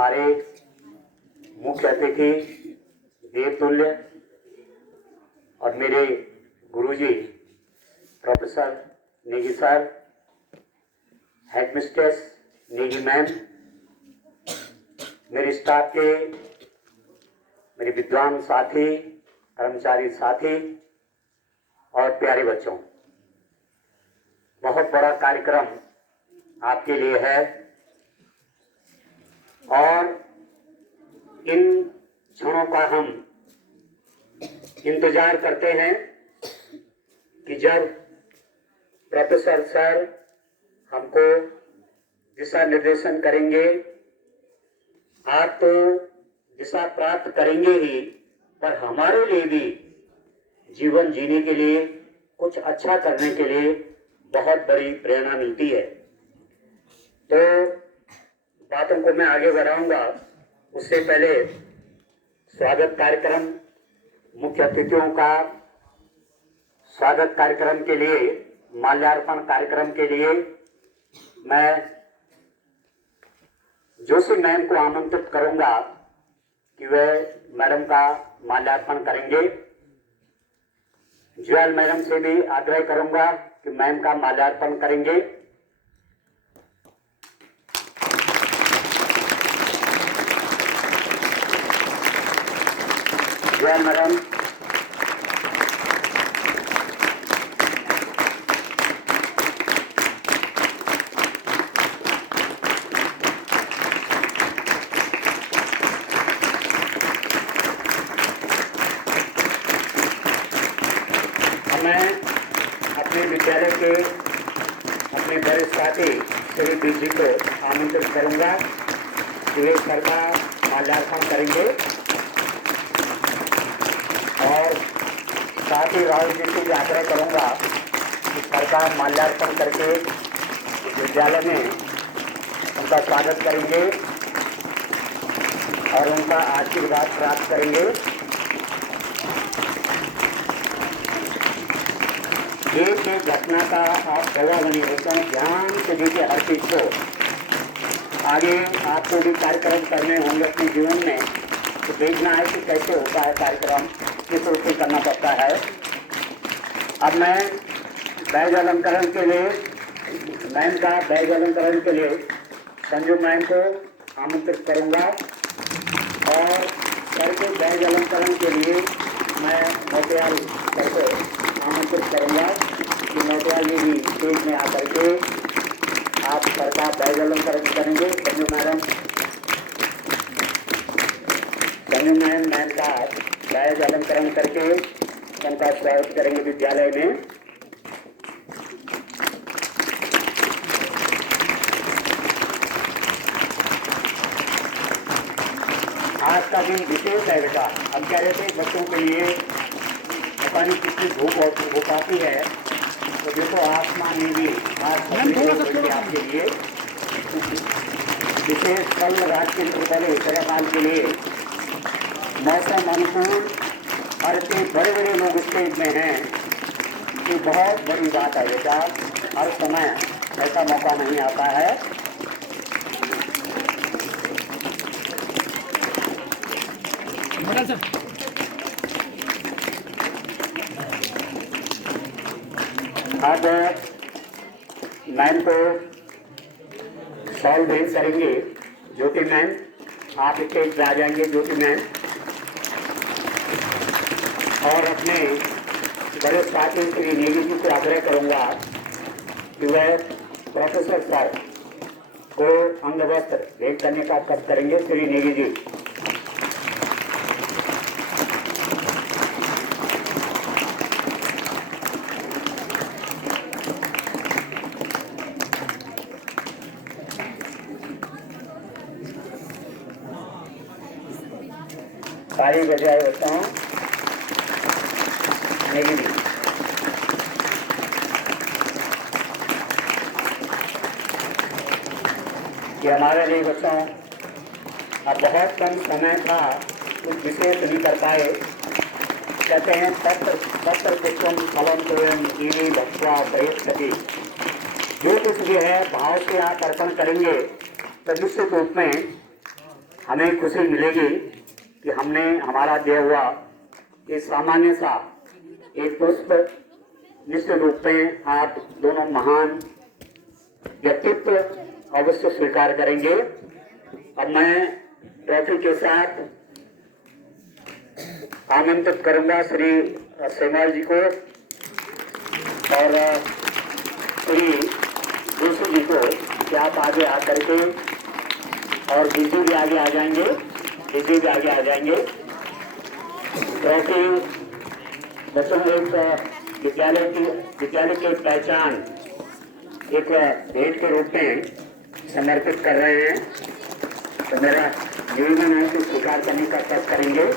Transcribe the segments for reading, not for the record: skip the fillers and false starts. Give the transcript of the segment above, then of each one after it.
हमारे मुख्य अतिथि देवतुल्य और मेरे गुरुजी professor Negi sir, headmistress Negi ma'am, मेरे स्टाफ के मेरे विद्वान साथी, कर्मचारी साथी और प्यारे बच्चों, बहुत बड़ा कार्यक्रम आपके लिए है और इन क्षणों का हम इंतजार करते हैं कि जब प्रोफेसर सर हमको दिशा निर्देशन करेंगे। आप तो दिशा प्राप्त करेंगे ही, पर हमारे लिए भी जीवन जीने के लिए, कुछ अच्छा करने के लिए बहुत बड़ी प्रेरणा मिलती है। तो बातों को मैं आगे बढ़ाऊंगा, उससे पहले स्वागत कार्यक्रम, मुख्य अतिथियों का स्वागत कार्यक्रम के लिए, माल्यार्पण कार्यक्रम के लिए मैं जोशी मैम को आमंत्रित करूंगा कि वह मैडम का माल्यार्पण करेंगे। ज्वाल मैडम से भी आग्रह करूंगा कि मैम का माल्यार्पण करेंगे। ज्वाल मैडम, मैं अपने विद्यालय के अपने बड़े साथी श्री बीजी को आमंत्रित करूंगा कि वे सर का माल्यार्पण करेंगे और साथ ही राहुल जी से भी आग्रह करूंगा कि सर का माल्यार्पण करके विद्यालय में उनका स्वागत करेंगे और उनका आशीर्वाद प्राप्त करेंगे। एक एक घटना का आप गवाह बने होते हैं, ध्यान से देखिए हर चीज को। आगे आपको भी कार्यक्रम करने होंगे अपने जीवन में, तो देखना है कि कैसे होता है कार्यक्रम, किस रूप से करना पड़ता है। अब मैं बैज अलंकरण के लिए, मैम का बैज अलंकरण के लिए संजू मैम को आमंत्रित करूंगा और सर के बैज अलंकरण के लिए मैं मोतियाल सर को आमंत्रित करूंगा कि मोतियाल जी भी स्टेज में आकर के आप सर का बैज अलंकरण करेंगे। संजू मैम का बैज अलंकरण करके उनका स्वागत करेंगे विद्यालय में। आज का दिन विशेष है बेटा। हम कह रहे थे बच्चों के लिए पता नहीं कितनी धूप आती है, तो देखो आसमान में भी आज आपके लिए विशेष कल राष्ट्रीय पहले उत्तराखंड के लिए मौसम अनुकूल और इतने बड़े बड़े लोग स्टेज में हैं कि बहुत बड़ी बात है बेटा। हर समय ऐसा मौका नहीं आता है। अब मैम को शॉल भेंट करेंगे ज्योति मैम। आप स्टेज पे आ जाएंगे ज्योति मैम, और अपने बड़े साथी श्री नेगी जी से आग्रह करूंगा कि वह प्रोफेसर सर को अंग वस्त्र भेंट करने का कष्ट करेंगे। श्री नेगी जी, ताली बजाए होता हूँ। नेगी जी, कि हमारे लिए बच्चों अब बहुत कम समय था, कुछ विशेष नहीं कर पाए। कहते हैं पत्र पुष्पम फलम तोयम ईरी भक्त्वा प्रयच्छति। जो कुछ भी है भाव से आप अर्पण करेंगे तो निश्चित रूप में हमें खुशी मिलेगी कि हमने हमारा दिया हुआ एक सामान्य सा एक पुष्प निश्चित रूप में आप दोनों महान व्यक्तित्व अवश्य स्वीकार करेंगे। अब मैं ट्रॉफी के साथ आमंत्रित करूंगा श्री सेमवाल जी को और श्री जोशी जी को कि आप आगे आकर के, और विजय भी आगे आ जाएंगे, विजय भी आगे आ जाएंगे। ट्रॉफी बच्चों एक विद्यालय की पहचान एक भेंट के रूप में समर्पित कर रहे हैं, तो मेरा निवेदन है कि स्वीकार करने का प्रयास करेंगे।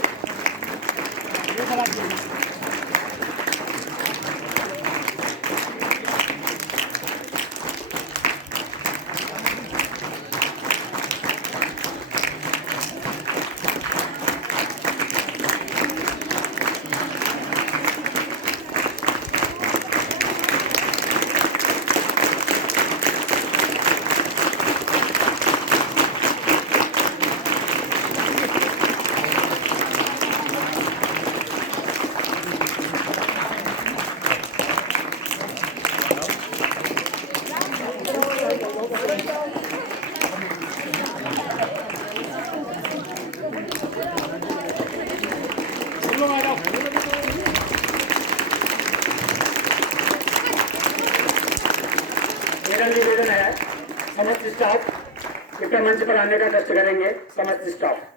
मेरा निवेदन है समस्त स्टाफ कृपया मंच पर आने का कष्ट करेंगे। समस्त स्टाफ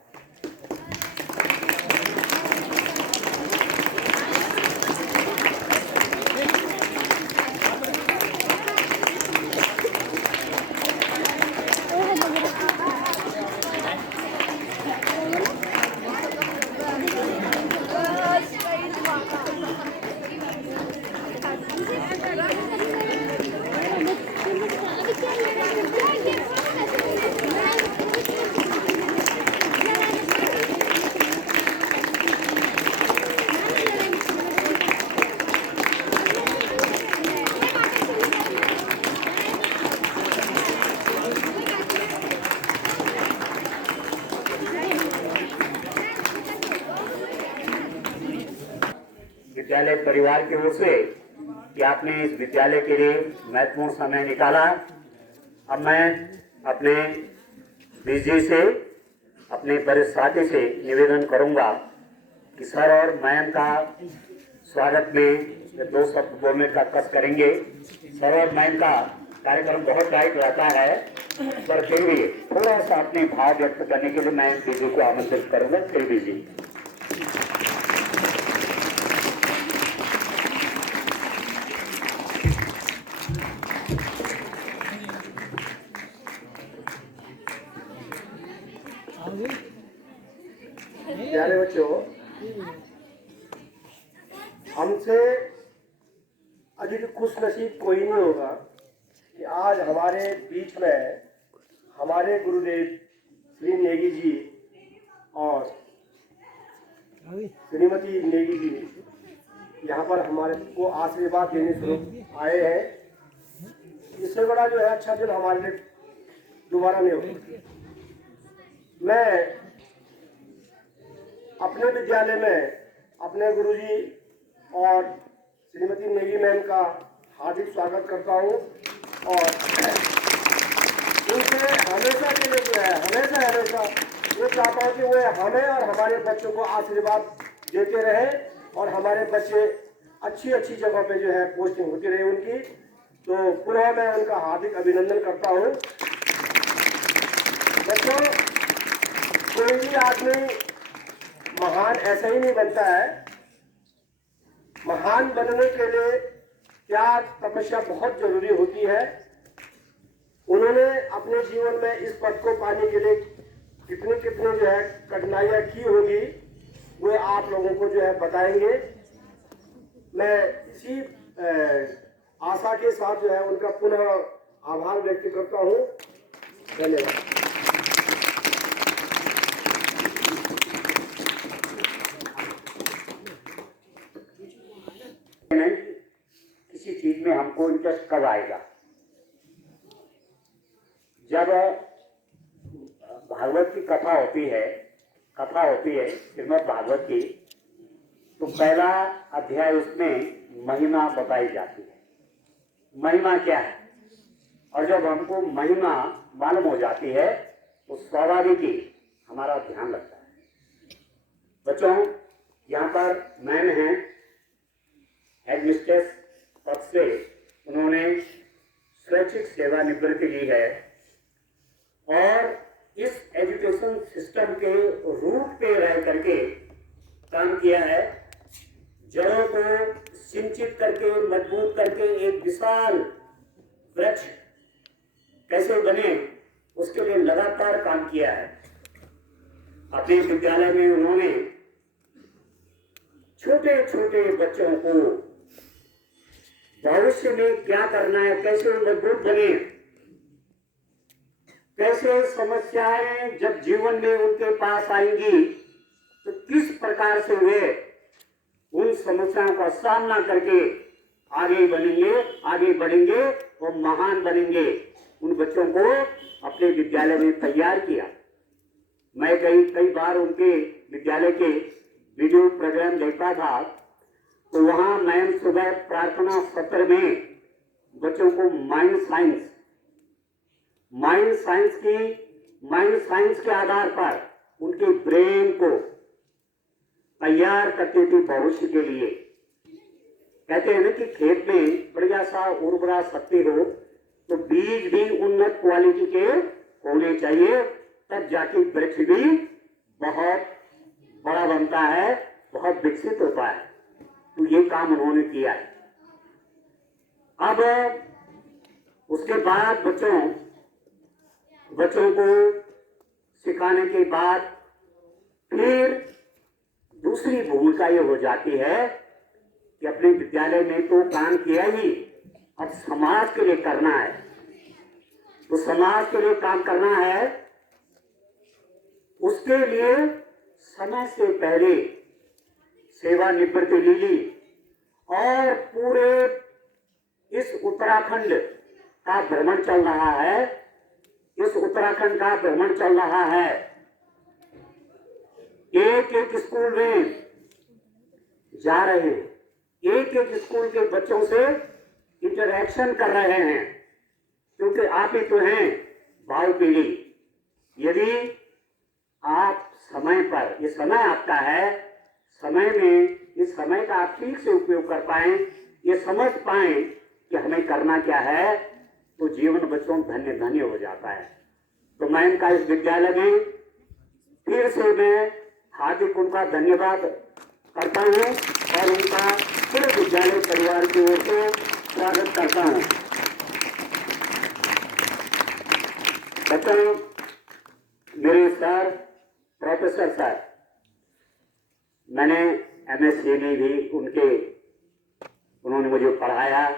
विद्यालय परिवार की ओर से कि आपने इस विद्यालय के लिए महत्वपूर्ण समय निकाला। अब मैं अपने बीजी से, अपने वरिष्ठ साथी से निवेदन करूंगा कि सर और मैम का स्वागत में 2 शब्द बोलने का कष्ट करेंगे। सर और मैम का कार्यक्रम बहुत टाइट रहता है, पर फिर भी थोड़ा सा अपने भाव व्यक्त करने के लिए मैं बीजी को आमंत्रित करूंगा। फिर बीजी प्यारे बच्चों, हमसे अधिक खुश नसीब कोई नहीं होगा कि आज हमारे बीच में हमारे गुरुदेव श्री नेगी जी और श्रीमती नेगी जी यहाँ पर हमारे को आशीर्वाद देने स्वरूप आए हैं। इससे बड़ा जो है अच्छा दिन हमारे लिए दोबारा नहीं होगा। मैं अपने विद्यालय में अपने गुरुजी और श्रीमती नेगी मैम का हार्दिक स्वागत करता हूँ और उनसे हमेशा के लिए जो है हमेशा ये चाहता हूँ कि वो हमें और हमारे बच्चों को आशीर्वाद देते रहे और हमारे बच्चे अच्छी जगह पे जो है पोस्टिंग होती रहे उनकी। तो पुनः मैं उनका हार्दिक अभिनंदन करता हूँ। बच्चों, कोई भी आदमी महान ऐसा ही नहीं बनता है। महान बनने के लिए त्याग तपस्या बहुत जरूरी होती है। उन्होंने अपने जीवन में इस पद को पाने के लिए कितनी जो है कठिनाइयां की होगी, वो आप लोगों को जो है बताएंगे। मैं इसी आशा के साथ जो है उनका पुनः आभार व्यक्त करता हूँ। धन्यवाद। किसी चीज में हमको इंटरेस्ट कब आएगा? जब भागवत की कथा कथा होती है श्रीमद् भागवत की, तो पहला अध्याय उसमें महिमा बताई जाती है। महिमा क्या है? और जब हमको महिमा मालूम हो जाती है तो स्वाभाविक ही हमारा ध्यान लगता है। बच्चों, यहाँ पर मैम हैं, हेडमिस्ट्रेस पद से उन्होंने स्वैच्छिक सेवानिवृत्ति ली है और इस एजुकेशन सिस्टम के रूट पे रह करके काम किया है। जड़ों को सिंचित करके मजबूत करके एक विशाल वृक्ष कैसे बने उसके लिए लगातार काम किया है। अपने विद्यालय में उन्होंने छोटे छोटे बच्चों को भविष्य में क्या करना है, कैसे मजबूत बने, कैसे समस्याएं जब जीवन में उनके पास आएंगी तो किस प्रकार से वे उन समस्याओं का सामना करके आगे बढ़ेंगे और महान बनेंगे। उन बच्चों को अपने विद्यालय में तैयार किया। मैं कई बार उनके विद्यालय के वीडियो प्रोग्राम देखता था, तो वहां मैम सुबह प्रार्थना सत्र में बच्चों को माइंड साइंस के आधार पर उनके ब्रेन को तैयार करते थे भविष्य के लिए। कहते हैं ना कि खेत में बढ़िया सा उर्वरा शक्ति हो तो बीज भी उन्नत क्वालिटी के होने चाहिए, तब जाके वृक्ष भी बहुत बड़ा बनता है, बहुत विकसित होता है। तो ये काम उन्होंने किया है। अब उसके बाद बच्चों को सिखाने के बाद फिर दूसरी भूमिका ये हो जाती है कि अपने विद्यालय में तो काम किया ही, अब समाज के लिए करना है। तो समाज के लिए काम करना है, उसके लिए समय से पहले सेवानिवृत्ति ली और पूरे इस उत्तराखंड का भ्रमण चल रहा है। एक एक स्कूल में जा रहे हैं, एक एक स्कूल के बच्चों से इंटरेक्शन कर रहे हैं, क्योंकि आप ही तो हैं भावी पीढ़ी। यदि आप समय पर, ये समय आपका है, समय में इस समय का आप ठीक से उपयोग कर पाए, ये समझ पाए कि हमें करना क्या है, तो जीवन बच्चों धन्य धन्य हो जाता है। तो मैं इनका इस विद्यालय में फिर से मैं हार्दिक उनका धन्यवाद करता हूँ और उनका पूरे विद्यालय परिवार की ओर से स्वागत करता हूँ। बच्चों, मेरे सर प्रोफेसर सर, मैंने MSc में भी उन्होंने मुझे पढ़ाया,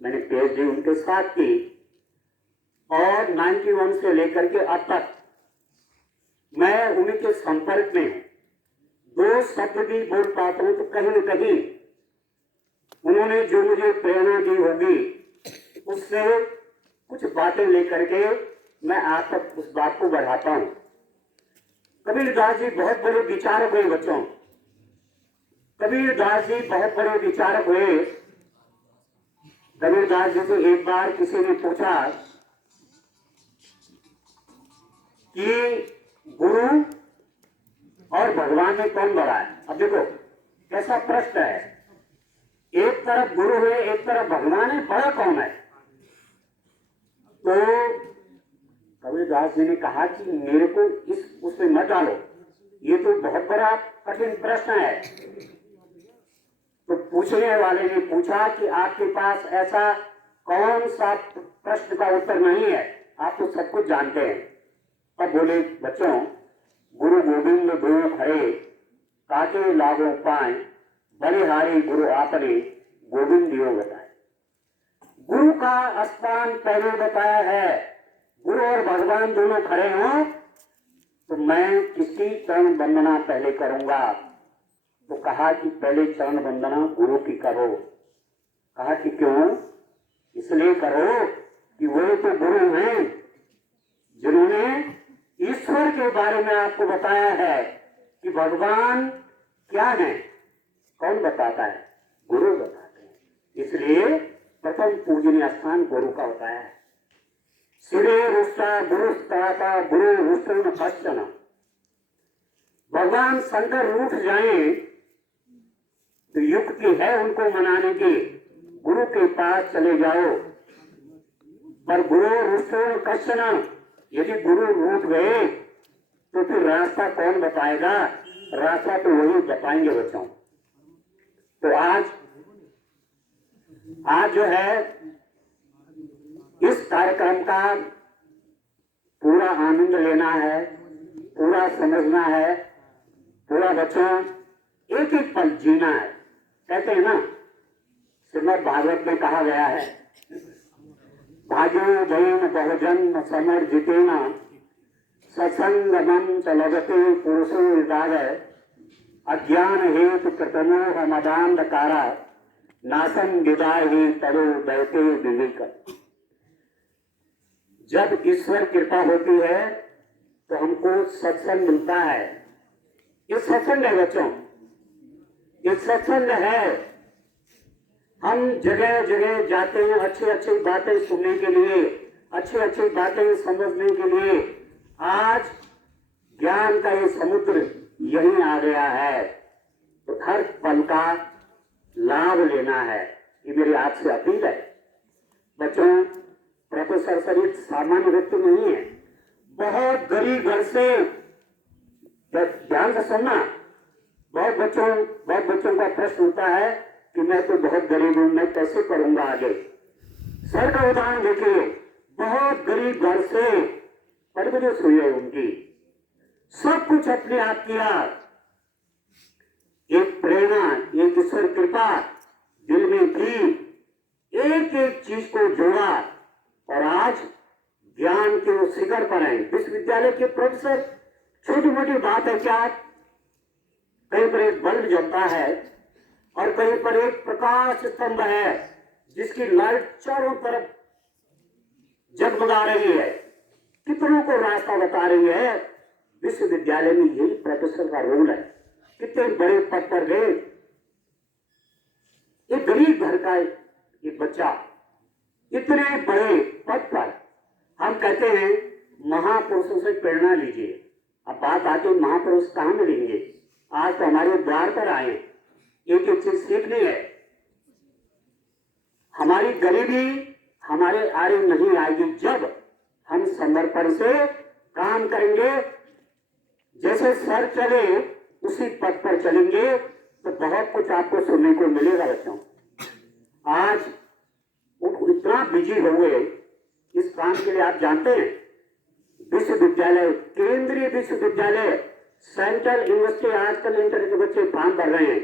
मैंने PhD उनके साथ की और 91 से लेकर के अब तक मैं उनके संपर्क में हूं। 2 शब्द भी बोल पाता हूं तो कहीं न कहीं उन्होंने जो मुझे प्रेरणा दी होगी उससे कुछ बातें लेकर के मैं आप तक उस बात को बढ़ाता हूं। कबीरदास जी बहुत बड़े विचारक हुए बच्चों, कबीरदास जी बहुत बड़े विचारक हुए। कबीरदास जी से एक बार किसी ने पूछा कि गुरु और भगवान में कौन बड़ा है? अब देखो कैसा प्रश्न है, एक तरफ गुरु है, एक तरफ भगवान है, बड़ा कौन है? तो कबीरदास जी ने कहा कि मेरे को उसमें मत डालो, ये तो बहुत बड़ा कठिन प्रश्न है। तो पूछने वाले ने पूछा कि आपके पास ऐसा कौन सा प्रश्न का उत्तर नहीं है, आप तो सब कुछ जानते हैं। तब बोले, बच्चों, गुरु गोविंद गुरु खड़े काटे लागो पाए, बलिहारी गुरु आपने गोविंद दियो बताए। गुरु का स्थान पहले बताया है। गुरु और भगवान दोनों खड़े हों तो मैं किसकी चरण वंदना पहले करूंगा? तो कहा कि पहले चरण वंदना गुरु की करो। कहा कि क्यों? इसलिए करो कि वो तो गुरु हैं जिन्होंने ईश्वर के बारे में आपको बताया है कि भगवान क्या है। कौन बताता है? गुरु बताते हैं। इसलिए प्रथम पूजनीय स्थान गुरु का होता है। सिरे रुष्टा गुरु स्त्राता गुरु रुष्ण कश्चन। भगवान शंकर रूठ जाए तो युक्ति है उनको मनाने की, गुरु के पास चले जाओ। पर गुरु रुष्ण कश्चन, यदि गुरु रूठ गए तो फिर रास्ता कौन बताएगा? रास्ता तो वही बताएंगे बच्चों। तो आज जो है इस कार्यक्रम का पूरा आनंद लेना है, पूरा समझना है, पूरा बच्चों एक एक पल जीना है। कहते हैं ना, श्रीमद् भागवत में कहा गया है, भाजो जैन बहुजन समर्जितेन सत्संगमं च लभते पुरुषो विदाय अज्ञान हेतु कृतमोह मदांधकारा नासं विदाहि तरो दैते विवेक। जब ईश्वर कृपा होती है तो हमको सत्संग मिलता है। ये सत्संग है बच्चों, ये सत्संग है। हम जगह जगह जाते हैं अच्छी अच्छी बातें सुनने के लिए, अच्छी अच्छी बातें समझने के लिए। आज ज्ञान का ये समुद्र यहीं आ गया है, तो हर पल का लाभ लेना है। ये मेरी आपसे अपील है बच्चों। प्रोफेसर सर एक सामान्य व्यक्ति नहीं है, बहुत गरीब घर से, ध्यान से सुनना, बहुत बच्चों का प्रश्न होता है कि मैं तो बहुत गरीब हूं, मैं कैसे करूंगा आगे। सर का उदाहरण देखिए, बहुत गरीब घर से परवरिश हुई है उनकी, सब कुछ अपने आप किया। एक प्रेरणा, एक ईश्वर कृपा दिल में थी, एक एक चीज को जोड़ा और आज ज्ञान के उस शिखर पर है। विश्वविद्यालय के प्रोफेसर, छोटी मोटी बात है क्या? कहीं पर एक बल्ब जलता है और कहीं पर एक प्रकाश स्तंभ है जिसकी लाइट चारों तरफ जगमगा रही है, कितनों को रास्ता बता रही है। विश्वविद्यालय में यही प्रोफेसर का रोल है। कितने बड़े पद पर गए, एक गरीब घर का एक बच्चा इतने बड़े पद पर। हम कहते हैं महापुरुषों से प्रेरणा लीजिए। अब बात आती है महापुरुष कहाँ मिलेंगे? आज तो हमारे द्वार पर आए, एक एक चीज सीखनी है। हमारी गरीबी हमारे आड़े नहीं आएगी जब हम समर्पण से काम करेंगे। जैसे सर चले उसी पथ पर चलेंगे तो बहुत कुछ आपको सुनने को मिलेगा बच्चों। आज इतना बिजी हो गए इस काम के लिए। आप जानते हैं विश्वविद्यालय, केंद्रीय विश्वविद्यालय, सेंट्रल यूनिवर्सिटी, आजकल इंटर के बच्चे फॉर्म भर रहे हैं,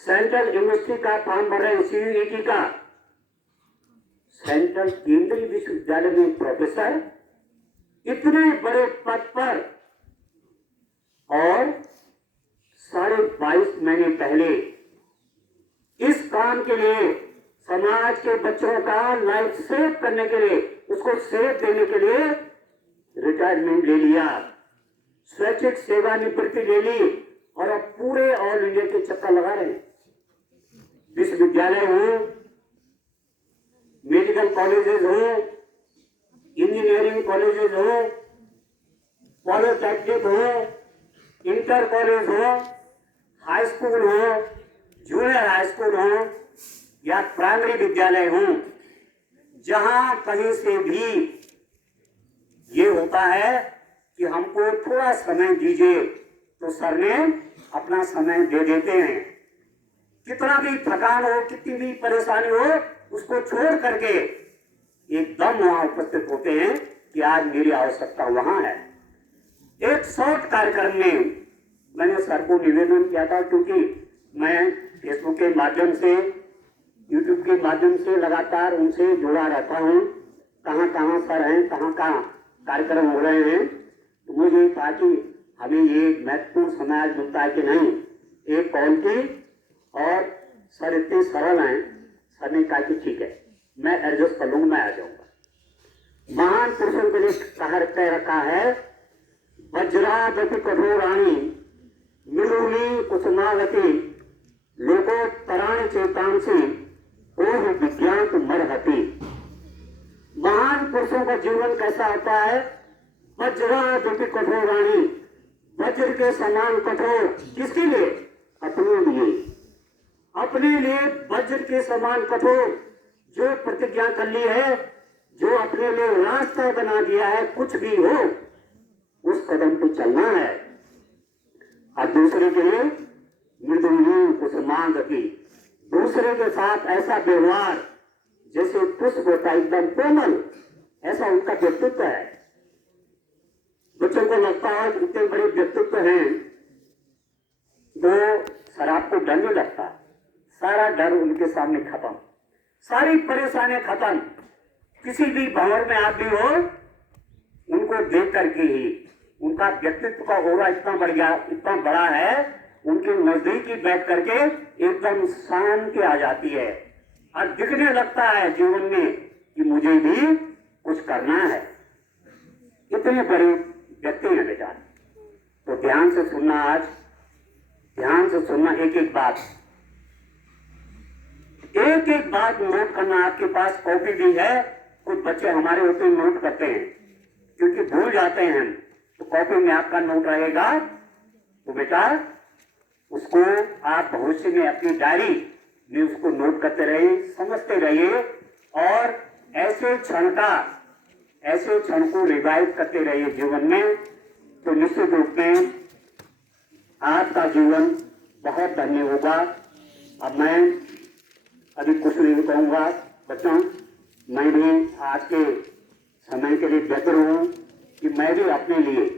सेंट्रल यूनिवर्सिटी का फॉर्म भर रहे हैं, CUET का। सेंट्रल केंद्रीय विश्वविद्यालय में प्रोफेसर इतने बड़े पद पर, और 22.5 महीने पहले इस काम के लिए, समाज के बच्चों का लाइफ सेव करने के लिए, उसको सेव देने के लिए रिटायरमेंट ले लिया, स्वैच्छिक सेवानिवृत्ति ले ली और अब पूरे ऑल इंडिया के चक्कर लगा रहे हैं। विश्वविद्यालय हो, मेडिकल कॉलेजेस हो, इंजीनियरिंग कॉलेजेस हो, पॉलिटेक्निक हो, इंटर कॉलेज हो, हाई स्कूल हो, जूनियर हाई स्कूल हो या प्राइमरी विद्यालय हो, जहां कहीं से भी ये होता है कि हमको थोड़ा समय दीजिए, तो सर ने अपना समय दे देते हैं। कितना भी थकान हो, कितनी भी परेशानी हो, उसको छोड़ करके एकदम वहां उपस्थित होते हैं कि आज मेरी आवश्यकता वहां है। एक शॉर्ट कार्यक्रम में मैंने सर को निवेदन किया था, क्योंकि मैं फेसबुक के माध्यम से, यूट्यूब के माध्यम से लगातार उनसे जुड़ा रहता हूँ। कहाँ कहाँ सर हैं, कहाँ कहाँ कार्यक्रम हो रहे हैं, तो मुझे था कि हमें ये महत्वपूर्ण समय आज मिलता है कि नहीं। एक कॉल की और सर इतने सरल हैं, सर ने कहा कि ठीक है मैं एडजस्ट कर लूंगा, मैं आ जाऊंगा। महान पुरुषों के लिए कह रखा है, वज्रादपि कठोराणि मृदूनि कुसुमावती लोकोत्तराणि चेतांसि ओहि विज्ञात मरहति। महान पुरुषों का जीवन कैसा होता है? वज्रादपि कठोराणि, वज्र के समान कठोर। किसके लिए? अपने लिए। अपने लिए वज्र के समान कठोर। जो प्रतिज्ञा कर ली है, जो अपने लिए रास्ता बना दिया है, कुछ भी हो उस कदम पे चलना है। और दूसरे के लिए मृदुनी कुसुमांगति, दूसरे के साथ ऐसा व्यवहार जैसे पुष्प होता है, एकदम कोमल, ऐसा उनका व्यक्तित्व है। बच्चों को लगता है कि इतने बड़े व्यक्तित्व हैं तो शराब को डर नहीं लगता। सारा डर उनके सामने खत्म, सारी परेशानियां खत्म। किसी भी भंवर में आप भी हो, उनको देख करके ही उनका व्यक्तित्व का ओरा इतना बड़ा है, उनके नजदीक ही बैठ करके एकदम शांति आ जाती है और दिखने लगता है जीवन में कि मुझे भी कुछ करना है। इतने बड़े व्यक्ति हैं बेटा। तो ध्यान से सुनना, आज ध्यान से सुनना, एक एक बात नोट करना। आपके पास कॉपी भी है, कुछ बच्चे हमारे होते नोट करते हैं क्योंकि भूल जाते हैं हम, तो कॉपी में आपका नोट रहेगा। तो बेटा उसको आप भविष्य में अपनी डायरी में उसको नोट करते रहिए, समझते रहिए और ऐसे क्षण को रिवाइव करते रहिए जीवन में। तो निश्चित रूप में आपका जीवन बहुत धन्य होगा। अब मैं अभी कुछ नहीं कहूँगा बच्चों, मैं भी आज के समय के लिए बेहतर हूँ कि मैं भी अपने लिए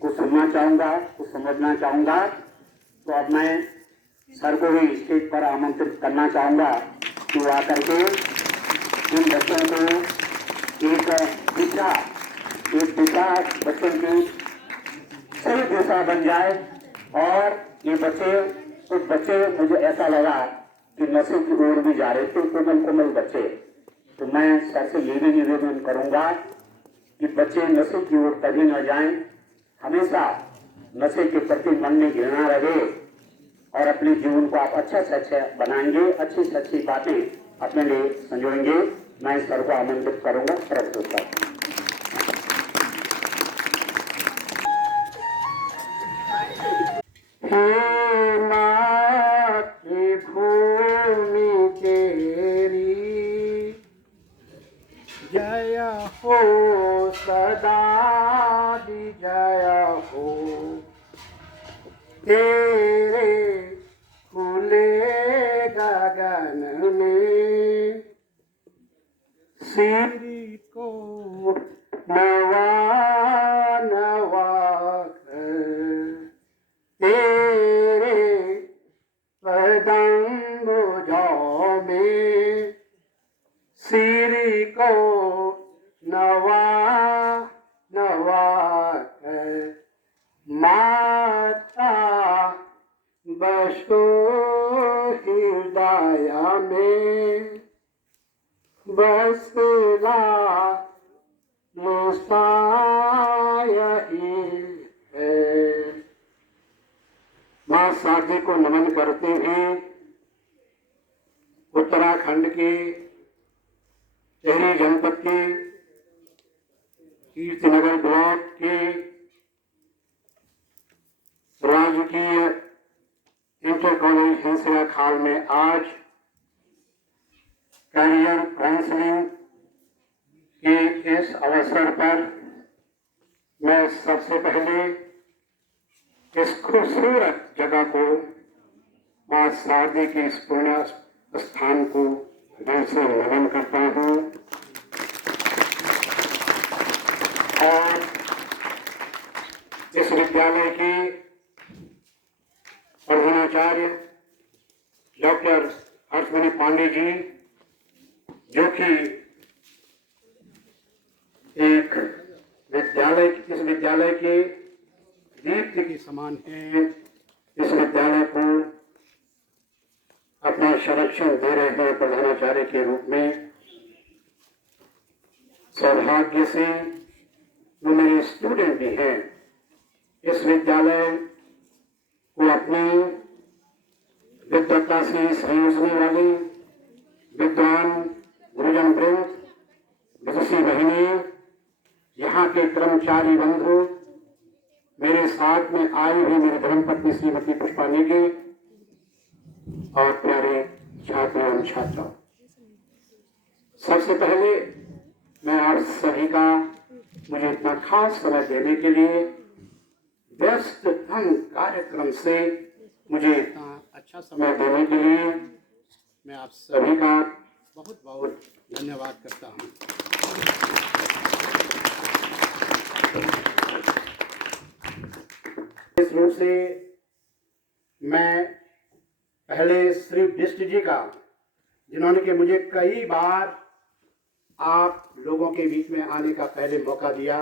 कुछ सुनना चाहूँगा, कुछ समझना चाहूँगा। तो अब मैं सर को भी स्टेज पर आमंत्रित करना चाहूँगा कि वो आकर के इन बच्चों को एक दिशा बच्चों की सही दिशा बन जाए। और ये बच्चे मुझे ऐसा लगा कि नशे की ओर भी जा रहे थे, कोमल बच्चे। तो मैं सर से ये भी निवेदन करूंगा कि बच्चे नशे की ओर कभी न जाएं, हमेशा नशे के प्रति मन में घृणा रहे और अपने जीवन को आप अच्छा से अच्छा बनाएंगे, अच्छी से अच्छी बातें अपने लिए संजोएंगे। मैं सर को आमंत्रित करूंगा। प्रस्तुत कर भूमि तेरी जय हो, सदा विजय हो। तेरे खुले गगन में सिर को नवा कर, तेरे कदम बुझाओ में सिर को नवा कर। माता बसो हृदय में, बसला यही है। मां शादी को नमन करते हैं। उत्तराखंड के टिहरी जनपद के कीर्तिनगर ब्लॉक के राजकीय इंटर कॉलेज हिंसरा खाल में आज करियर काउंसलिंग के इस अवसर पर मैं सबसे पहले इस खूबसूरत जगह को, मां शारदे के इस पुण्य स्थान को दिल से नमन करता हूँ और इस विद्यालय के प्रधानाचार्य डॉक्टर हर्षमणि पांडे जी, जो कि इस विद्यालय के दीप्ति के समान है, इस विद्यालय को अपना संरक्षण दे रहे हैं प्रधानाचार्य के रूप में। सौभाग्य से वो मेरे स्टूडेंट भी हैं। इस विद्यालय को अपनी विद्वत्ता से संयोजने वाले विद्वान गुरुजन वृंद, विदुषी बहनें, यहाँ के कर्मचारी बंधु, मेरे साथ में आई हुई मेरी धर्मपत्नी श्रीमती पुष्पा नेगी और प्यारे छात्र एवं छात्राओं, सबसे पहले मैं आप सभी का मुझे इतना खास समय देने के लिए, व्यस्त कार्यक्रम से मुझे इतना अच्छा समय देने के लिए मैं आप सभी का बहुत बहुत धन्यवाद करता हूँ। इस रूप से मैं पहले श्री बिष्ट जी का, जिन्होंने कि मुझे कई बार आप लोगों के बीच में आने का पहले मौका दिया,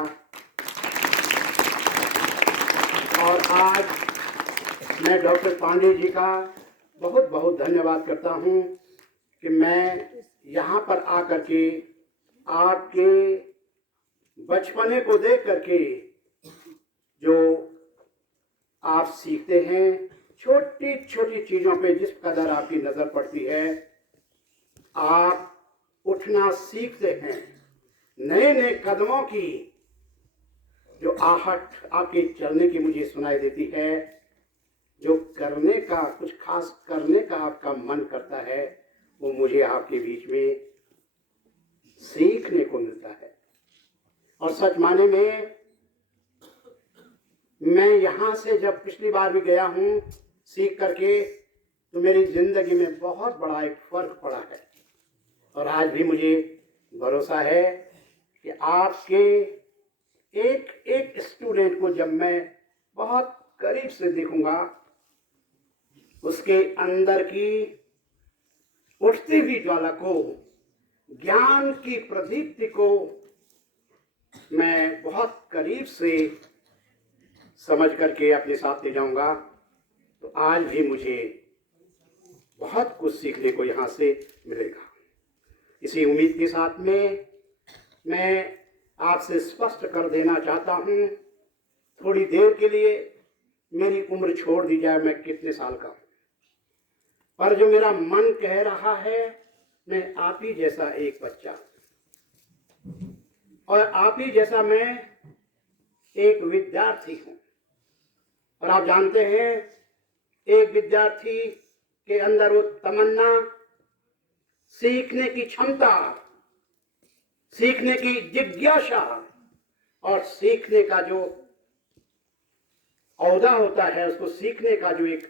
और आज मैं डॉक्टर पांडे जी का बहुत बहुत धन्यवाद करता हूं कि मैं यहाँ पर आकर के आपके बचपने को देख करके जो आप सीखते हैं, छोटी छोटी चीज़ों पे जिस कदर आपकी नज़र पड़ती है, आप उठना सीखते हैं, नए नए कदमों की जो आहट आपके चलने की मुझे सुनाई देती है, जो करने का, कुछ खास करने का आपका मन करता है, वो मुझे आपके बीच में सीखने को मिलता है। और सच माने में मैं यहाँ से जब पिछली बार भी गया हूँ सीख करके, तो मेरी जिंदगी में बहुत बड़ा एक फर्क पड़ा है। और आज भी मुझे भरोसा है कि आपके एक एक स्टूडेंट को जब मैं बहुत करीब से देखूंगा, उसके अंदर की उठती हुई ज्वाला को, ज्ञान की प्रदीप्ति को मैं बहुत करीब से समझ करके अपने साथ ले जाऊंगा। तो आज भी मुझे बहुत कुछ सीखने को यहाँ से मिलेगा। इसी उम्मीद के साथ में मैं आपसे स्पष्ट कर देना चाहता हूँ, थोड़ी देर के लिए मेरी उम्र छोड़ दी जाए, मैं कितने साल का हूँ, पर जो मेरा मन कह रहा है, मैं आप ही जैसा एक बच्चा, और आप ही जैसा मैं एक विद्यार्थी हूँ। और आप जानते हैं, एक विद्यार्थी के अंदर वो तमन्ना, सीखने की क्षमता, सीखने की जिज्ञासा और सीखने का जो औदा होता है, उसको सीखने का जो एक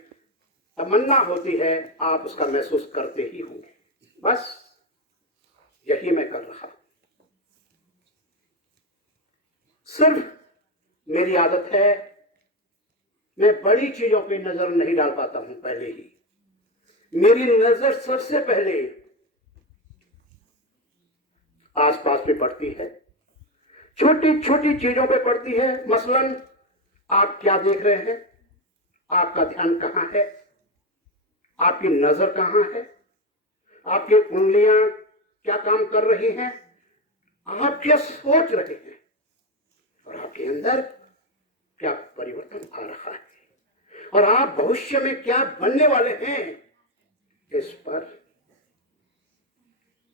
तमन्ना होती है, आप उसका महसूस करते ही होंगे। बस यही मैं कर रहा हूं। सिर्फ मेरी आदत है, मैं बड़ी चीजों पे नजर नहीं डाल पाता हूं। पहले ही मेरी नजर सबसे पहले आसपास पे पड़ती है, छोटी छोटी चीजों पे पड़ती है। मसलन आप क्या देख रहे हैं, आपका ध्यान कहाँ है, आपकी नजर कहाँ है, आपकी उंगलियां क्या काम कर रही हैं, आप क्या सोच रहे हैं, और आपके अंदर क्या परिवर्तन आ रहा है, और आप भविष्य में क्या बनने वाले हैं, इस पर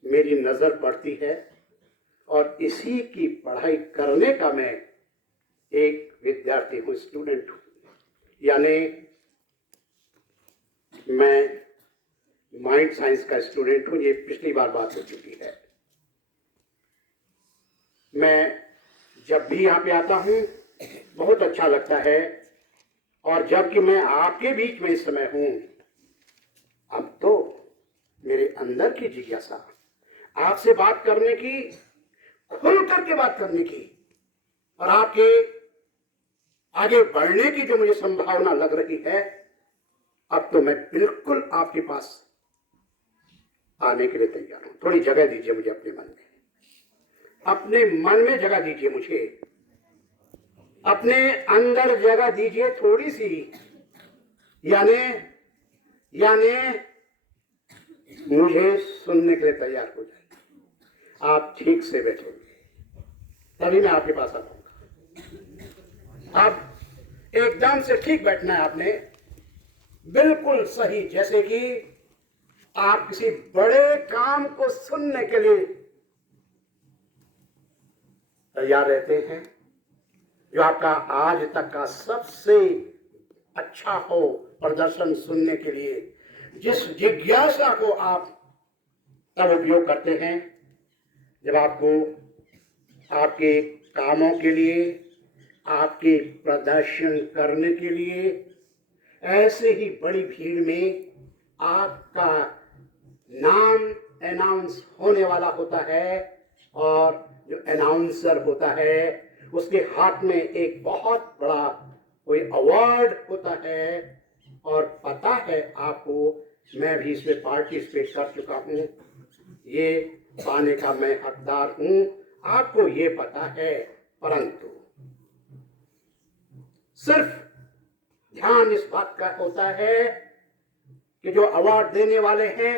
मेरी नजर पड़ती है। और इसी की पढ़ाई करने का मैं एक विद्यार्थी हूं, स्टूडेंट हूं। यानी मैं माइंड साइंस का स्टूडेंट हूं। ये पिछली बार बात हो चुकी है। मैं जब भी यहाँ पे आता हूं बहुत अच्छा लगता है, और जबकि मैं आपके बीच में इस समय हूं, अब तो मेरे अंदर की जिज्ञासा, आपसे बात करने की, खुल करके बात करने की, और आपके आगे बढ़ने की जो मुझे संभावना लग रही है, अब तो मैं बिल्कुल आपके पास आने के लिए तैयार हूं। थोड़ी जगह दीजिए मुझे अपने मन में, अपने मन में जगह दीजिए मुझे, अपने अंदर जगह दीजिए थोड़ी सी। यानी मुझे सुनने के लिए तैयार हो जाए। आप ठीक से बैठोगे, तभी मैं आपके पास आता हूँ। अब एकदम से ठीक बैठना है आपने, बिल्कुल सही, जैसे कि आप किसी बड़े काम को सुनने के लिए तैयार रहते हैं, जो आपका आज तक का सबसे अच्छा हो प्रदर्शन सुनने के लिए, जिस जिज्ञासा को आप तब उपयोग करते हैं जब आपको आपके कामों के लिए, आपके प्रदर्शन करने के लिए ऐसे ही बड़ी भीड़ में आपका नाम अनाउंस होने वाला होता है, और जो अनाउंसर होता है उसके हाथ में एक बहुत बड़ा कोई अवार्ड होता है, और पता है आपको, मैं भी इसमें पार्टिसिपेट कर चुका हूँ, ये पाने का मैं हकदार हूँ, आपको ये पता है। परंतु सिर्फ ध्यान इस बात का होता है कि जो अवार्ड देने वाले हैं,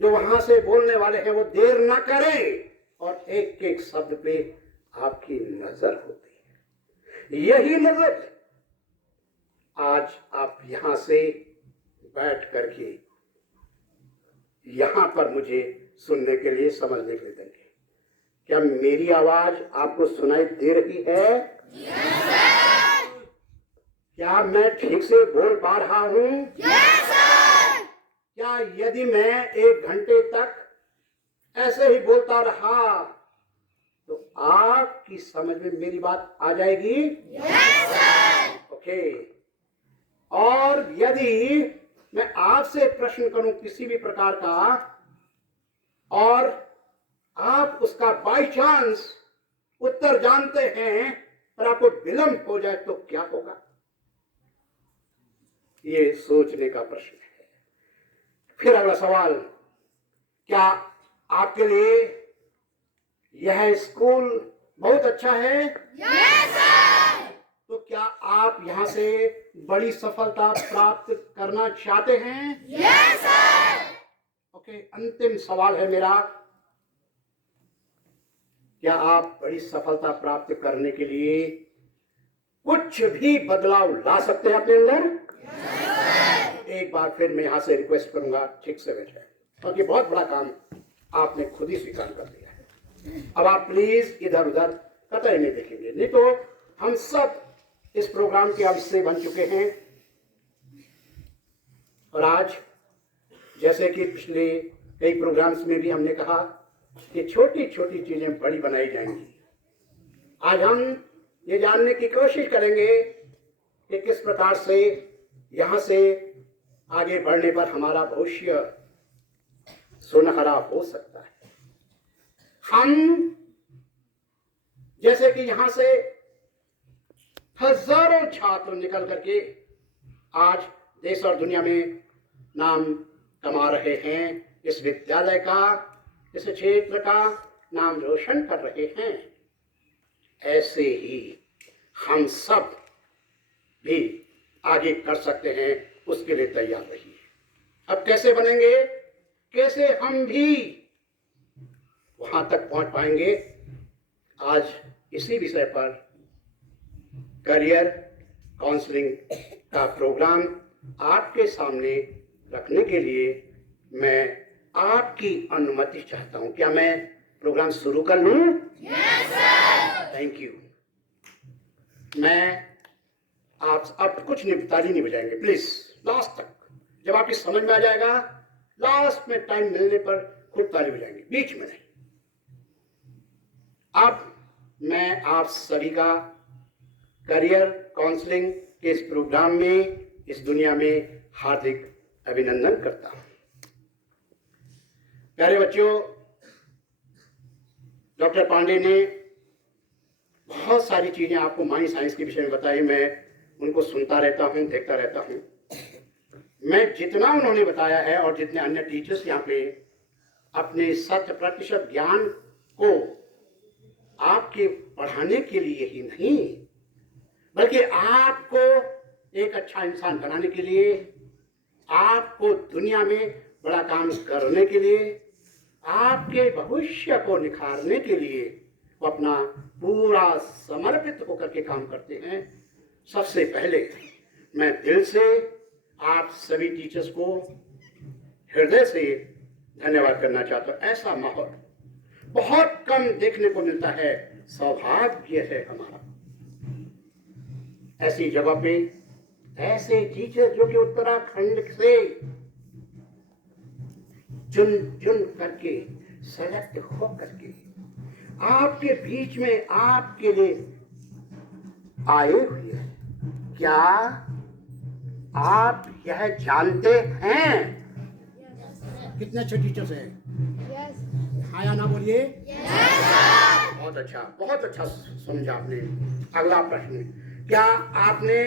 जो वहां से बोलने वाले हैं, वो देर ना करें और एक एक शब्द पे आपकी नजर होती है। यही नजर आज आप यहां से बैठ करके यहां पर मुझे सुनने के लिए, समझने के लिए देंगे। क्या मेरी आवाज आपको सुनाई दे रही है? क्या मैं ठीक से बोल पा रहा हूं? क्या यदि मैं 1 घंटे तक ऐसे ही बोलता रहा तो आपकी समझ में मेरी बात आ जाएगी? ओके। और यदि मैं आपसे प्रश्न करूं किसी भी प्रकार का, और आप उसका बाय चांस उत्तर जानते हैं पर आपको विलंब हो जाए तो क्या होगा? ये सोचने का प्रश्न है। फिर अगला सवाल, क्या आपके लिए यह स्कूल बहुत अच्छा है? तो क्या आप यहां से बड़ी सफलता प्राप्त करना चाहते हैं? ओके, अंतिम सवाल है मेरा, क्या आप बड़ी सफलता प्राप्त करने के लिए कुछ भी बदलाव ला सकते हैं अपने अंदर? एक बार फिर मैं यहां से रिक्वेस्ट करूंगा, ठीक से बैठे, क्योंकि बहुत बड़ा काम आपने खुद ही स्वीकार कर दिया है। अब आप प्लीज इधर उधर कतई नहीं देखेंगे, नहीं तो हम सब इस प्रोग्राम के हिस्से बन चुके हैं। और आज जैसे कि पिछले कई प्रोग्राम्स में भी हमने कहा कि छोटी छोटी चीजें बड़ी बनाई जाएंगी। आज हम ये जानने की कोशिश करेंगे कि किस प्रकार से यहां से आगे बढ़ने पर हमारा भविष्य सुनहरा हो सकता है। हम जैसे कि यहां से हजारों छात्र निकल करके आज देश और दुनिया में नाम कमा रहे हैं, इस विद्यालय का, इस क्षेत्र का नाम रोशन कर रहे हैं, ऐसे ही हम सब भी आगे कर सकते हैं, उसके लिए तैयार रहिए। अब कैसे बनेंगे, कैसे हम भी वहां तक पहुंच पाएंगे, आज इसी विषय पर करियर काउंसलिंग का प्रोग्राम आपके सामने रखने के लिए मैं आपकी अनुमति चाहता हूं। क्या मैं प्रोग्राम शुरू कर लूं? Thank you. मैं आप अब कुछ नहीं, ताली नहीं बजाएंगे प्लीज, लास्ट तक, जब आपकी समझ में आ जाएगा, लास्ट में टाइम मिलने पर खुद ताली बजाएंगे, बीच में नहीं। अब मैं आप सभी का करियर काउंसलिंग के इस प्रोग्राम में, इस दुनिया में हार्दिक अभिनंदन करता हूं। प्यारे बच्चों, डॉक्टर पांडे ने बहुत सारी चीजें आपको माइंड साइंस के विषय में बताई। मैं उनको सुनता रहता हूं, देखता रहता हूं। मैं जितना उन्होंने बताया है और जितने अन्य टीचर्स यहाँ पे अपने 100% ज्ञान को आपके पढ़ाने के लिए ही नहीं, बल्कि आपको एक अच्छा इंसान बनाने के लिए, आपको दुनिया में बड़ा काम करने के लिए, आपके भविष्य को निखारने के लिए वो अपना पूरा समर्पित होकर के काम करते हैं। सबसे पहले मैं दिल से आप सभी टीचर्स को हृदय से धन्यवाद करना चाहता हूँ। ऐसा माहौल बहुत कम देखने को मिलता है, सौभाग्य है हमारा ऐसी जगह पे ऐसे टीचर जो कि उत्तराखंड से चुन चुन करके सेलेक्ट हो करके आपके बीच में आपके लिए आए हुए हैं। क्या आप यह जानते हैं कितने अच्छे टीचर्स हैं? हाँ या ना बोलिए। बहुत अच्छा समझा आपने। अगला प्रश्न, क्या आपने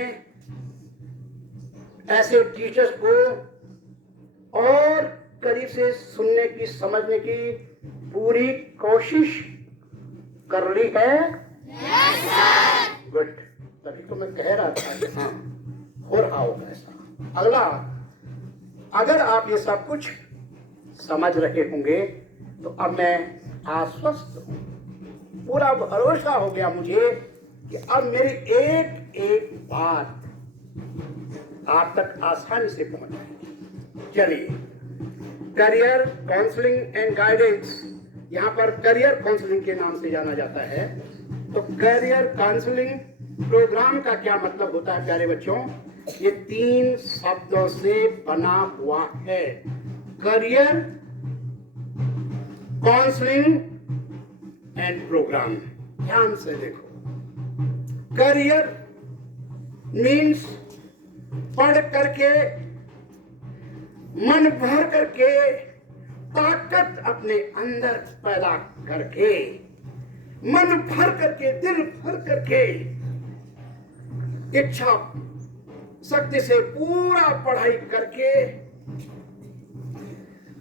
ऐसे टीचर्स को और करीब से सुनने की समझने की पूरी कोशिश कर ली है? गुड, तभी तो मैं कह रहा था कि हाँ हो रहा होगा ऐसा। अगला, अगर आप ये सब कुछ समझ रहे होंगे तो अब मैं आश्वस्त हूं, पूरा भरोसा हो गया मुझे कि अब मेरी एक एक बात आप तक आसानी से पहुंच जाएगी। चलिए, करियर काउंसलिंग एंड गाइडेंस, यहाँ पर करियर काउंसलिंग के नाम से जाना जाता है। तो करियर काउंसलिंग प्रोग्राम का क्या मतलब होता है प्यारे बच्चों? ये 3 शब्दों से बना हुआ है। Career counselling and program. ध्यान से देखो, करियर मीन्स पढ़ करके मन भर करके ताकत अपने अंदर पैदा करके मन भर करके दिल भर करके इच्छा शक्ति से पूरा पढ़ाई करके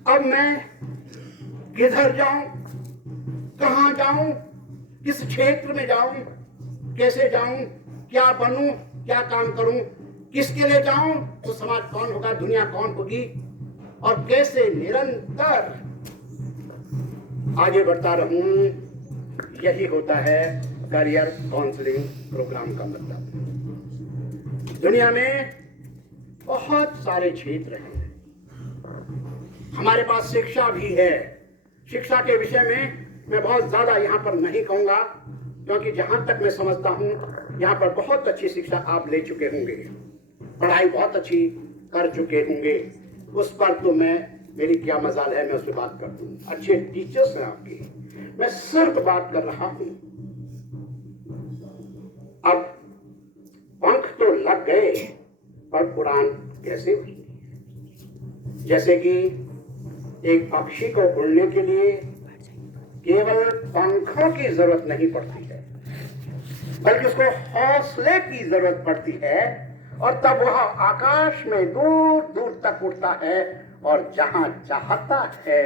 अब मैं किधर जाऊं, कहां जाऊं, किस क्षेत्र में जाऊं, कैसे जाऊं, क्या बनूं, क्या काम करूं, किसके लिए जाऊं, तो समाज कौन होगा, दुनिया कौन होगी, और कैसे निरंतर आगे बढ़ता रहूं। यही होता है करियर काउंसलिंग प्रोग्राम का मतलब। दुनिया में बहुत सारे क्षेत्र हैं, हमारे पास शिक्षा भी है। शिक्षा के विषय में मैं बहुत ज्यादा यहाँ पर नहीं कहूंगा, क्योंकि जहां तक मैं समझता हूँ यहाँ पर बहुत अच्छी शिक्षा आप ले चुके होंगे, पढ़ाई बहुत अच्छी कर चुके होंगे। उस पर तो मेरी क्या मजाल है, मैं उस पर बात कर दूं। अच्छे टीचर्स हैं आपके, मैं सिर्फ बात कर रहा हूं। अब पंख तो लग गए, पर उड़ान कैसे हुई? जैसे कि एक पक्षी को उड़ने के लिए केवल पंखों की जरूरत नहीं पड़ती है, बल्कि उसको हौसले की जरूरत पड़ती है, और तब वह आकाश में दूर दूर तक उड़ता है और जहां चाहता है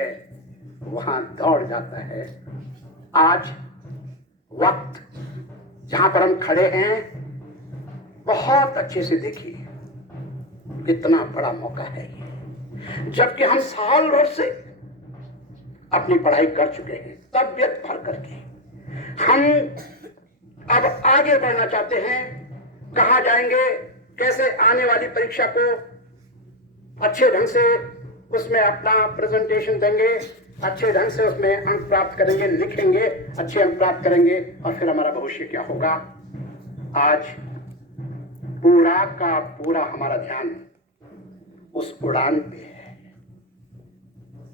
वहां दौड़ जाता है। आज वक्त जहां पर हम खड़े हैं, बहुत अच्छे से देखिए कितना बड़ा मौका है ये, जबकि हम साल भर से अपनी पढ़ाई कर चुके हैं, तबियत भर करके हम अब आगे बढ़ना चाहते हैं। कहां जाएंगे, कैसे आने वाली परीक्षा को अच्छे ढंग से उसमें अपना प्रेजेंटेशन देंगे, अच्छे ढंग से उसमें अंक प्राप्त करेंगे, लिखेंगे, अच्छे अंक प्राप्त करेंगे, और फिर हमारा भविष्य क्या होगा। आज पूरा का पूरा हमारा ध्यान उस उड़ान पे है,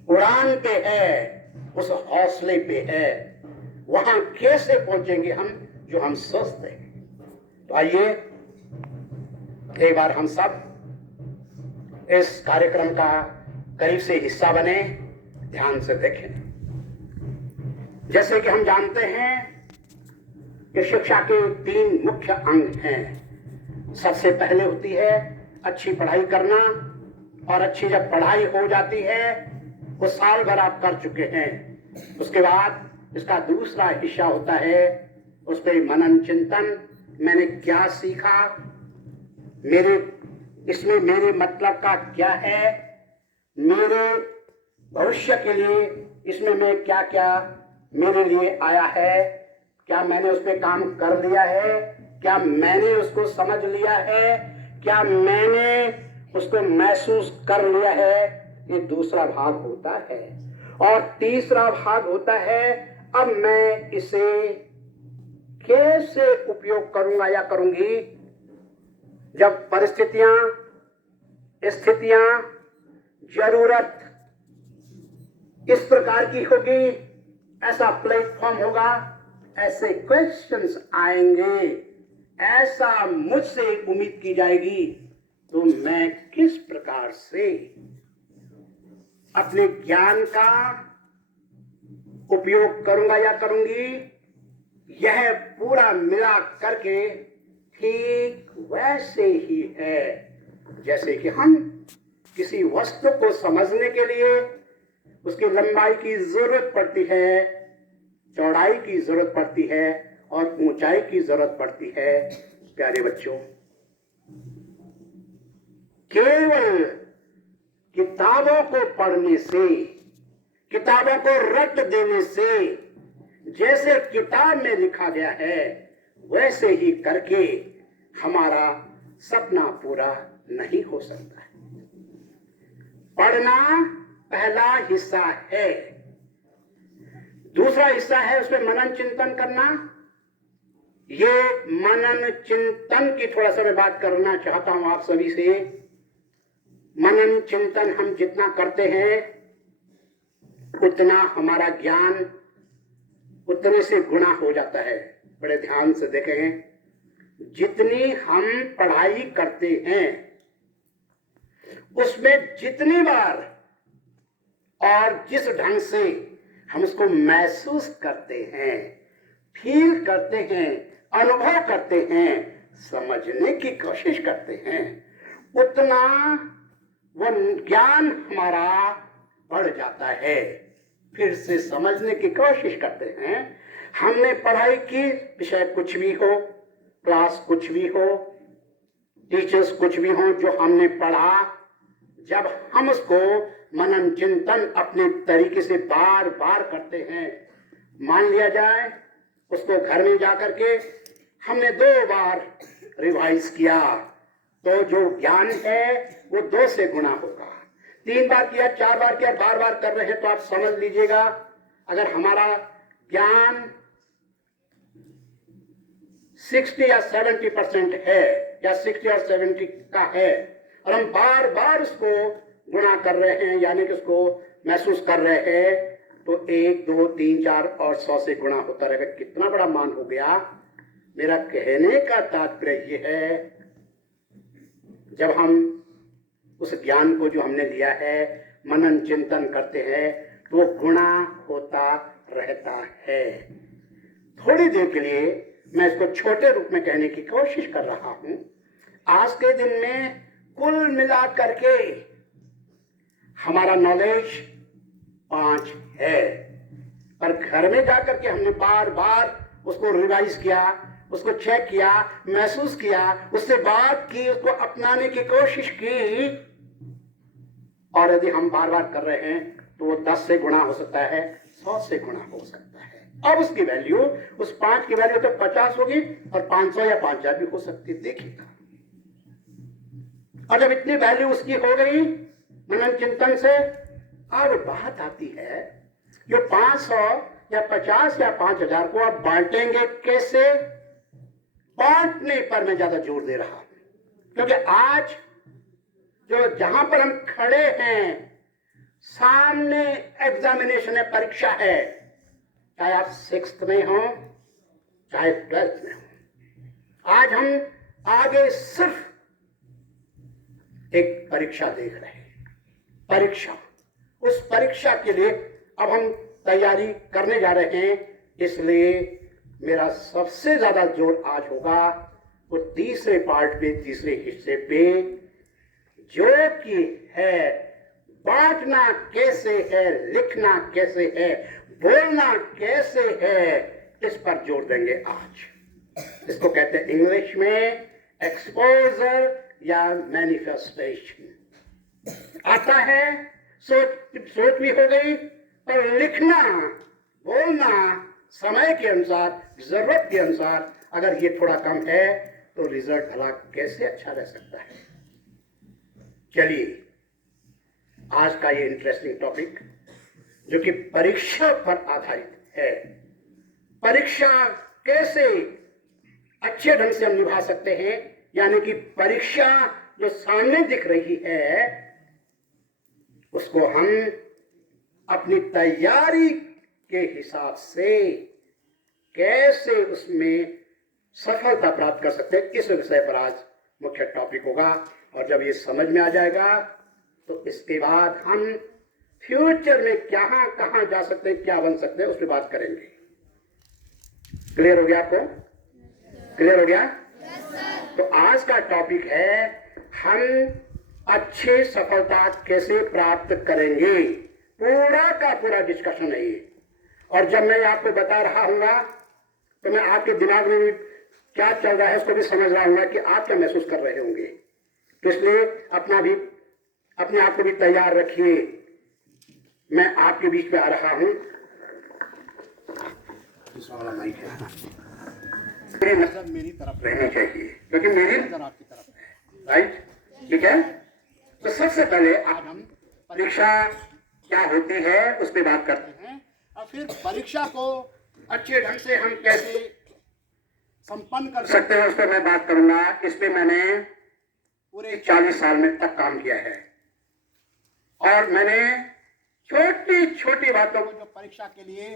उड़ान पे है, उस हौसले पे है। वहां कैसे पहुंचेंगे हम, जो हम सोचते हैं। तो आइए एक बार हम सब इस कार्यक्रम का करीब से हिस्सा बने, ध्यान से देखें। जैसे कि हम जानते हैं कि शिक्षा के 3 मुख्य अंग हैं। सबसे पहले होती है अच्छी पढ़ाई करना, और अच्छी जब पढ़ाई हो जाती है वो साल भर आप कर चुके हैं, उसके बाद इसका दूसरा हिस्सा होता है उस पर मनन चिंतन। मैंने क्या सीखा, इसमें मेरे मतलब का क्या है, मेरे भविष्य के लिए इसमें मैं क्या क्या मेरे लिए आया है, क्या मैंने उस पर काम कर लिया है? क्या मैंने उसको समझ लिया है? क्या मैंने उसको महसूस कर लिया है? ये दूसरा भाग होता है। और तीसरा भाग होता है, अब मैं इसे कैसे उपयोग करूंगा या करूंगी जब परिस्थितियां, स्थितियां, जरूरत इस प्रकार की होगी, ऐसा प्लेटफॉर्म होगा, ऐसे क्वेश्चंस आएंगे, ऐसा मुझसे उम्मीद की जाएगी, तो मैं किस प्रकार से अपने ज्ञान का उपयोग करूंगा या करूंगी? यह पूरा मिला करके ठीक वैसे ही है जैसे कि हम किसी वस्तु को समझने के लिए उसकी लंबाई की जरूरत पड़ती है, चौड़ाई की जरूरत पड़ती है और ऊंचाई की जरूरत पड़ती है। प्यारे बच्चों, केवल किताबों को पढ़ने से, किताबों को रट देने से, जैसे किताब में लिखा गया है वैसे ही करके हमारा सपना पूरा नहीं हो सकता है। पढ़ना पहला हिस्सा है, दूसरा हिस्सा है उसमें मनन चिंतन करना। ये मनन चिंतन की थोड़ा सा मैं बात करना चाहता हूं आप सभी से। मनन चिंतन हम जितना करते हैं उतना हमारा ज्ञान उतने से गुना हो जाता है। बड़े ध्यान से देखें, जितनी हम पढ़ाई करते हैं उसमें जितनी बार और जिस ढंग से हम उसको महसूस करते हैं, फील करते हैं, अनुभव करते हैं, समझने की कोशिश करते हैं, उतना वह ज्ञान हमारा बढ़ जाता है। फिर से समझने की कोशिश करते हैं। हमने पढ़ाई की, विषय कुछ भी हो, क्लास कुछ भी हो, टीचर्स कुछ भी हो, जो हमने पढ़ा, जब हम उसको मनन चिंतन अपने तरीके से बार बार करते हैं, मान लिया जाए उसको घर में जाकर के हमने 2 बार रिवाइज किया तो जो ज्ञान है वो 2 से गुना होगा। 3 बार किया, 4 बार किया, बार बार कर रहे हैं तो आप समझ लीजिएगा, अगर हमारा ज्ञान 60 या 70% है या 60 और 70 का है और हम बार बार उसको गुणा कर रहे हैं, यानी कि उसको महसूस कर रहे हैं, तो 1, 2, 3, 4 और 100 से गुणा होता रहेगा। कितना बड़ा मान हो गया। मेरा कहने का तात्पर्य ये है, जब हम उस ज्ञान को जो हमने लिया है मनन चिंतन करते हैं तो गुणा होता रहता है। थोड़ी देर के लिए मैं इसको छोटे रूप में कहने की कोशिश कर रहा हूं। आज के दिन में कुल मिला करके हमारा नॉलेज 5 है, पर घर में जाकर के हमने बार बार उसको रिवाइज किया, उसको चेक किया, महसूस किया, उससे बात की, उसको अपनाने की कोशिश की, और यदि हम बार बार कर रहे हैं तो वो 10 से गुणा हो सकता है, 100 से गुणा हो सकता है। अब उसकी वैल्यू, उस 5 की वैल्यू तो 50 होगी और 500 या 5000 भी हो सकती है, देखिएगा। और जब इतनी वैल्यू उसकी हो गई मनन चिंतन से, अब बात आती है जो 500 या 50 या 5000 को आप बांटेंगे कैसे? बांटने पर मैं ज्यादा जोर दे रहा हूं, क्योंकि आज जो जहां पर हम खड़े हैं, सामने एग्जामिनेशन है, परीक्षा है, चाहे आप 6th में हो चाहे 12th में हो। आज हम आगे सिर्फ एक परीक्षा देख रहे हैं, परीक्षा। उस परीक्षा के लिए अब हम तैयारी करने जा रहे हैं, इसलिए मेरा सबसे ज्यादा जोर आज होगा वो तीसरे पार्ट पे, तीसरे हिस्से पे, जो कि है बांटना कैसे है, लिखना कैसे है, बोलना कैसे है, इस पर जोर देंगे आज। इसको कहते हैं इंग्लिश में एक्सपोजर या मैनिफेस्टेशन। आता है, सोच भी हो गई, पर लिखना, बोलना समय के अनुसार, जरूरत के अनुसार अगर ये थोड़ा कम है तो रिजल्ट भला कैसे अच्छा रह सकता है। चलिए आज का ये इंटरेस्टिंग टॉपिक जो कि परीक्षा पर आधारित है, परीक्षा कैसे अच्छे ढंग से हम निभा सकते हैं, यानी कि परीक्षा जो सामने दिख रही है उसको हम अपनी तैयारी के हिसाब से कैसे उसमें सफलता प्राप्त कर सकते हैं, इस विषय पर आज मुख्य टॉपिक होगा। और जब ये समझ में आ जाएगा तो इसके बाद हम फ्यूचर में कहां कहां जा सकते हैं, क्या बन सकते हैं, उस पर बात करेंगे। क्लियर हो गया आपको? क्लियर हो गया? तो आज का टॉपिक है हम अच्छी सफलता कैसे प्राप्त करेंगे, पूरा का पूरा डिस्कशन है ये। और जब मैं आपको बता रहा हूंगा तो मैं आपके दिमाग में भी क्या चल रहा है उसको भी समझ रहा हूंगा कि आप क्या महसूस कर रहे होंगे। तो इसलिए अपने आप को भी तैयार रखिए। मैं आपके बीच में आ रहा हूं। मेरी नजर मेरी तरफ रहनी चाहिए क्योंकि मेरी नजर आपकी तरफ है, राइट? ठीक है। तो सबसे पहले आज हम परीक्षा क्या होती है उस पर बात करते हैं और फिर परीक्षा को अच्छे ढंग से हम कैसे संपन्न कर सकते हैं उस पर मैं बात करूंगा। इस पे मैंने पूरे 40 साल में तक काम किया है और मैंने छोटी छोटी बातों को जो परीक्षा के लिए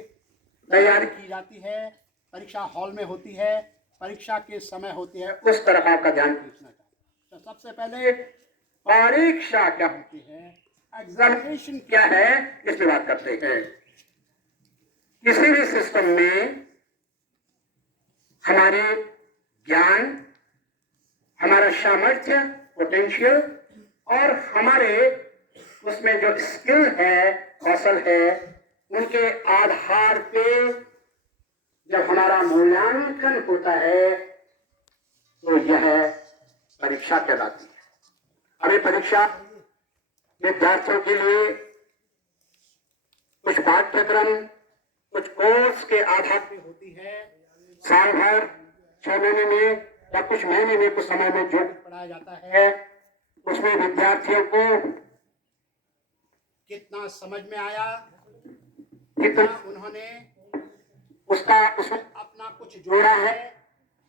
तैयारी की जाती है, परीक्षा हॉल में होती है, परीक्षा के समय होती है, उस तरफ आपका ध्यान खींचना चाहता हूं। तो सबसे पहले परीक्षा क्या होती है, एग्जामिनेशन क्या है, इस पर बात करते हैं। किसी भी सिस्टम में हमारे ज्ञान, हमारा सामर्थ्य, पोटेंशियल और हमारे उसमें जो स्किल है, कौशल है, उनके आधार पे जब हमारा मूल्यांकन होता है तो यह परीक्षा कहलाती है। अभी परीक्षा विद्यार्थियों के लिए कुछ पाठ्यक्रम, कुछ कोर्स के आधार पर होती है। साल भर 6 महीने में या कुछ महीने में, कुछ समय में जो पढ़ाया जाता है उसमें विद्यार्थियों को कितना समझ में आया, कितना उन्होंने उसमें अपना कुछ जोड़ा है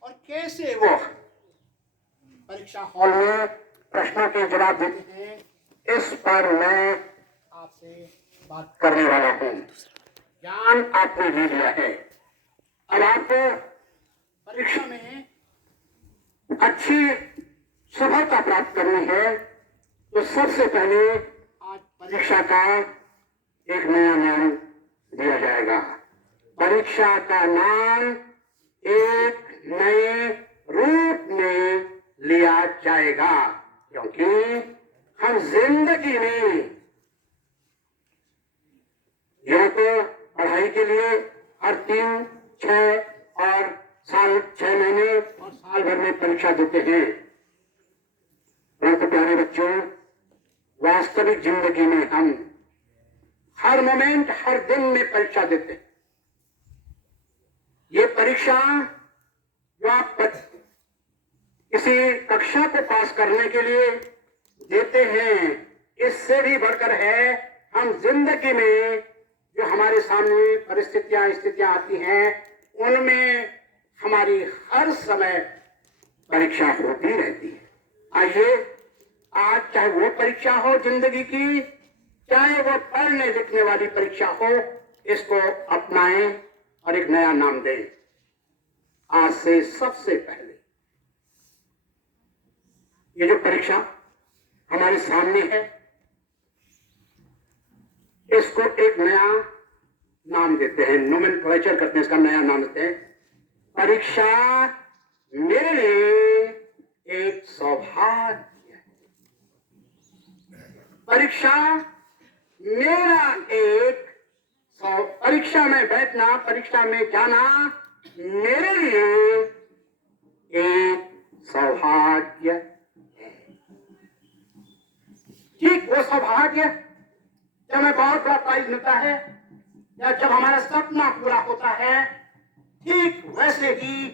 और कैसे वो परीक्षा हॉल में प्रश्नों के जवाब देते हैं, इस पर मैं आपसे बात करने वाला हूं। ज्ञान आपने ले लिया है, अब आपको परीक्षा में अच्छी सफलता प्राप्त करनी है तो सबसे पहले आज परीक्षा का एक नया नाम दिया जाएगा। परीक्षा का नाम एक नए रूप में लिया जाएगा क्योंकि हम जिंदगी में या तो पढ़ाई के लिए हर 3, 6 और साल 6 महीने और साल भर में परीक्षा देते हैं, परंतु प्यारे बच्चों वास्तविक जिंदगी में हम हर मोमेंट, हर दिन में परीक्षा देते हैं। ये परीक्षा जो आप किसी कक्षा को पास करने के लिए देते हैं, इससे भी बढ़कर है हम जिंदगी में जो हमारे सामने स्थितियां आती हैं उनमें हमारी हर समय परीक्षा होती रहती है। आइए आज चाहे वो परीक्षा हो जिंदगी की, चाहे वो पढ़ने लिखने वाली परीक्षा हो, इसको अपनाएं और एक नया नाम दें। आज से सबसे पहले ये जो परीक्षा हमारे सामने है इसको एक नया नाम देते हैं, नोमेनक्लेचर करते हैं, इसका नया नाम देते हैं। परीक्षा मेरे लिए एक सौभाग्य है, परीक्षा मेरा एक परीक्षा में बैठना, परीक्षा में जाना मेरे लिए एक सौभाग्य है। ठीक वो सौभाग्य जब हमें बहुत बड़ा प्राइज मिलता है, या जब हमारा सपना पूरा होता है, ठीक वैसे ही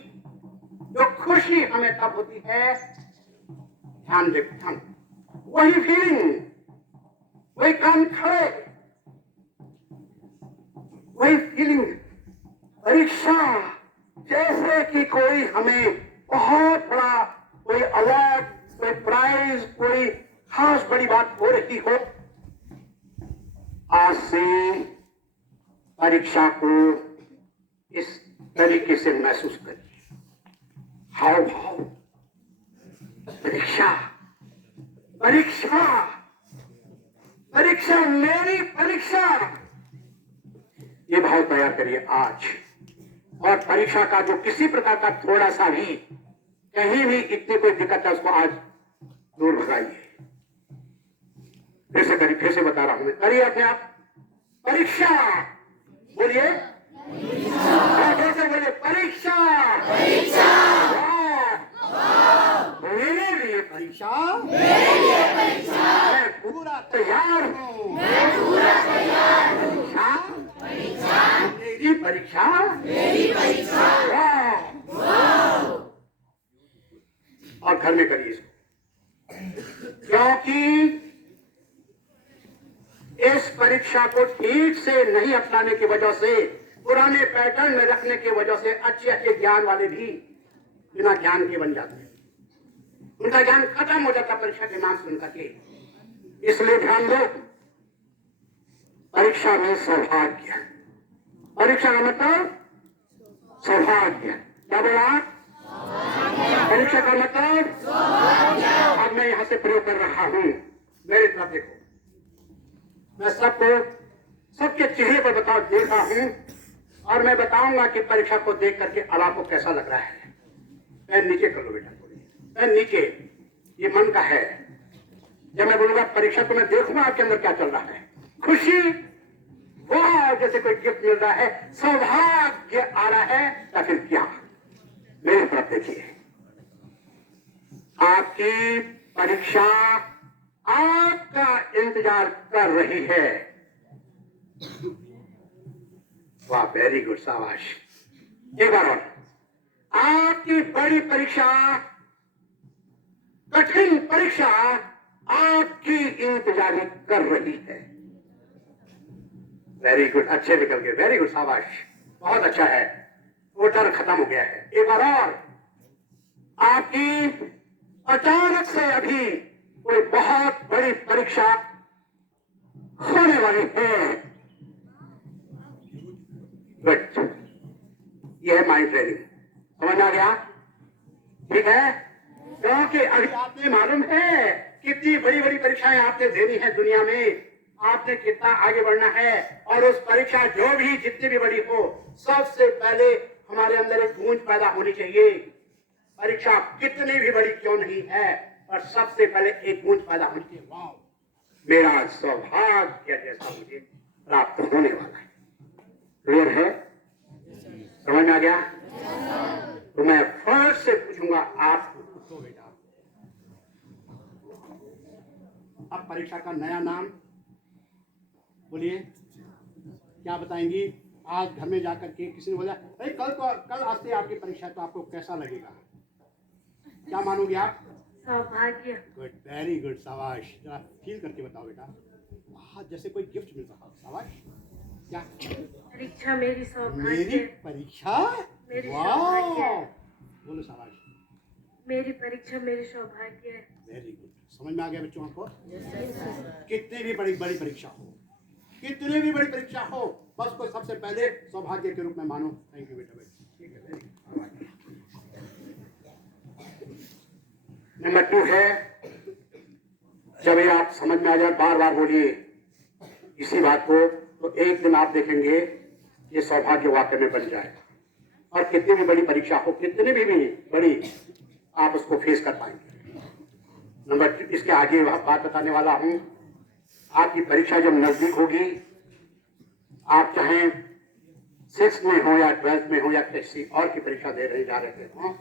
जो खुशी हमें तब होती है, ध्यान दे, ध्यान, वही फीलिंग, वही काम खड़े, वही फीलिंग, परीक्षा, जैसे कि कोई हमें बहुत बड़ा कोई अवार्ड, कोई प्राइज, कोई खास बड़ी बात हो रही हो। आज से परीक्षा को इस तरीके से महसूस करिए, हाव भाव, परीक्षा, परीक्षा, परीक्षा, मेरी परीक्षा, ये भाव तैयार करिए आज। और परीक्षा का जो किसी प्रकार का थोड़ा सा भी, कहीं भी इतनी कोई दिक्कत है, उसको आज दूर भगाइए। फिर से करिए, फिर से बता रहा हूं मैं, करिए अपने आप, परीक्षा, बोलिए, फिर से बोलिए, परीक्षा, परीक्षा, मेरे लिए परीक्षा, मेरे लिए परीक्षा, मैं पूरा तैयार हूं, मैं पूरा तैयार हूं, परीक्षा, मेरी परीक्षा, मेरी परीक्षा, और घर में करिए इसको, क्योंकि इस परीक्षा को ठीक से नहीं अपनाने की वजह से, पुराने पैटर्न में रखने की वजह से अच्छे अच्छे ज्ञान वाले भी बिना ज्ञान के बन जाते हैं, उनका ज्ञान खत्म हो जाता परीक्षा के नाम सुन करके। इसलिए ध्यान दो, परीक्षा में सौभाग्य, परीक्षा का मतलब सौभाग्य, क्या बोला, परीक्षा का मतलब, अब मैं यहां से प्रयोग कर रहा हूं, मेरी तरफ देखो, मैं सबको, सबके चेहरे पर देख रहा हूं, और मैं बताऊंगा कि परीक्षा को देख करके अब आपको कैसा लग रहा है। पैन नीचे कर लो बेटा, पैन नीचे, ये मन का है। जब मैं बोलूंगा परीक्षा को, मैं देखूंगा आपके अंदर क्या चल रहा है, खुशी, वाह, जैसे कोई गिफ्ट मिल रहा है, सौभाग्य आ रहा है, या फिर क्या, मेरी तरफ देखिए, आपकी परीक्षा आपका इंतजार कर रही है। वाह, वेरी गुड, शाबाश। एक बार और, आपकी बड़ी परीक्षा, कठिन परीक्षा आपकी इंतजार कर रही है। वेरी गुड, अच्छे निकल गए, वेरी गुड, शाबाश, बहुत अच्छा है, वो डर खत्म हो गया है। एक बार और, आपकी अचानक से अभी कोई बहुत बड़ी परीक्षा होने वाली है। गुड, यह है माइंड ट्रेनिंग, समझ आ गया, ठीक है, क्योंकि अभी आपने, मालूम है कितनी बड़ी बड़ी परीक्षाएं आपने देनी है दुनिया में, आपने कितना आगे बढ़ना है, और उस परीक्षा जो भी जितनी भी बड़ी हो, सबसे पहले हमारे अंदर एक गूंज पैदा होनी चाहिए। परीक्षा कितनी भी बड़ी क्यों नहीं है, और सबसे पहले एक गूंज पैदा होनी चाहिए, वाह, मेरा सौभाग्य जैसा मुझे प्राप्त होने वाला है। क्लियर है, समझ में आ गया? तो मैं फर्स्ट से पूछूंगा आपको, तो बेटा, अब परीक्षा का नया नाम बोलिए, क्या बताएंगी? आज घर में जाकर के किसी ने बोला, भाई कल आज से आपकी परीक्षा, तो आपको कैसा लगेगा, क्या मानोगे आप? सौभाग्य। गुड, वेरी गुड, शाबाश, जरा फील करके बताओ बेटा, हाँ, जैसे कोई गिफ्ट मिल रहा, शाबाश, क्या? परीक्षा मेरी सौभाग्य, मेरी परीक्षा, मेरी वाह, सौभाग्य, बोलो शाबाश, मेरी परीक्षा मेरी सौभाग्य है। वेरी गुड, समझ में आ गया बच्चों आपको? कितनी भी बड़ी बड़ी परीक्षा हो, कितनी भी बड़ी परीक्षा हो, बस को सबसे पहले सौभाग्य के रूप में मानो। थैंक यू बेटा, ठीक है, वेरी गुड। नंबर 2 है, जब ये आप समझ में आ जाए, बार बार बोलिए इसी बात को, तो एक दिन आप देखेंगे ये सौभाग्य वाकई में बन जाएगा, और कितनी भी बड़ी परीक्षा हो, कितनी भी बड़ी, आप उसको फेस कर पाएंगे। नंबर 2, इसके आगे बात बताने वाला हूं, आपकी परीक्षा जब नजदीक होगी, आप चाहे 6th में हो या 12th में हो या किसी और की परीक्षा दे रहे जा रहे हो,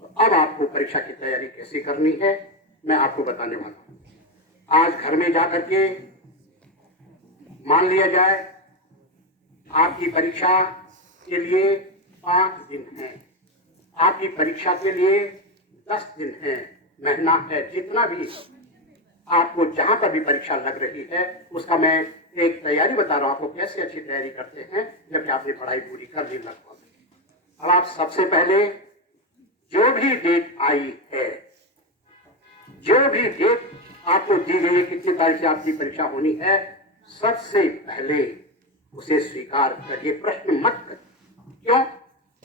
तो अब आपको परीक्षा की तैयारी कैसे करनी है मैं आपको बताने वाला हूं। आज घर में जाकर के मान लिया जाए आपकी परीक्षा के लिए 5 दिन है, आपकी परीक्षा के लिए 10 दिन है, महीना है, जितना भी आपको जहां पर भी परीक्षा लग रही है उसका मैं एक तैयारी बता रहा हूं आपको, कैसे अच्छी तैयारी करते हैं जबकि आपने पढ़ाई पूरी कर ली लगभग। अब आप सबसे पहले जो भी डेट आई है, जो भी डेट आपको दी गई है, कितनी तारीख से आपकी परीक्षा होनी है, सबसे पहले उसे स्वीकार करिए, प्रश्न मत करिए। क्यों?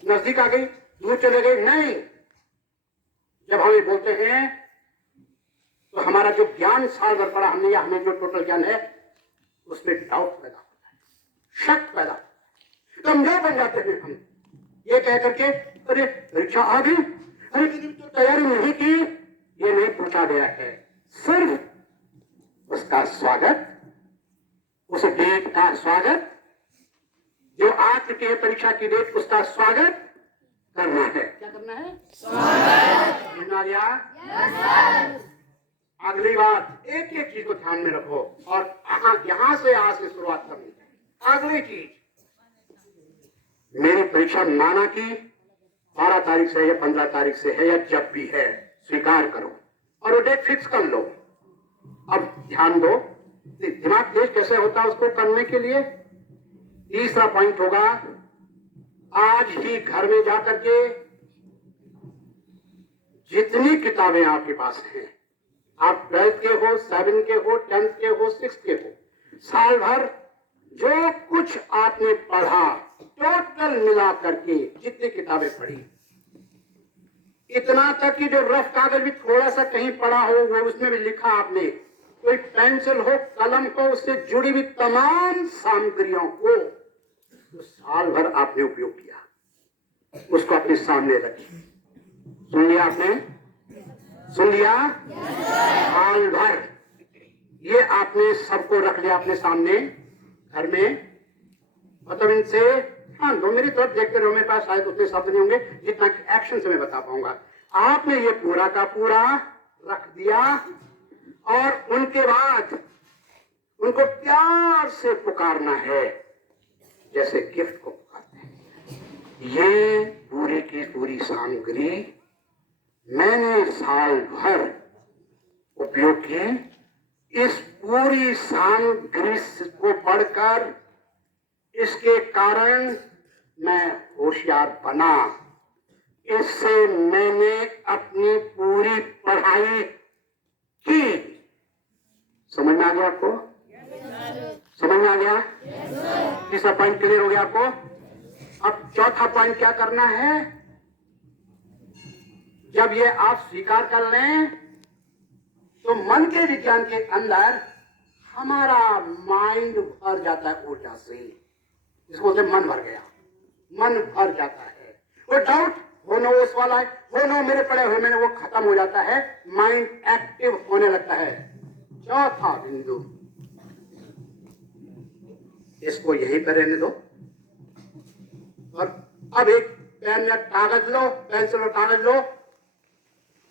नजदीक आ गई, दूर चले गए, नहीं। जब हमें बोलते हैं तो हमारा जो ज्ञान साल भर पड़ा हमने, या हमें जो टोटल ज्ञान है उसमें डाउट पैदा होता है, शक पैदा होता है, कमजोर बन जाते हैं हम ये कह करके अरे परीक्षा आ गई, अरे तो तैयारी नहीं की, ये नहीं पूछा गया है। सिर्फ उसका स्वागत, उस डेट का स्वागत, जो आ चुकी है परीक्षा की डेट, उसका स्वागत करना है। क्या करना है? स्वागत। समझ गया? अगली बात, एक एक चीज को ध्यान में रखो और यहां से आज से शुरुआत करनी है। अगली चीज, मेरी परीक्षा माना कि 12 तारीख से या 15 तारीख से है या जब भी है, स्वीकार करो और वो डेट फिक्स कर लो। अब ध्यान दो, दिमाग तेज कैसे होता है उसको करने के लिए। तीसरा पॉइंट होगा, आज ही घर में जाकर के जितनी किताबें आपके पास हैं, आप 12th के हो, 7 के हो, 10th के हो, 6 के हो, साल भर जो कुछ आपने पढ़ा टोटल मिला करके जितनी किताबें पढ़ी, इतना तक कि जो रफ कागज भी थोड़ा सा कहीं पढ़ा हो वो उसमें भी लिखा आपने, कोई पेंसिल हो, कलम को, उससे जुड़ी हुई तमाम सामग्रियों को जो साल भर आपने उपयोग किया, उसको अपने सामने रखिए। सुन लिया आपने? सुन लिया? साल भर ये आपने सबको रख लिया अपने सामने घर में, मतलब इनसे हाँ दो, मेरी तरफ देखते रहो, मेरे पास शायद उतने शब्द नहीं होंगे जितना कि एक्शन से मैं बता पाऊंगा। आपने ये पूरा का पूरा रख दिया और उनके बाद उनको प्यार से पुकारना है, जैसे गिफ्ट को पुकारते हैं। ये पूरी की पूरी सामग्री मैंने साल भर उपयोग की, इस पूरी सामग्री को पढ़कर इसके कारण मैं होशियार बना, इससे मैंने अपनी पूरी पढ़ाई की। समझ में आ गया आपको? समझ में आ गया? तीसरा पॉइंट क्लियर हो गया आपको? अब चौथा पॉइंट क्या करना है, जब ये आप स्वीकार कर लें तो मन के विज्ञान के अंदर हमारा माइंड भर जाता है ऊर्जा से, जिसको बोलते मन भर गया, मन भर जाता है। वो डाउट हो नो उस वाला है, हो नो मेरे पड़े हुए मैंने, वो खत्म हो जाता है, माइंड एक्टिव होने लगता है। चौथा बिंदु, इसको यहीं पर रहने दो और अब एक पेन या कागज लो, पेंसिल और कागज लो।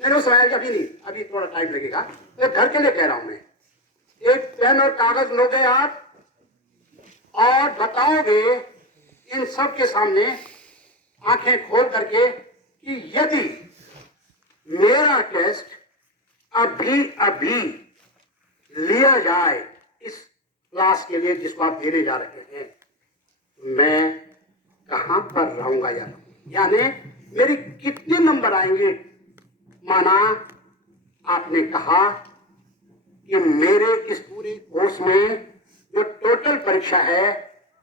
मैंने उस समय अभी नहीं, अभी थोड़ा टाइम लगेगा, तो घर के लिए कह रहा हूं मैं। एक पेन और कागज लोगे आप और बताओगे इन सब के सामने आंखें खोल करके कि यदि मेरा टेस्ट अभी अभी लिया जाए इस क्लास के लिए जिसको आप देने जा रहे हैं, मैं कहां पर रहूंगा, यानी मेरी कितने नंबर आएंगे। माना आपने कहा कि मेरे इस पूरे कोर्स में जो टोटल परीक्षा है,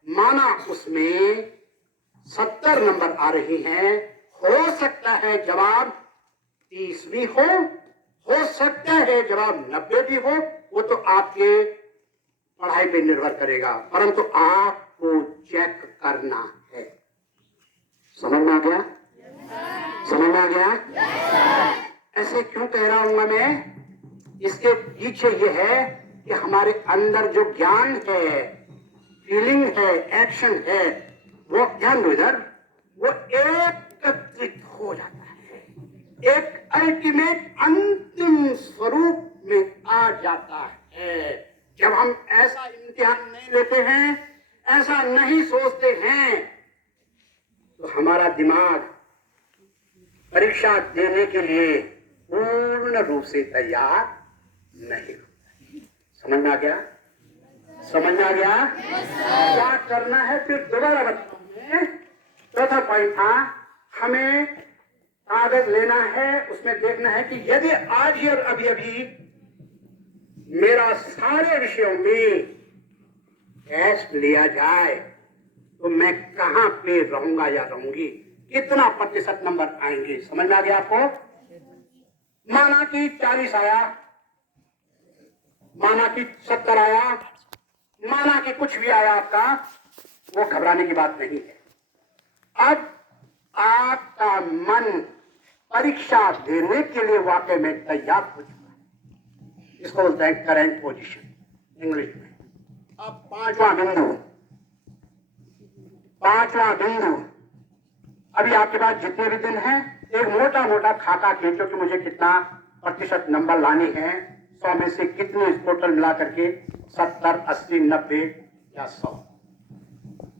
माना उसमें 70 नंबर आ रही हैं, हो सकता है जवाब 30 भी हो सकता है जवाब 90 भी हो, वो तो आपके पढ़ाई पे निर्भर करेगा, परंतु आपको चेक करना है। समझ में आ गया? समझ में आ गया? ऐसे क्यों कह रहा हूं मैं? इसके पीछे ये है कि हमारे अंदर जो ज्ञान है, फीलिंग है, एक्शन है, वो ध्यान दो इधर, वो एकत्रित हो जाता है, एक अल्टीमेट अंतिम स्वरूप में आ जाता है। जब हम ऐसा इम्तिहान नहीं लेते हैं, ऐसा नहीं सोचते हैं तो हमारा दिमाग परीक्षा देने के लिए पूर्ण रूप से तैयार नहीं होता। समझ में आ गया? समझ में आ गया? क्या करना है फिर दोबारा बताता हूं। चौथा पॉइंट था, हमें कागज लेना है, उसमें देखना है कि यदि आज ही और अभी अभी मेरा सारे विषयों में टेस्ट लिया जाए तो मैं कहां पे रहूंगा या रहूंगी, कितना प्रतिशत नंबर आएंगे। समझ में आ गया आपको? माना कि 40 आया, माना कि 70 आया, माना कि कुछ भी आया आपका, वो घबराने की बात नहीं है। अब आपका मन परीक्षा देने के लिए वाकई में तैयार हो चुका है। इसको बोलते हैं करेंट पोजीशन इंग्लिश में। अब पांचवा बिंदु, अभी आपके पास जितने भी दिन हैं, एक मोटा मोटा खाका खींचो कि मुझे कितना प्रतिशत नंबर लाने हैं। 100 में से कितने टोटल मिला करके 70, 80, 90 या 100।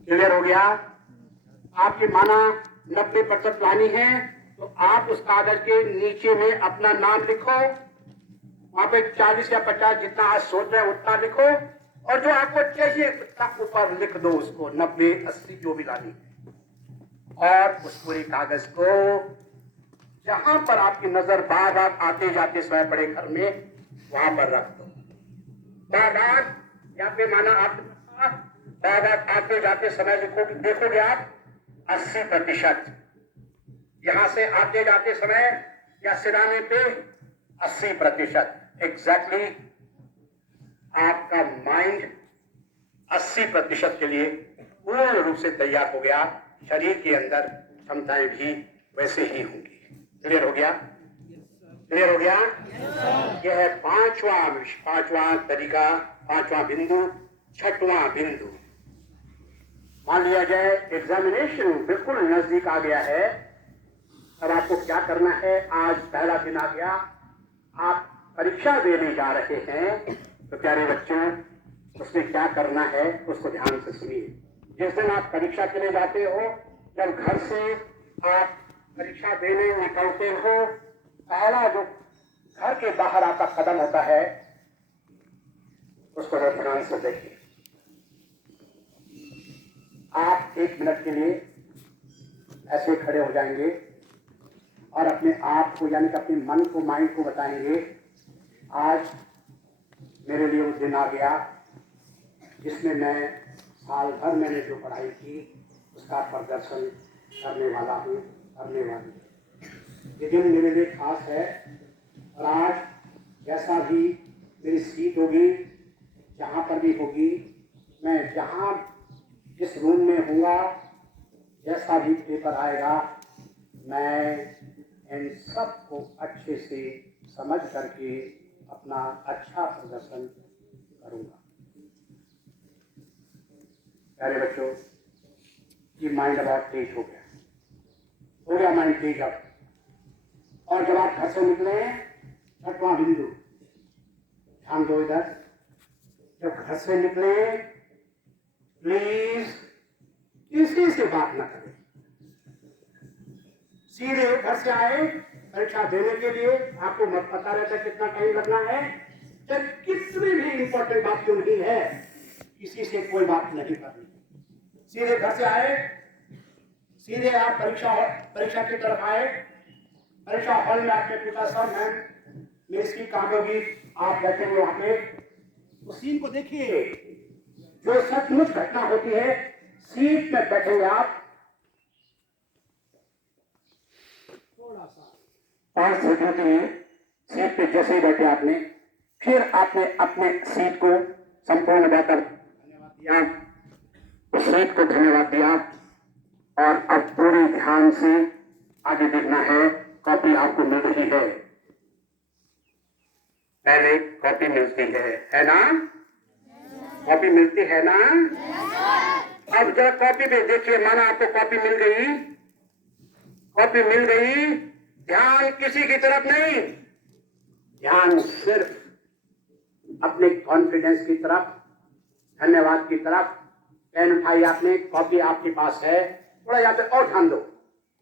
क्लियर हो गया? आपकी माना 90% लानी है तो आप उस कागज के नीचे में अपना नाम लिखो, वहां पे 40 या 50 जितना आज सोच रहे हैं उतना लिखो, और जो आपको चाहिए उतना ऊपर लिख दो उसको, 90, 80 जो भी लानी है। और उस पूरे कागज को जहां पर आपकी नजर बार बार आते जाते समय पड़े घर में, वहां पर रख दो। बार बार यहाँ पे माना आप बार बार आते जाते समय देखोगे आप 80%, यहां से आते जाते समय या सिराने पे 80%। एग्जैक्टली आपका माइंड 80% के लिए पूर्ण रूप से तैयार हो गया। शरीर के अंदर क्षमताएं भी वैसे ही होंगी। क्लियर हो गया? क्लियर हो गया? यह है पांचवा तरीका, पांचवा बिंदु। छठवां बिंदु, मान लिया जाए एग्जामिनेशन बिल्कुल नजदीक आ गया है। अब आपको क्या करना है? आज पहला दिन आ गया, आप परीक्षा देने जा रहे हैं। तो प्यारे बच्चों, उसमें क्या करना है उसको ध्यान से सुनिए। जिस दिन आप परीक्षा के लिए जाते हो, जब घर से आप परीक्षा देने निकलते हो, पहला जो घर के बाहर आपका कदम होता है उसको ध्यान से देखिए। आप 1 मिनट के लिए ऐसे खड़े हो जाएंगे और अपने आप को, यानी कि अपने मन को, माइंड को बताएंगे, आज मेरे लिए वो दिन आ गया जिसमें मैं साल भर मैंने जो पढ़ाई की उसका प्रदर्शन करने वाला हूँ, करने वाली हूँ। ये दिन मेरे लिए खास है। और आज जैसा भी मेरी सीट होगी, जहाँ पर भी होगी, मैं जहाँ जिस रूम में होऊंगा, जैसा भी पेपर आएगा, मैं इन सब को अच्छे से समझ करके अपना अच्छा प्रदर्शन करूंगा। प्यारे बच्चों, ये माइंड बहुत तेज हो गया माइंड तेज अब। और जब आप घर से निकले, छठवां बिंदु, ध्यान दो इधर। जब घर से निकले, प्लीज किसी से बात ना करें। सीधे घर से आए परीक्षा देने के लिए, आपको मत पता रहता कितना टाइम लगना है। जब कितनी भी इंपॉर्टेंट बात क्यों नहीं है, किसी से कोई बात नहीं करनी। सीधे घर से आए, सीधे आप परीक्षा की तरफ आए। परीक्षा हॉल में आपने पूछा, सर मैम मेरी सीट कहाँ पे होगी? आप बैठेंगे वहां पे। उस सीन को देखिए, जो सचमुच घटना होती है। सीट में बैठेंगे आप, थोड़ा सा 5 सेकंड के लिए सीट पे जैसे ही बैठे आपने, फिर आपने अपने सीट को संपूर्ण बैठकर धन्यवाद दिया, उस सीट को धन्यवाद दिया, और अब पूरे ध्यान से आगे देखना है। कॉपी आपको मिल रही है, पहले कॉपी मिलती है ना? कॉपी मिलती है ना? अब जब कॉपी पे देखिए, माना आपको कॉपी मिल गई, कॉपी मिल गई, ध्यान किसी की तरफ नहीं, ध्यान सिर्फ अपने कॉन्फिडेंस की तरफ, धन्यवाद की तरफ, पेन उठाई आपने, कॉपी आपके पास है, थोड़ा यहाँ पे और ध्यान दो,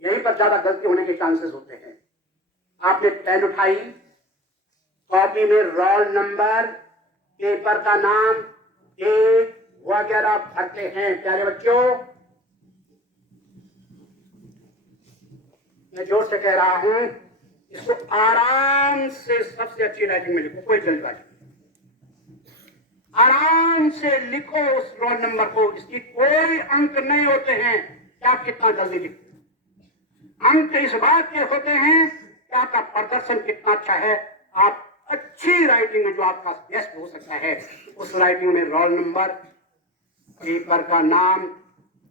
यहीं पर ज्यादा गलती होने के चांसेस होते हैं। आपने पेन उठाई, कॉपी में रोल नंबर, पेपर का नाम, डेट वगैरह भरते हैं। प्यारे बच्चों, मैं जोर से कह रहा हूं, इसको आराम से सबसे अच्छी राइटिंग में लिखो, कोई जल्दबाजी नहीं। आराम से लिखो उस रोल नंबर को, इसकी कोई अंक नहीं होते हैं कि आप कितना जल्दी लिखते हैं। अंक इस बात के होते हैं कि आपका प्रदर्शन कितना अच्छा है। आप अच्छी राइटिंग में जो आपका बेस्ट हो सकता है, उस राइटिंग में रोल नंबर, पेपर का नाम,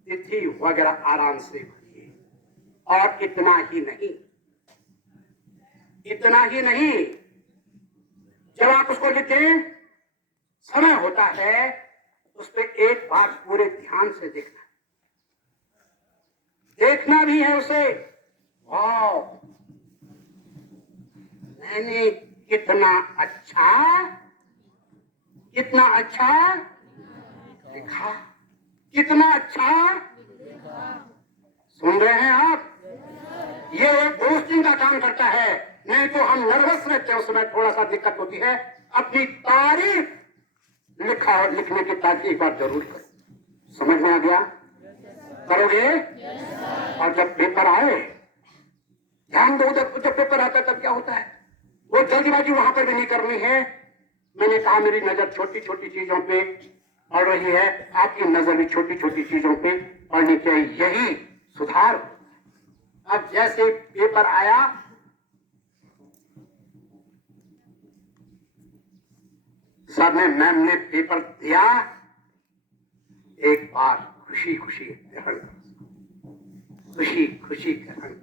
तिथि वगैरह आराम से भरिए। और इतना ही नहीं, इतना ही नहीं, जब आप उसको लिखें, समय होता है, उस पर एक बार पूरे ध्यान से देखना, देखना भी है उसे। वाह, मैंने कितना अच्छा लिखा, कितना अच्छा। सुन रहे हैं आप? ये एक बूस्टिंग का काम करता है। नहीं तो हम नर्वस रहते हैं, उस समय थोड़ा सा दिक्कत होती है। अपनी तारीफ लिखा और लिखने की तारीफ एक बार जरूर करो। समझ में आ गया? करोगे? और जब पेपर आए, ध्यान दो, जब पेपर आता है तब क्या होता है, वो जल्दबाजी वहां पर भी नहीं करनी है। मैंने कहा मेरी नजर छोटी छोटी चीजों पे पड़ रही है, आपकी नजर भी छोटी छोटी चीजों पे पड़नी चाहिए, यही सुधार। अब जैसे पेपर आया, सर ने, मैम ने पेपर दिया, एक बार खुशी खुशी ग्रहण, खुशी खुशी ग्रहण।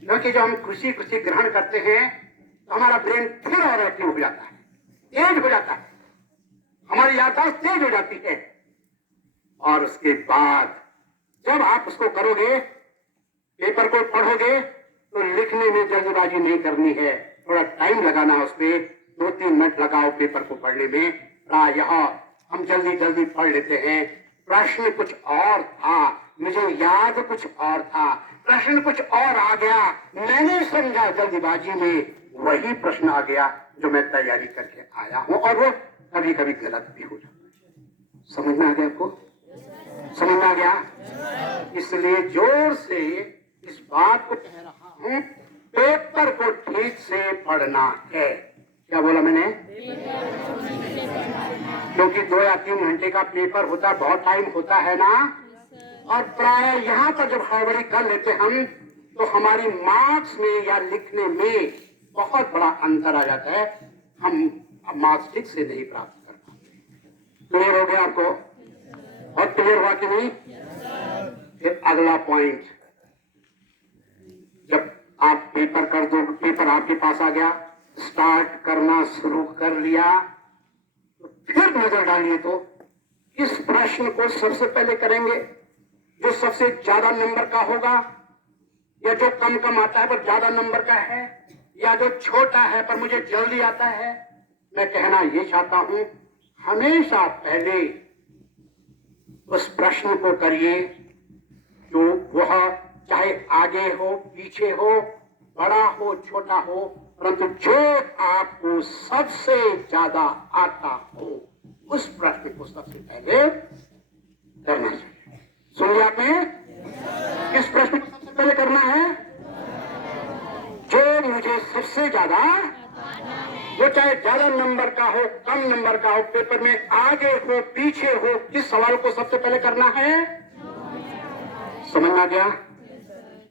क्योंकि जब हम खुशी खुशी ग्रहण करते हैं तो हमारा ब्रेन फिर और एक्टिव हो जाता है, तेज हो जाता है, हमारी याददाश्त तेज हो जाती है। और उसके बाद जब आप उसको करोगे, पेपर को पढ़ोगे, तो लिखने में जल्दबाजी नहीं करनी है, थोड़ा टाइम लगाना है उस पर, 2-3 मिनट लगाओ पेपर को पढ़ने में। प्रायः हम जल्दी जल्दी पढ़ लेते हैं। प्रश्न कुछ और था, मुझे याद कुछ और था, प्रश्न कुछ और आ गया, मैंने समझा जल्दबाजी में, वही प्रश्न आ गया जो मैं तैयारी करके आया हूं, और वो कभी कभी गलत भी हो जाता है। समझ में आ गया आपको? समझ में आ गया? इसलिए जोर से इस बात को कह रहा हूं, पेपर को ठीक से पढ़ना है। क्या बोला मैंने? क्योंकि 2 या 3 घंटे का पेपर होता है, बहुत टाइम होता है ना। और प्राय यहाँ पर जब हड़बड़ी कर लेते हम, तो हमारी मार्क्स में या लिखने में बहुत बड़ा अंतर आ जाता है, हम मार्क्स ठीक से नहीं प्राप्त कर पाते। क्लियर हो गया आपको? और क्लियर हुआ कि नहीं? फिर अगला पॉइंट, जब आप पेपर कर दो, पेपर आपके पास आ गया, स्टार्ट करना शुरू कर लिया, तो फिर नजर डालिए तो इस प्रश्न को सबसे पहले करेंगे जो सबसे ज्यादा नंबर का होगा, या जो कम कम आता है पर ज्यादा नंबर का है, या जो छोटा है पर मुझे जल्दी आता है। मैं कहना ये चाहता हूं, हमेशा पहले उस प्रश्न को करिए जो वह चाहे आगे हो, पीछे हो, बड़ा हो, छोटा हो, परंतु जो आपको सबसे ज्यादा आता हो, उस प्रश्न को सबसे पहले करना चाहिए। सुन लिया आपने? किस प्रश्न को सबसे पहले करना है? जो मुझे सबसे ज्यादा, वो चाहे ज्यादा नंबर का हो, कम नंबर का हो, पेपर में आगे हो, पीछे हो, किस सवाल को सबसे पहले करना है? समझ में आ गया?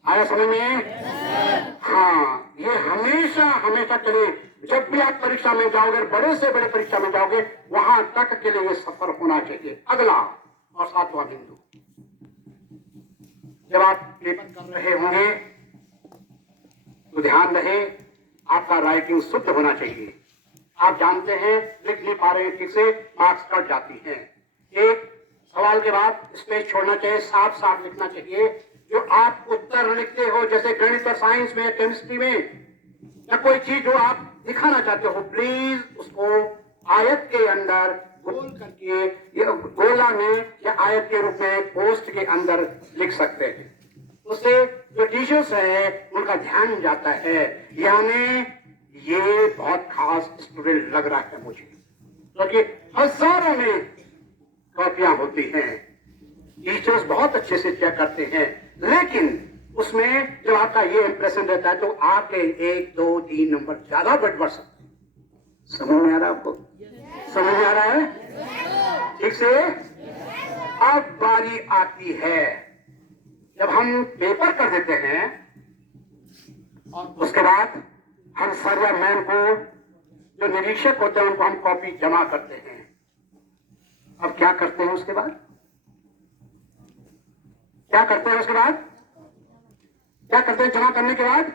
आया समझ में? हाँ, ये हमेशा हमेशा के लिए, जब भी आप परीक्षा में जाओगे, बड़े से बड़े परीक्षा में जाओगे, वहां तक के लिए ये सफर होना चाहिए। अगला और 7वां बिंदु, जब आप पेपर कर रहे होंगे तो ध्यान रहे आपका राइटिंग शुद्ध होना चाहिए। आप जानते हैं लिख नहीं पा रहे हैं ठीक से, मार्क्स कट जाती हैं। एक सवाल के बाद स्पेस छोड़ना चाहिए, साफ साफ लिखना चाहिए। जो आप उत्तर लिखते हो, जैसे गणित और साइंस में, केमिस्ट्री में, या कोई चीज जो आप दिखाना चाहते हो, प्लीज उसको आयत के अंदर गोल करके ये गोला में या आयत के रूप में पोस्ट के अंदर लिख सकते हैं। उससे जो टीचर्स है उनका ध्यान जाता है, यानी ये बहुत खास स्टूडेंट लग रहा है मुझे, क्योंकि हजारों में कॉपियां होती हैं, टीचर्स बहुत अच्छे से चेक करते हैं, लेकिन उसमें जो आपका ये इंप्रेशन रहता है तो आपके 1, 2, 3 नंबर ज्यादा बढ़ सकते हैं। समझ में आ रहा है आपको? समझ में आ रहा है ठीक से? अब बारी आती है जब हम पेपर कर देते हैं और उसके बाद हम सर्वर मैन को, जो निरीक्षक होते हैं, उनको हम कॉपी जमा करते हैं। अब क्या करते हैं उसके बाद? क्या करते हैं उसके बाद? क्या करते हैं जमा करने के बाद?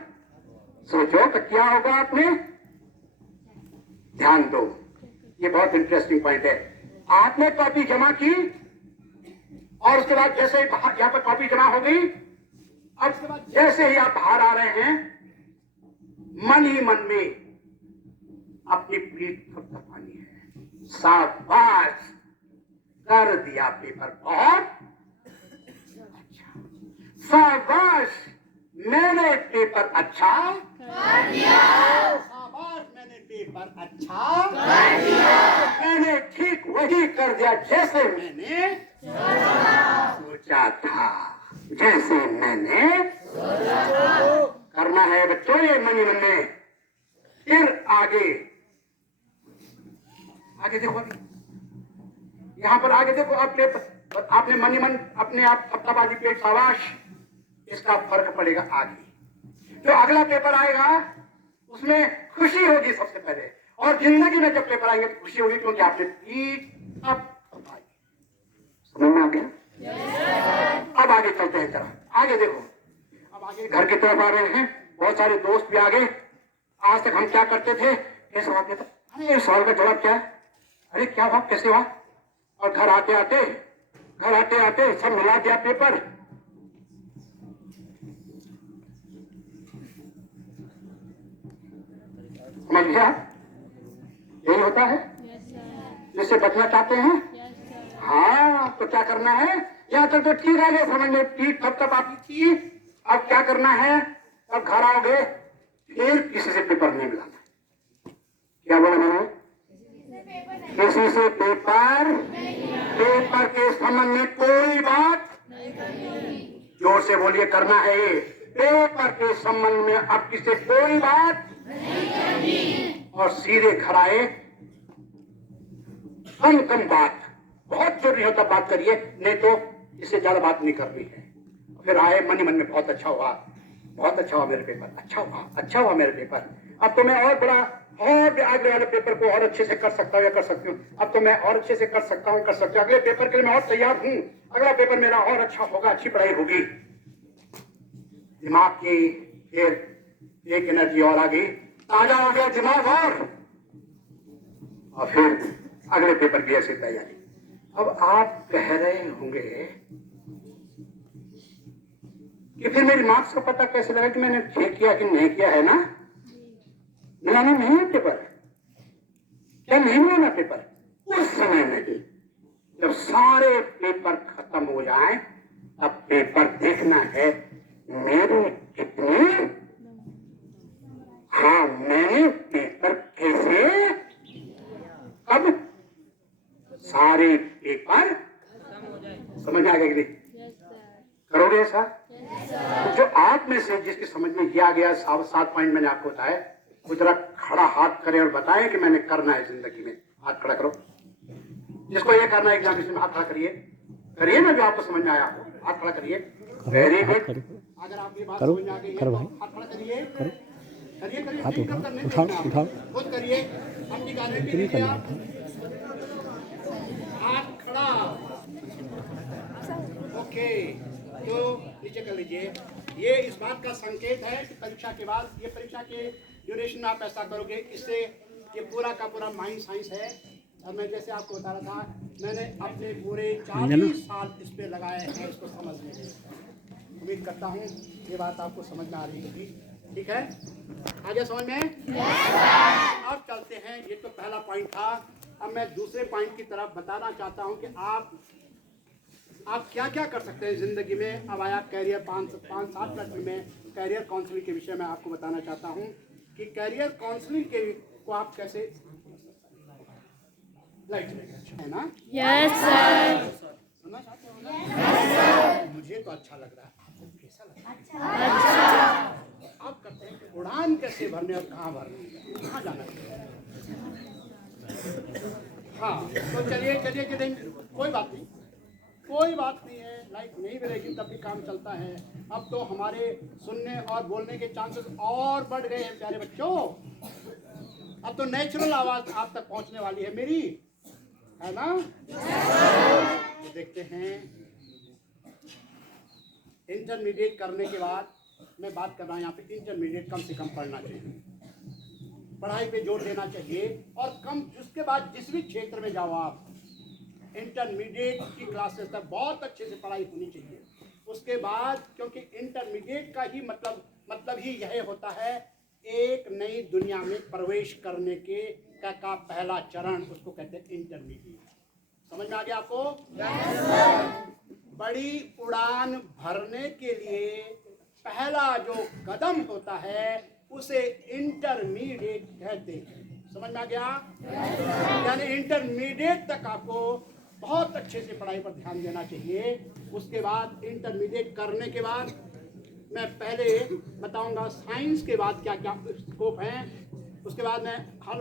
सोचो तो क्या होगा आपने? ध्यान दो, ये बहुत इंटरेस्टिंग पॉइंट है। आपने कॉपी जमा की और उसके बाद जैसे ही यहाँ पर कॉपी जमा हो गई, अब उसके बाद जैसे ही आप बाहर आ रहे हैं, मन ही मन में अपनी पीठ थपथपानी है। शाबाश, कर दिया पेपर बहुत अच्छा, शाबाश मैंने पेपर अच्छा कर दिया, शाबाश मैंने पेपर अच्छा कर दिया, मैंने ठीक वही कर दिया जैसे मैंने सोचा था, जैसे मैंने करना है बच्चों, ये मन ही मन में। फिर आगे देखो, अभी यहां पर आगे देखो, आपने मन ही मन अपने आप थपथपाजी पेट, शाबाश, इसका फर्क पड़ेगा आगे। जो अगला पेपर आएगा उसमें खुशी होगी सबसे पहले, और जिंदगी में जब पेपर आएंगे तो खुशी होगी, क्योंकि आपने पीठ अब समझ में आ गया? अब आगे चलते हैं, जरा आगे देखो। अब आगे घर की तरफ आ रहे हैं, बहुत सारे दोस्त भी आ गए। आज तक हम क्या करते थे, ये सवाल कहते, अरे इस सवाल का जवाब क्या है, अरे क्या हुआ, कैसे हुआ, और घर आते आते सब मिला दिया पेपर। समझ गया? यही होता है जिससे बचना चाहते हैं। हाँ, तो क्या करना है? यहाँ तक तो ठीक है, समझ में पीठ थपथप आपकी थी। अब क्या करना है? अब घर आओगे, फिर किसी से पेपर नहीं मिलाना। क्या बोला मैंने? किसी से पेपर के संबंध में कोई बात, जोर से बोलिए, करना है ये। पेपर के संबंध में अब किसी से कोई बात नहीं, और सीधे घर आए, कम बात, बहुत जरूरी होता बात करिए, नहीं तो इससे ज्यादा बात नहीं करनी है। फिर आए, मन ही मन में बहुत अच्छा हुआ मेरे पेपर, अच्छा हुआ मेरे पेपर। अब तो मैं और बड़ा, और आगे वाले पेपर को और अच्छे से कर सकता हूँ या कर सकती हूँ। अब तो मैं और अच्छे से कर सकता हूँ, अगले पेपर के लिए मैं और तैयार हूँ, अगला पेपर मेरा और अच्छा होगा, अच्छी पढ़ाई होगी। दिमाग की फिर एक एनर्जी और आ गई, ताजा हो गया दिमाग, और फिर अगले पेपर की ऐसी तैयारी। अब आप कह रहे होंगे कि फिर मेरी मार्क्स का पता कैसे लगा कि मैंने ठीक किया कि नहीं किया, है ना? मिलाना नहीं है पेपर, क्या नहीं मिलाना पेपर? उस समय नहीं, जब सारे पेपर खत्म हो जाए, अब पेपर देखना है मेरे कितने, हाँ मैंने पेपर कैसे, अब सारे पेपर समझ आ गया कि करोगे ऐसा? तो जो आप में से जिसकी समझ में ये आ गया, 7 पॉइंट मैंने आपको बताया, वो जरा खड़ा हाथ करे और बताए कि मैंने करना है जिंदगी में। हाथ खड़ा करो, जिसको ये करना है एग्जामिनेशन में, हाथ खड़ा करिए ना, जो आपको समझ में आया, हाथ खड़ा करिए। Very good. अगर आप ये बात समझ में आ गई है तो हाथ खड़ा करिए, उठाओ, खुद करिए, हम निकालने के लिए आप हाथ खड़ा, ओके। तो नीचे कर लीजिए। ये इस बात का संकेत है कि परीक्षा के बाद, ये परीक्षा के ड्यूरेशन में आप ऐसा करोगे, इससे ये पूरा का पूरा माइंड साइंस है। और मैं जैसे आपको बता रहा था, मैंने अपने पूरे 40 साल इस पे लगाए हैं इसको समझने में। उम्मीद करता हूँ ये बात आपको समझ में आ रही होगी, ठीक है? आ गया समझ में? अब चलते हैं, ये तो पहला पॉइंट था। अब मैं दूसरे पॉइंट की तरफ बताना चाहता हूं कि आप क्या क्या कर सकते हैं ज़िंदगी में। अब आया कैरियर 5-7 मिनट में कैरियर काउंसलिंग के विषय में आपको बताना चाहता हूं कि कैरियर काउंसलिंग के को आप कैसे लाइट है ना। Yes sir. सुनना चाहते हो ना? yes, sir. मुझे तो अच्छा लग रहा है, आपको कैसा लग रहा है? अच्छा। आप करते हैं कि उड़ान कैसे भरने और कहाँ भरने, कहाँ जाना है। हाँ तो चलिए कोई बात नहीं है, लाइट नहीं मिलेगी तब भी काम चलता है। अब तो हमारे सुनने और बोलने के चांसेस और बढ़ गए हैं प्यारे बच्चों। अब तो नेचुरल आवाज आप तक पहुंचने वाली है मेरी, है ना। तो देखते हैं इंटरमीडिएट करने के बाद, मैं बात कर रहा हूँ यहाँ पे इंटरमीडिएट कम से कम पढ़ना चाहिए, पढ़ाई पे जोर देना चाहिए। और कम उसके बाद जिस भी क्षेत्र में जाओ आप, इंटरमीडिएट की क्लासेस तक बहुत अच्छे से पढ़ाई होनी चाहिए। उसके बाद क्योंकि इंटरमीडिएट का ही मतलब ही यह होता है एक नई दुनिया में प्रवेश करने का पहला चरण, उसको कहते हैं इंटरमीडिएट। समझ में आ गया आपको? बड़ी उड़ान भरने के लिए पहला जो कदम होता है उसे इंटरमीडिएट कहते हैं। समझ में आ गया? यानी इंटरमीडिएट तक आपको बहुत अच्छे से पढ़ाई पर ध्यान देना चाहिए। उसके बाद इंटरमीडिएट करने के बाद मैं पहले बताऊंगा साइंस के बाद क्या क्या स्कोप है। उसके बाद मैं हर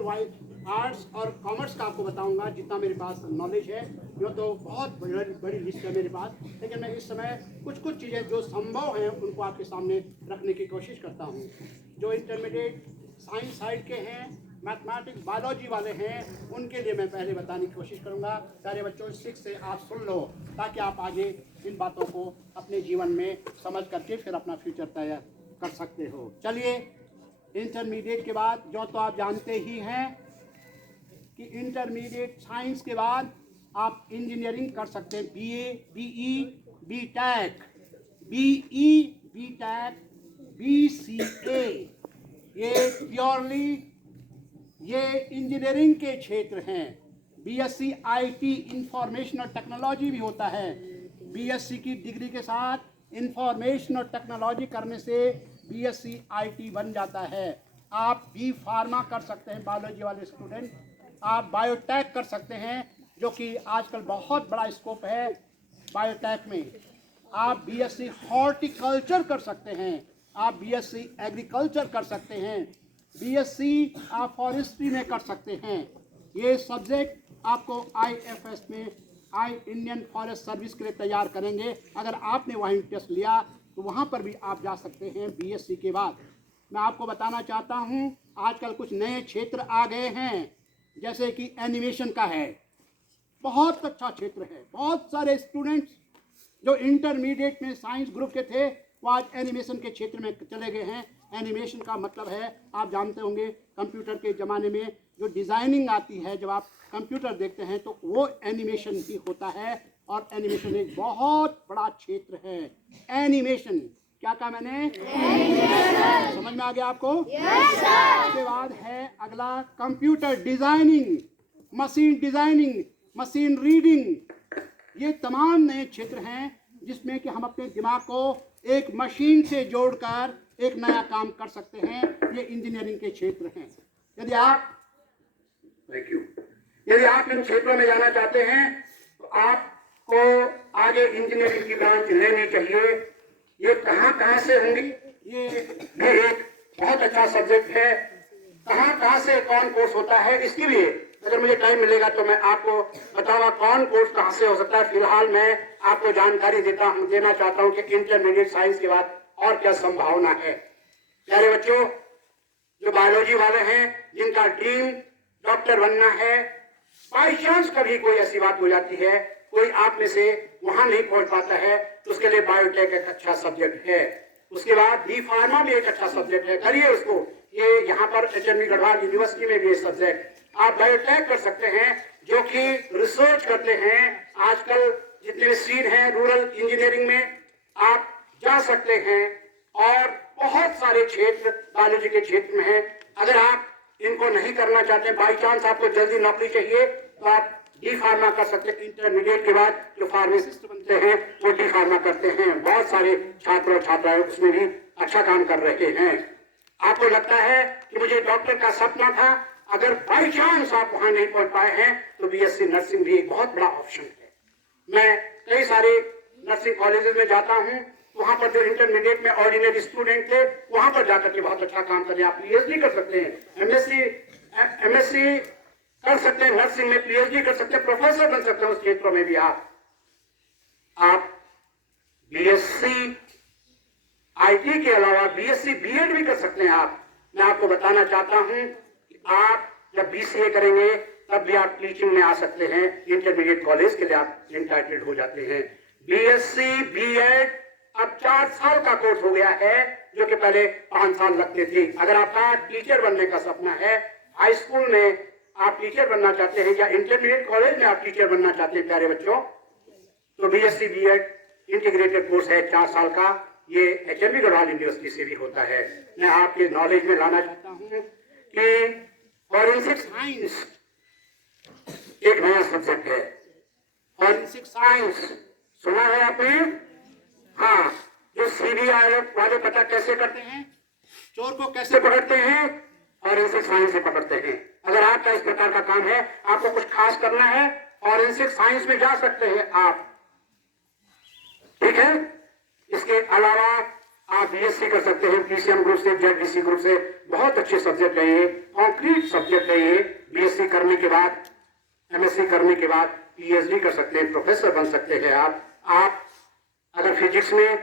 आर्ट्स और कॉमर्स का आपको बताऊंगा जितना मेरे पास नॉलेज है। यो तो बहुत बड़ी लिस्ट है मेरे पास, लेकिन मैं इस समय कुछ चीज़ें जो संभव हैं उनको आपके सामने रखने की कोशिश करता हूँ। जो इंटरमीडिएट साइंस साइड के हैं, मैथमेटिक्स बायोलॉजी वाले हैं, उनके लिए मैं पहले बताने की कोशिश करूंगा। सारे बच्चों 6 से आप सुन लो ताकि आप आगे इन बातों को अपने जीवन में समझ करके फिर अपना फ्यूचर तैयार कर सकते हो। चलिए, इंटरमीडिएट के बाद जो तो आप जानते ही हैं कि इंटरमीडिएट साइंस के बाद आप इंजीनियरिंग कर सकते हैं। BA, BE, BTech, BE, BTech, BCA, ये प्योरली ये इंजीनियरिंग के क्षेत्र हैं। BSc IT इंफॉर्मेशन और टेक्नोलॉजी भी होता है। BSc की डिग्री के साथ इंफॉर्मेशन और टेक्नोलॉजी करने से BSc IT बन जाता है। आप B फार्मा कर सकते हैं, बायोलॉजी वाले स्टूडेंट। आप बायोटेक कर सकते हैं, जो कि आजकल बहुत बड़ा स्कोप है बायोटेक में। आप BSc हॉर्टिकल्चर कर सकते हैं, आप BSc एग्रीकल्चर कर सकते हैं, BSc आप फॉरेस्ट्री में कर सकते हैं। ये सब्जेक्ट आपको IFS में इंडियन फॉरेस्ट सर्विस के लिए तैयार करेंगे। अगर आपने वहाँ इंटरेस्ट लिया तो वहाँ पर भी आप जा सकते हैं BSc के बाद। मैं आपको बताना चाहता हूँ आजकल कुछ नए क्षेत्र आ गए हैं, जैसे कि एनिमेशन का है, बहुत अच्छा क्षेत्र है। बहुत सारे स्टूडेंट्स जो इंटरमीडिएट में साइंस ग्रुप के थे वो आज एनिमेशन के क्षेत्र में चले गए हैं। एनिमेशन का मतलब है, आप जानते होंगे, कंप्यूटर के ज़माने में जो डिज़ाइनिंग आती है, जब आप कंप्यूटर देखते हैं तो वो एनिमेशन ही होता है। और एनिमेशन एक बहुत बड़ा क्षेत्र है। एनिमेशन क्या कहा मैंने? समझ में आ गया आपको? उसके बाद है अगला कंप्यूटर डिज़ाइनिंग, मशीन रीडिंग। ये तमाम नए क्षेत्र हैं जिसमें कि हम अपने दिमाग को एक मशीन से जोड़कर एक नया काम कर सकते हैं। ये इंजीनियरिंग के क्षेत्र हैं। यदि आप इन क्षेत्रों में जाना चाहते हैं तो आपको आगे इंजीनियरिंग की ब्रांच लेनी चाहिए। ये कहाँ से होंगी, ये भी एक बहुत अच्छा सब्जेक्ट है। कहाँ से कौन कोर्स होता है, इसकी भी अगर मुझे टाइम मिलेगा तो मैं आपको बताऊंगा कौन कोर्स कहाँ से हो सकता है। फिलहाल मैं आपको जानकारी देना चाहता हूँ कि इंटरमीडिएट साइंस के बाद और क्या संभावना है। प्यारे बच्चों, जो बायोलॉजी वाले हैं, जिनका ड्रीम डॉक्टर बनना है, बाई चांस कभी कोई ऐसी बात हो जाती है, कोई आप में से वहां नहीं पहुंच पाता है, तो उसके लिए बायोटेक एक अच्छा सब्जेक्ट है। उसके बाद B फार्मा भी एक अच्छा सब्जेक्ट है, करिए उसको। ये यहाँ पर HNV गढ़वाल यूनिवर्सिटी में भी ये सब्जेक्ट। आप बायोटेक कर सकते हैं, जो कि रिसर्च करते हैं। आजकल जितने भी सीड हैं रूरल इंजीनियरिंग में, आप जा सकते हैं। और बहुत सारे क्षेत्र बायोलॉजी के क्षेत्र में हैं। अगर आप इनको नहीं करना चाहते, बाई चांस आपको जल्दी नौकरी चाहिए, तो आप डी फार्मा कर सकते हैं। इंटरमीडिएट के बाद जो फार्मासिस्ट बनते हैं वो डी फार्मा करते हैं। बहुत सारे छात्र और छात्राएं उसमें भी अच्छा काम कर रहे हैं। आपको लगता है कि मुझे डॉक्टर का सपना था, अगर बाई चांस आप वहां नहीं पहुंच पाए हैं तो बीएससी नर्सिंग भी एक बहुत बड़ा ऑप्शन है। मैं कई सारे नर्सिंग कॉलेजेस में जाता हूं, वहां पर जो इंटरमीडिएट में ऑर्डिनरी स्टूडेंट थे वहां पर जाकर के बहुत अच्छा काम कर रहे हैं। आप पीएचडी कर सकते हैं, एमएससी कर सकते हैं, नर्सिंग में पीएचडी कर सकते हैं, प्रोफेसर बन सकते हैं उस क्षेत्रों में भी। आप बीएससी आईटी के अलावा बीएससी बीएड भी कर सकते हैं। मैं आपको बताना चाहता हूं कि आप जब बीसीए करेंगे तब भी आप टीचिंग में आ सकते हैं। इंटरमीडिएट कॉलेज के लिए आप एंटाइटल्ड हो जाते हैं। बीएससी बीएड अब 4 साल का कोर्स हो गया है, जो कि पहले 5 साल लगते थे। अगर आपका टीचर बनने का सपना है, हाई स्कूल में आप टीचर बनना चाहते हैं या इंटरमीडिएट कॉलेज में आप टीचर बनना चाहते हैं प्यारे बच्चों, तो बीएससी बीएड इंटीग्रेटेड कोर्स है 4 साल का। ये एचएमबी गढ़वाल यूनिवर्सिटी से भी होता है। मैं आपके नॉलेज में लाना चाहता हूं कि फॉरेंसिक साइंस एक नया सब्जेक्ट है। फॉरेंसिक साइंस सुना है आपने? हाँ, जो सीबीआई वाले पता कैसे करते हैं, चोर को कैसे पकड़ते हैं, फॉरेंसिक साइंस से पकड़ते हैं। अगर आपका इस प्रकार का काम है, आपको कुछ खास करना है, फॉरेंसिक साइंस में जा सकते हैं आप, ठीक है। इसके अलावा आप बीएससी कर सकते हैं पीसीएम ग्रुप से, जेडबीसी ग्रुप से। बहुत अच्छे सब्जेक्ट है ये, कॉन्क्रीट सब्जेक्ट है ये। बीएससी करने के बाद, एमएससी करने के बाद पीएचडी कर सकते हैं, प्रोफेसर बन सकते हैं आप अगर फिजिक्स में,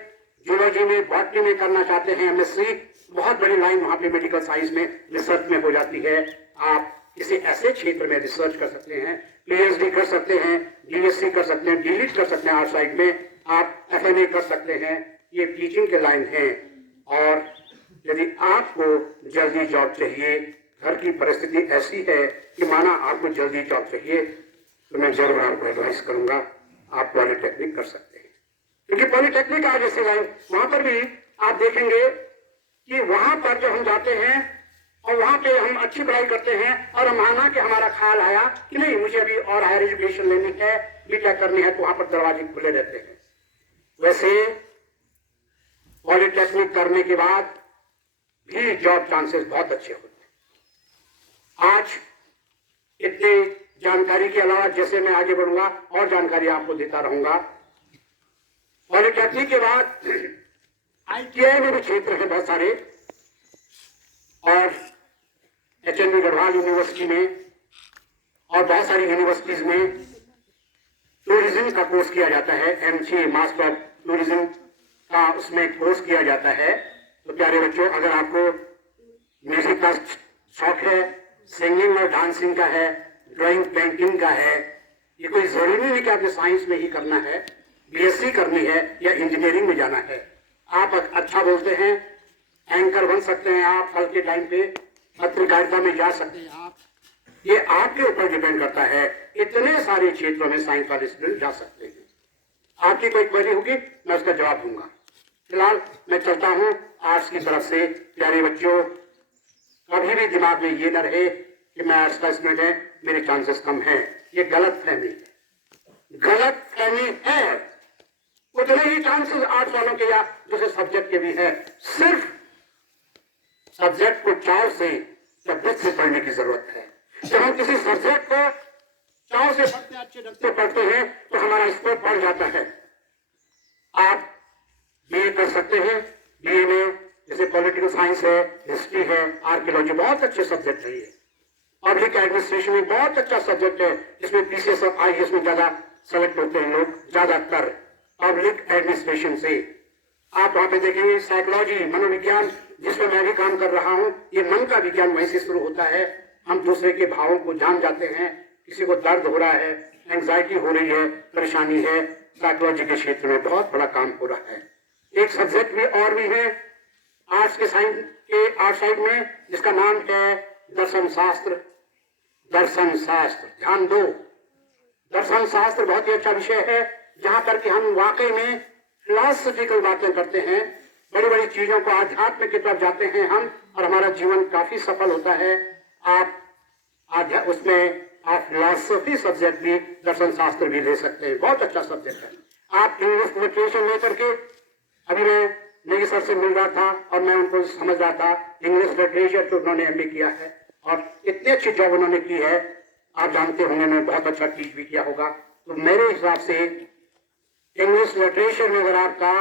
जियोलॉजी में, बॉटनी में करना चाहते हैं एमएससी, बहुत बड़ी लाइन वहां पे मेडिकल साइंस में, रिसर्च में हो जाती है। आप किसी ऐसे क्षेत्र में रिसर्च कर सकते हैं, पीएचडी कर सकते हैं, डीएससी कर सकते हैं, डीलिट कर सकते हैं, आर्ट साइड में आप एफएमए कर सकते हैं। ये टीचिंग के लाइन है। और यदि आपको जल्दी जॉब चाहिए, घर की परिस्थिति ऐसी है कि माना आपको जल्दी जॉब चाहिए, तो मैं जरूर आपको एडवाइस करूंगा आप पॉलिटेक्निक कर सकते हैं। क्योंकि पॉलिटेक्निक आज ऐसी लाइन, वहां पर भी आप देखेंगे कि वहां पर जब हम जाते हैं और वहां पे हम अच्छी पढ़ाई करते हैं और माना कि हमारा ख्याल आया कि नहीं मुझे अभी और हायर एजुकेशन लेनी है, बीटेक करनी है, तो वहां पर दरवाजे खुले रहते हैं। वैसे पॉलिटेक्निक करने के बाद भी जॉब चांसेस बहुत अच्छे होते हैं। आज इतनी जानकारी के अलावा जैसे मैं आगे बढ़ूंगा और जानकारी आपको देता रहूंगा। पॉलिटेक्निक के बाद आईटीआई में भी क्षेत्र है बहुत सारे, और एचएनबी गढ़वाल यूनिवर्सिटी में और बहुत सारी यूनिवर्सिटीज में टूरिज्म का कोर्स किया जाता है। एमसी मास्टर ऑफ टूरिज्म का उसमें कोर्स किया जाता है। तो प्यारे बच्चों, अगर आपको म्यूजिक का शौक है, सिंगिंग और डांसिंग का है, ड्राइंग पेंटिंग का है, ये कोई जरूरी नहीं कि आपने साइंस में ही करना है, बीएससी करनी है या इंजीनियरिंग में जाना है। आप अच्छा बोलते हैं, एंकर बन सकते हैं, आप कल के टाइम पे पत्रकारिता में जा सकते हैं आप, ये आपके ऊपर डिपेंड करता है। इतने सारे क्षेत्रों में साइंस वाले स्टूडेंट जा सकते हैं। आपकी कोई क्वेरी होगी मैं उसका जवाब दूंगा। फिलहाल मैं चलता हूं आर्ट्स की तरफ से। प्यारे बच्चों, कभी भी दिमाग में ये न रहे कि मैं आर्ट्स का स्टूडेंट है, मेरे चांसेस कम हैं। ये गलत फहमी है, गलत फहमी है। उतने ही चांसेस आर्ट्स वालों के या दूसरे सब्जेक्ट के भी है। सिर्फ सब्जेक्ट को चाव से या बुक से पढ़ने की जरूरत है। जब हम किसी सब्जेक्ट को चाव से पढ़ते हैं, अच्छे ढंग से पढ़ते हैं, तो हमारा स्कोप बढ़ जाता है। आप बीए कर सकते हैं। बीए में जैसे पॉलिटिकल साइंस है, हिस्ट्री है, आर्कियोलॉजी, बहुत अच्छे सब्जेक्ट है ये। पब्लिक एडमिनिस्ट्रेशन में बहुत अच्छा सब्जेक्ट है, जिसमें पीसीएस और आईएएस में ज्यादा सेलेक्ट होते हैं लोग, ज्यादातर पब्लिक एडमिनिस्ट्रेशन से। आप वहां पे देखेंगे साइकोलॉजी, मनोविज्ञान, जिसमें मैं भी काम कर रहा हूं, ये मन का विज्ञान वहीं से शुरू होता है। हम दूसरे के भावों को जान जाते हैं। किसी को दर्द हो रहा है, एंजाइटी हो रही है, परेशानी है, साइकोलॉजी के क्षेत्र में बहुत बड़ा काम हो रहा है। एक सब्जेक्ट भी और भी है आर्ट्स के साइंस के आर्ट साइड में, जिसका नाम है दर्शन शास्त्र। दर्शन शास्त्र, ध्यान दो, दर्शन शास्त्र बहुत ही अच्छा विषय है, जहां पर कि हम वाकई में फिलॉसफिकल बातें करते हैं, बड़ी बड़ी चीजों को आध्यात्म की तरफ जाते हैं हम, और हमारा जीवन काफी सफल होता है। आप उसमें आप फिलॉसफी सब्जेक्ट भी, दर्शन शास्त्र भी ले सकते हैं, बहुत अच्छा सब्जेक्ट है। आप इंग्लिश लिटरेचर लेकर के, अभी मैं नेगी सर से मिल रहा था और मैं उनको समझ रहा था, इंग्लिश लिटरेचर तो उन्होंने MA किया है और इतनी अच्छी जॉब उन्होंने की है, आप जानते होंगे, मैं बहुत अच्छा टीच भी किया होगा। तो मेरे हिसाब से इंग्लिश लिटरेचर में अगर आपका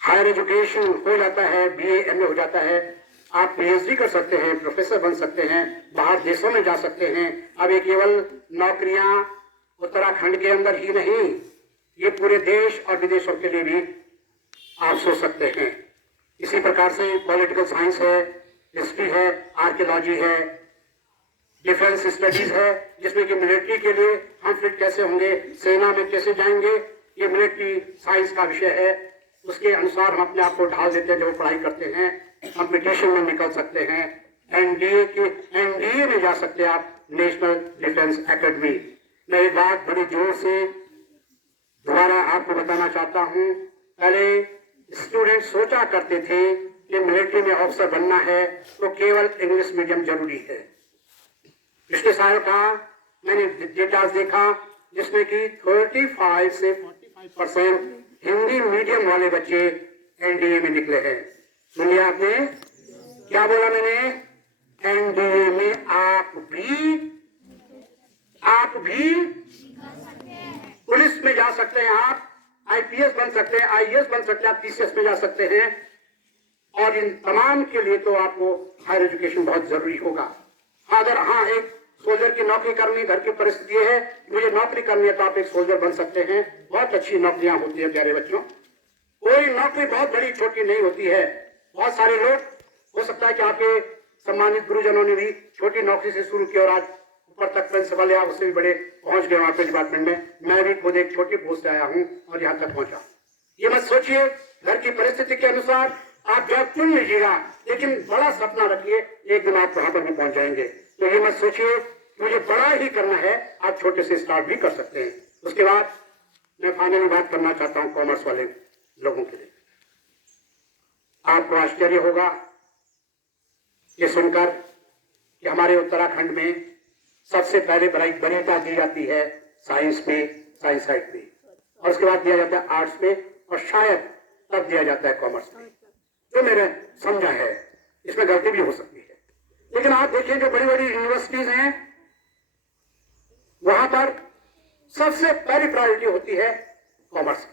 हायर एजुकेशन हो जाता है, BA MA हो जाता है, आप PhD कर सकते हैं, प्रोफेसर बन सकते हैं, बाहर देशों में जा सकते हैं। अब ये केवल नौकरियां उत्तराखंड के अंदर ही नहीं, ये पूरे देश और विदेशों के लिए भी आप सोच सकते हैं। इसी प्रकार से पॉलिटिकल साइंस है, हिस्ट्री है, आर्कियोलॉजी है, डिफेंस स्टडीज है, जिसमें कि मिलिट्री के लिए हम फिट कैसे होंगे, सेना में कैसे जाएंगे, ये मिलिट्री साइंस का विषय है। उसके अनुसार हम अपने आप को ढाल देते हैं, जब पढ़ाई करते हैं, कंपटीशन में निकल सकते हैं, NDA में जा सकते हैं आप, नेशनल डिफेंस एकेडमी। मैं एक बात बड़ी जोर से दोबारा आपको बताना चाहता हूं, पहले स्टूडेंट सोचा करते थे कि मिलिट्री में ऑफिसर बनना है तो केवल इंग्लिश मीडियम जरूरी है। पिछले साल का मैंने डेटा देखा जिसमें कि 35 से 45% हिंदी मीडियम वाले बच्चे NDA में निकले हैं। सुनिए आपने क्या बोला मैंने, NDA में आप भी पुलिस में जा सकते हैं, आप IPS बन सकते हैं, IAS बन सकते हैं, आप TCS में जा सकते हैं। और इन तमाम के लिए तो आपको हायर एजुकेशन बहुत जरूरी होगा। अगर एक सोल्जर की नौकरी करनी, घर की परिस्थिति है, मुझे नौकरी करनी है, तो आप एक सोल्जर बन सकते हैं। बहुत अच्छी नौकरियां होती है प्यारे बच्चों, कोई नौकरी बहुत बड़ी छोटी नहीं होती है। बहुत सारे लोग, हो सकता है कि आपके सम्मानित गुरुजनों ने भी छोटी नौकरी से शुरू किया और आज ऊपर तक प्रिंसिपल या उससे भी बड़े पहुंच गए वहां पे डिपार्टमेंट में। मैं भी खुद एक छोटी पोस्ट से आया हूं और यहाँ तक पहुंचा। ये मत सोचिए घर की परिस्थिति के अनुसार आप जॉब चुन लीजिएगा, लेकिन बड़ा सपना रखिए, एक दिन आप वहां पर भी पहुंच जाएंगे। तो ये मत सोचिए मुझे बड़ा ही करना है, आप छोटे से स्टार्ट भी कर सकते हैं। उसके बाद मैं फाइनली बात करना चाहता हूं कॉमर्स वाले लोगों के लिए। आपको आश्चर्य होगा ये सुनकर कि हमारे उत्तराखंड में सबसे पहले वरीयता दी जाती है साइंस में, साइंस साइड में, और उसके बाद दिया जाता है आर्ट्स में, और शायद तब दिया जाता है कॉमर्स में। जो मैंने समझा है, इसमें गलती भी हो सकती है, लेकिन आप देखिए जो बड़ी बड़ी यूनिवर्सिटीज हैं वहां पर सबसे पहली प्रायोरिटी होती है कॉमर्स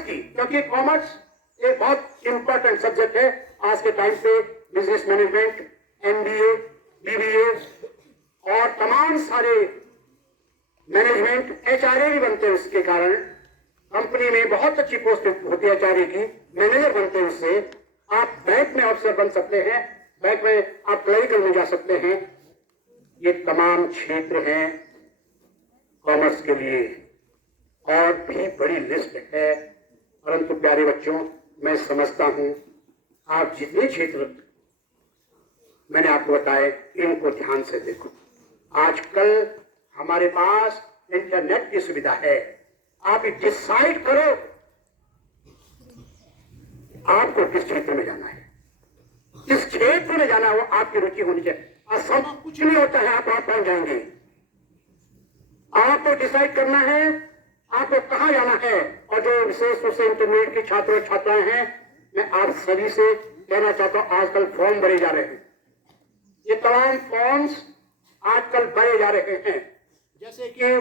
की, क्योंकि कॉमर्स एक बहुत इंपॉर्टेंट सब्जेक्ट है आज के टाइम पे। बिजनेस मैनेजमेंट, MBA, BBA और तमाम सारे मैनेजमेंट, HRA भी बनते हैं। उसके कारण कंपनी में बहुत अच्छी पोस्ट होती है HRA की, मैनेजर बनते हैं उससे। आप बैंक में अफसर बन सकते हैं, बैंक में आप क्लरिकल में जा सकते हैं। ये तमाम क्षेत्र हैं कॉमर्स के लिए, और भी बड़ी लिस्ट है। परंतु प्यारे बच्चों, मैं समझता हूं आप जितने क्षेत्र मैंने आपको बताए इनको ध्यान से देखो। आजकल हमारे पास इंटरनेट की सुविधा है, आप डिसाइड करो आपको किस क्षेत्र में जाना है, किस क्षेत्र में जाना है, वो आपकी रुचि होनी चाहिए। असंभव कुछ नहीं होता है, आप पहुंच जाएंगे। आपको डिसाइड करना है आपको कहां जाना है। और जो विशेष रूप से इंटरमीडिएट के छात्र और छात्राएं हैं, मैं आप सभी से कहना चाहता हूं, आजकल फॉर्म भरे जा रहे हैं, ये तमाम फॉर्म्स आजकल भरे जा रहे हैं। जैसे कि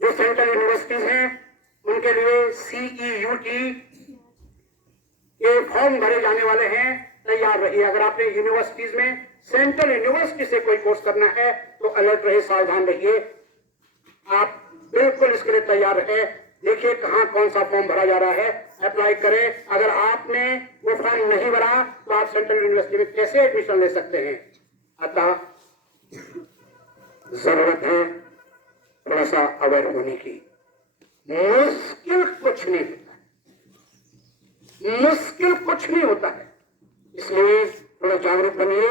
जो सेंट्रल यूनिवर्सिटीज हैं उनके लिए CEUT ये फॉर्म भरे जाने वाले हैं, तैयार रहिए। अगर आपने यूनिवर्सिटीज में सेंट्रल यूनिवर्सिटी से कोई कोर्स करना है तो अलर्ट रहिए, सावधान रहिए, आप बिल्कुल इसके लिए तैयार रहे। देखिए कहां कौन सा फॉर्म भरा जा रहा है, अप्लाई करें। अगर आपने वो फॉर्म नहीं भरा तो आप सेंट्रल यूनिवर्सिटी में कैसे एडमिशन ले सकते हैं। अतः जरूरत है थोड़ा सा अवेयर होने की। मुश्किल कुछ नहीं होता है, मुश्किल कुछ नहीं होता है, इसलिए थोड़ा जागरूक बनिए।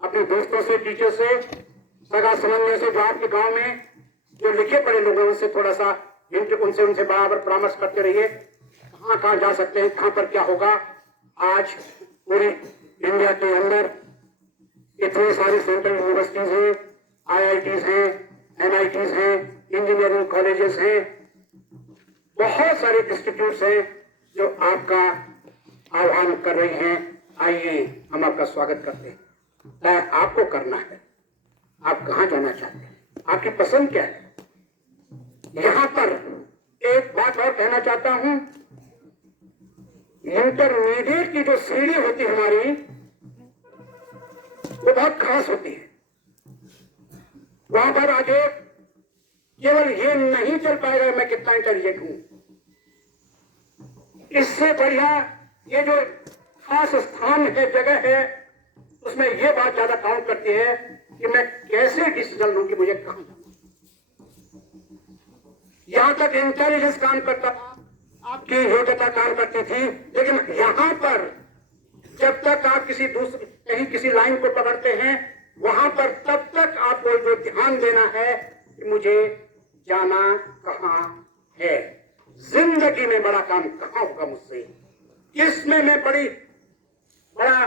अपने दोस्तों से, टीचर से, सगा संबंधियों से, जो आपके गांव में जो लिखे पढ़े लोग हैं उनसे थोड़ा सा उनसे बराबर परामर्श करते रहिए, कहां कहां जा सकते हैं, कहां पर क्या होगा। आज पूरे इंडिया के अंदर इतनी सारी सेंट्रल यूनिवर्सिटीज हैं, IITs हैं, MITs हैं, इंजीनियरिंग कॉलेजेस हैं, बहुत सारे इंस्टीट्यूट्स हैं जो आपका आह्वान कर रही हैं, आइए हम आपका स्वागत करते हैं। तय आपको करना है, आप कहाँ जाना चाहते हैं, आपकी पसंद क्या है। यहां पर एक बात और कहना चाहता हूं, इंटरमीडिएट की जो सीढ़ी होती है हमारी, वो बहुत खास होती है। वहां पर आगे केवल ये नहीं चल पाएगा मैं कितना इंटेलिजेंट हूं, इससे बढ़िया ये जो खास स्थान है, जगह है, उसमें ये बात ज्यादा काउंट करती है कि मैं कैसे डिसीजन लूं कि मुझे कहां जाना। यहां तक इंटेलिजेंस काम करता था, आपकी योग्यता काम करती थी, लेकिन यहां पर जब तक आप किसी दूसरी कहीं किसी लाइन को पकड़ते हैं, वहां पर तब तक आपको जो ध्यान देना है कि मुझे जाना कहां है, जिंदगी में बड़ा काम कहां होगा मुझसे, किसमें मैं बड़ा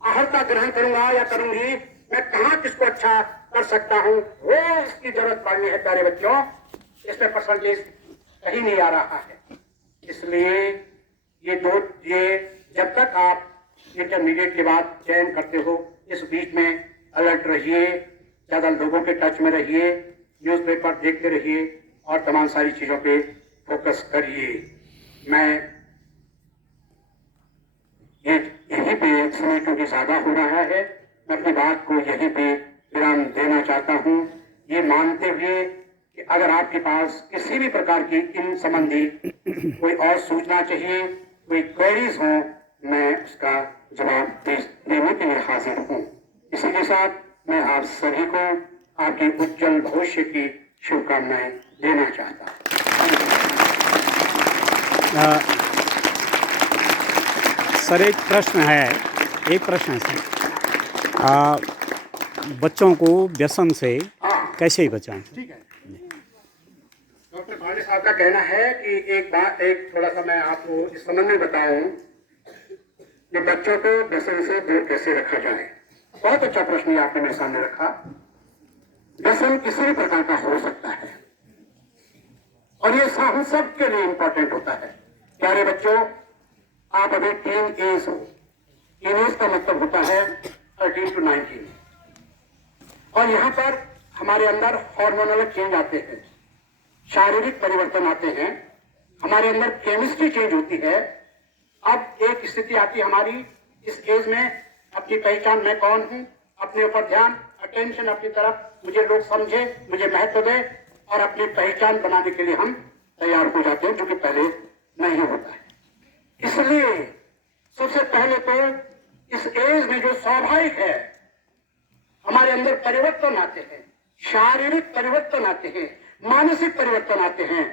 आहर्ता ग्रहण करूंगा या करूंगी, मैं कहां किसको अच्छा कर सकता हूं, वो इसकी जरूरत पड़नी है प्यारे बच्चों। इसमें परसेंटेज कहीं नहीं आ रहा है। इसलिए ये जब तक आप इंटरमीडिएट के बाद चयन करते हो, इस बीच में अलर्ट रहिए, ज्यादा लोगों के टच में रहिए, न्यूज़पेपर देखते रहिए और तमाम सारी चीजों पे फोकस करिए। मैं यहीं पे समय क्योंकि ज्यादा हो रहा है, मैं अपनी बात को यहीं पे विराम देना चाहता हूं, ये मानते हुए कि अगर आपके पास किसी भी प्रकार की इन संबंधी कोई और सूचना चाहिए, कोई क्वेरीज हो, मैं उसका जवाब देने के लिए हाजिर हूँ। इसी के साथ मैं आप सभी को आपके उज्जवल भविष्य की शुभकामनाएं देना चाहता हूँ। सर एक प्रश्न है सर, बच्चों को व्यसन से कैसे बचाएं? ठीक है, डॉक्टर भाले साहब का कहना है कि एक थोड़ा सा मैं आपको इस संबंध में बताऊं कि बच्चों को व्यसन से दूर कैसे रखा जाए। बहुत अच्छा प्रश्न ये आपने मेरे सामने रखा। व्यसन किसी भी प्रकार का हो सकता है और ये हम सब के लिए इंपॉर्टेंट होता है। प्यारे बच्चों, आप अभी टीन एज हो। टीन एज का मतलब होता है 13 to 19, और यहाँ पर हमारे अंदर हार्मोनल चेंज आते हैं, शारीरिक परिवर्तन आते हैं, हमारे अंदर केमिस्ट्री चेंज होती है। अब एक स्थिति आती है हमारी इस एज में, अपनी पहचान, मैं कौन हूं, अपने ऊपर ध्यान, अटेंशन अपनी तरफ, मुझे लोग समझे, मुझे महत्व दे, और अपनी पहचान बनाने के लिए हम तैयार हो जाते हैं, जो कि पहले नहीं होता है। इसलिए सबसे पहले तो इस एज में जो स्वाभाविक है, हमारे अंदर परिवर्तन आते हैं, शारीरिक परिवर्तन आते हैं, मानसिक परिवर्तन आते हैं,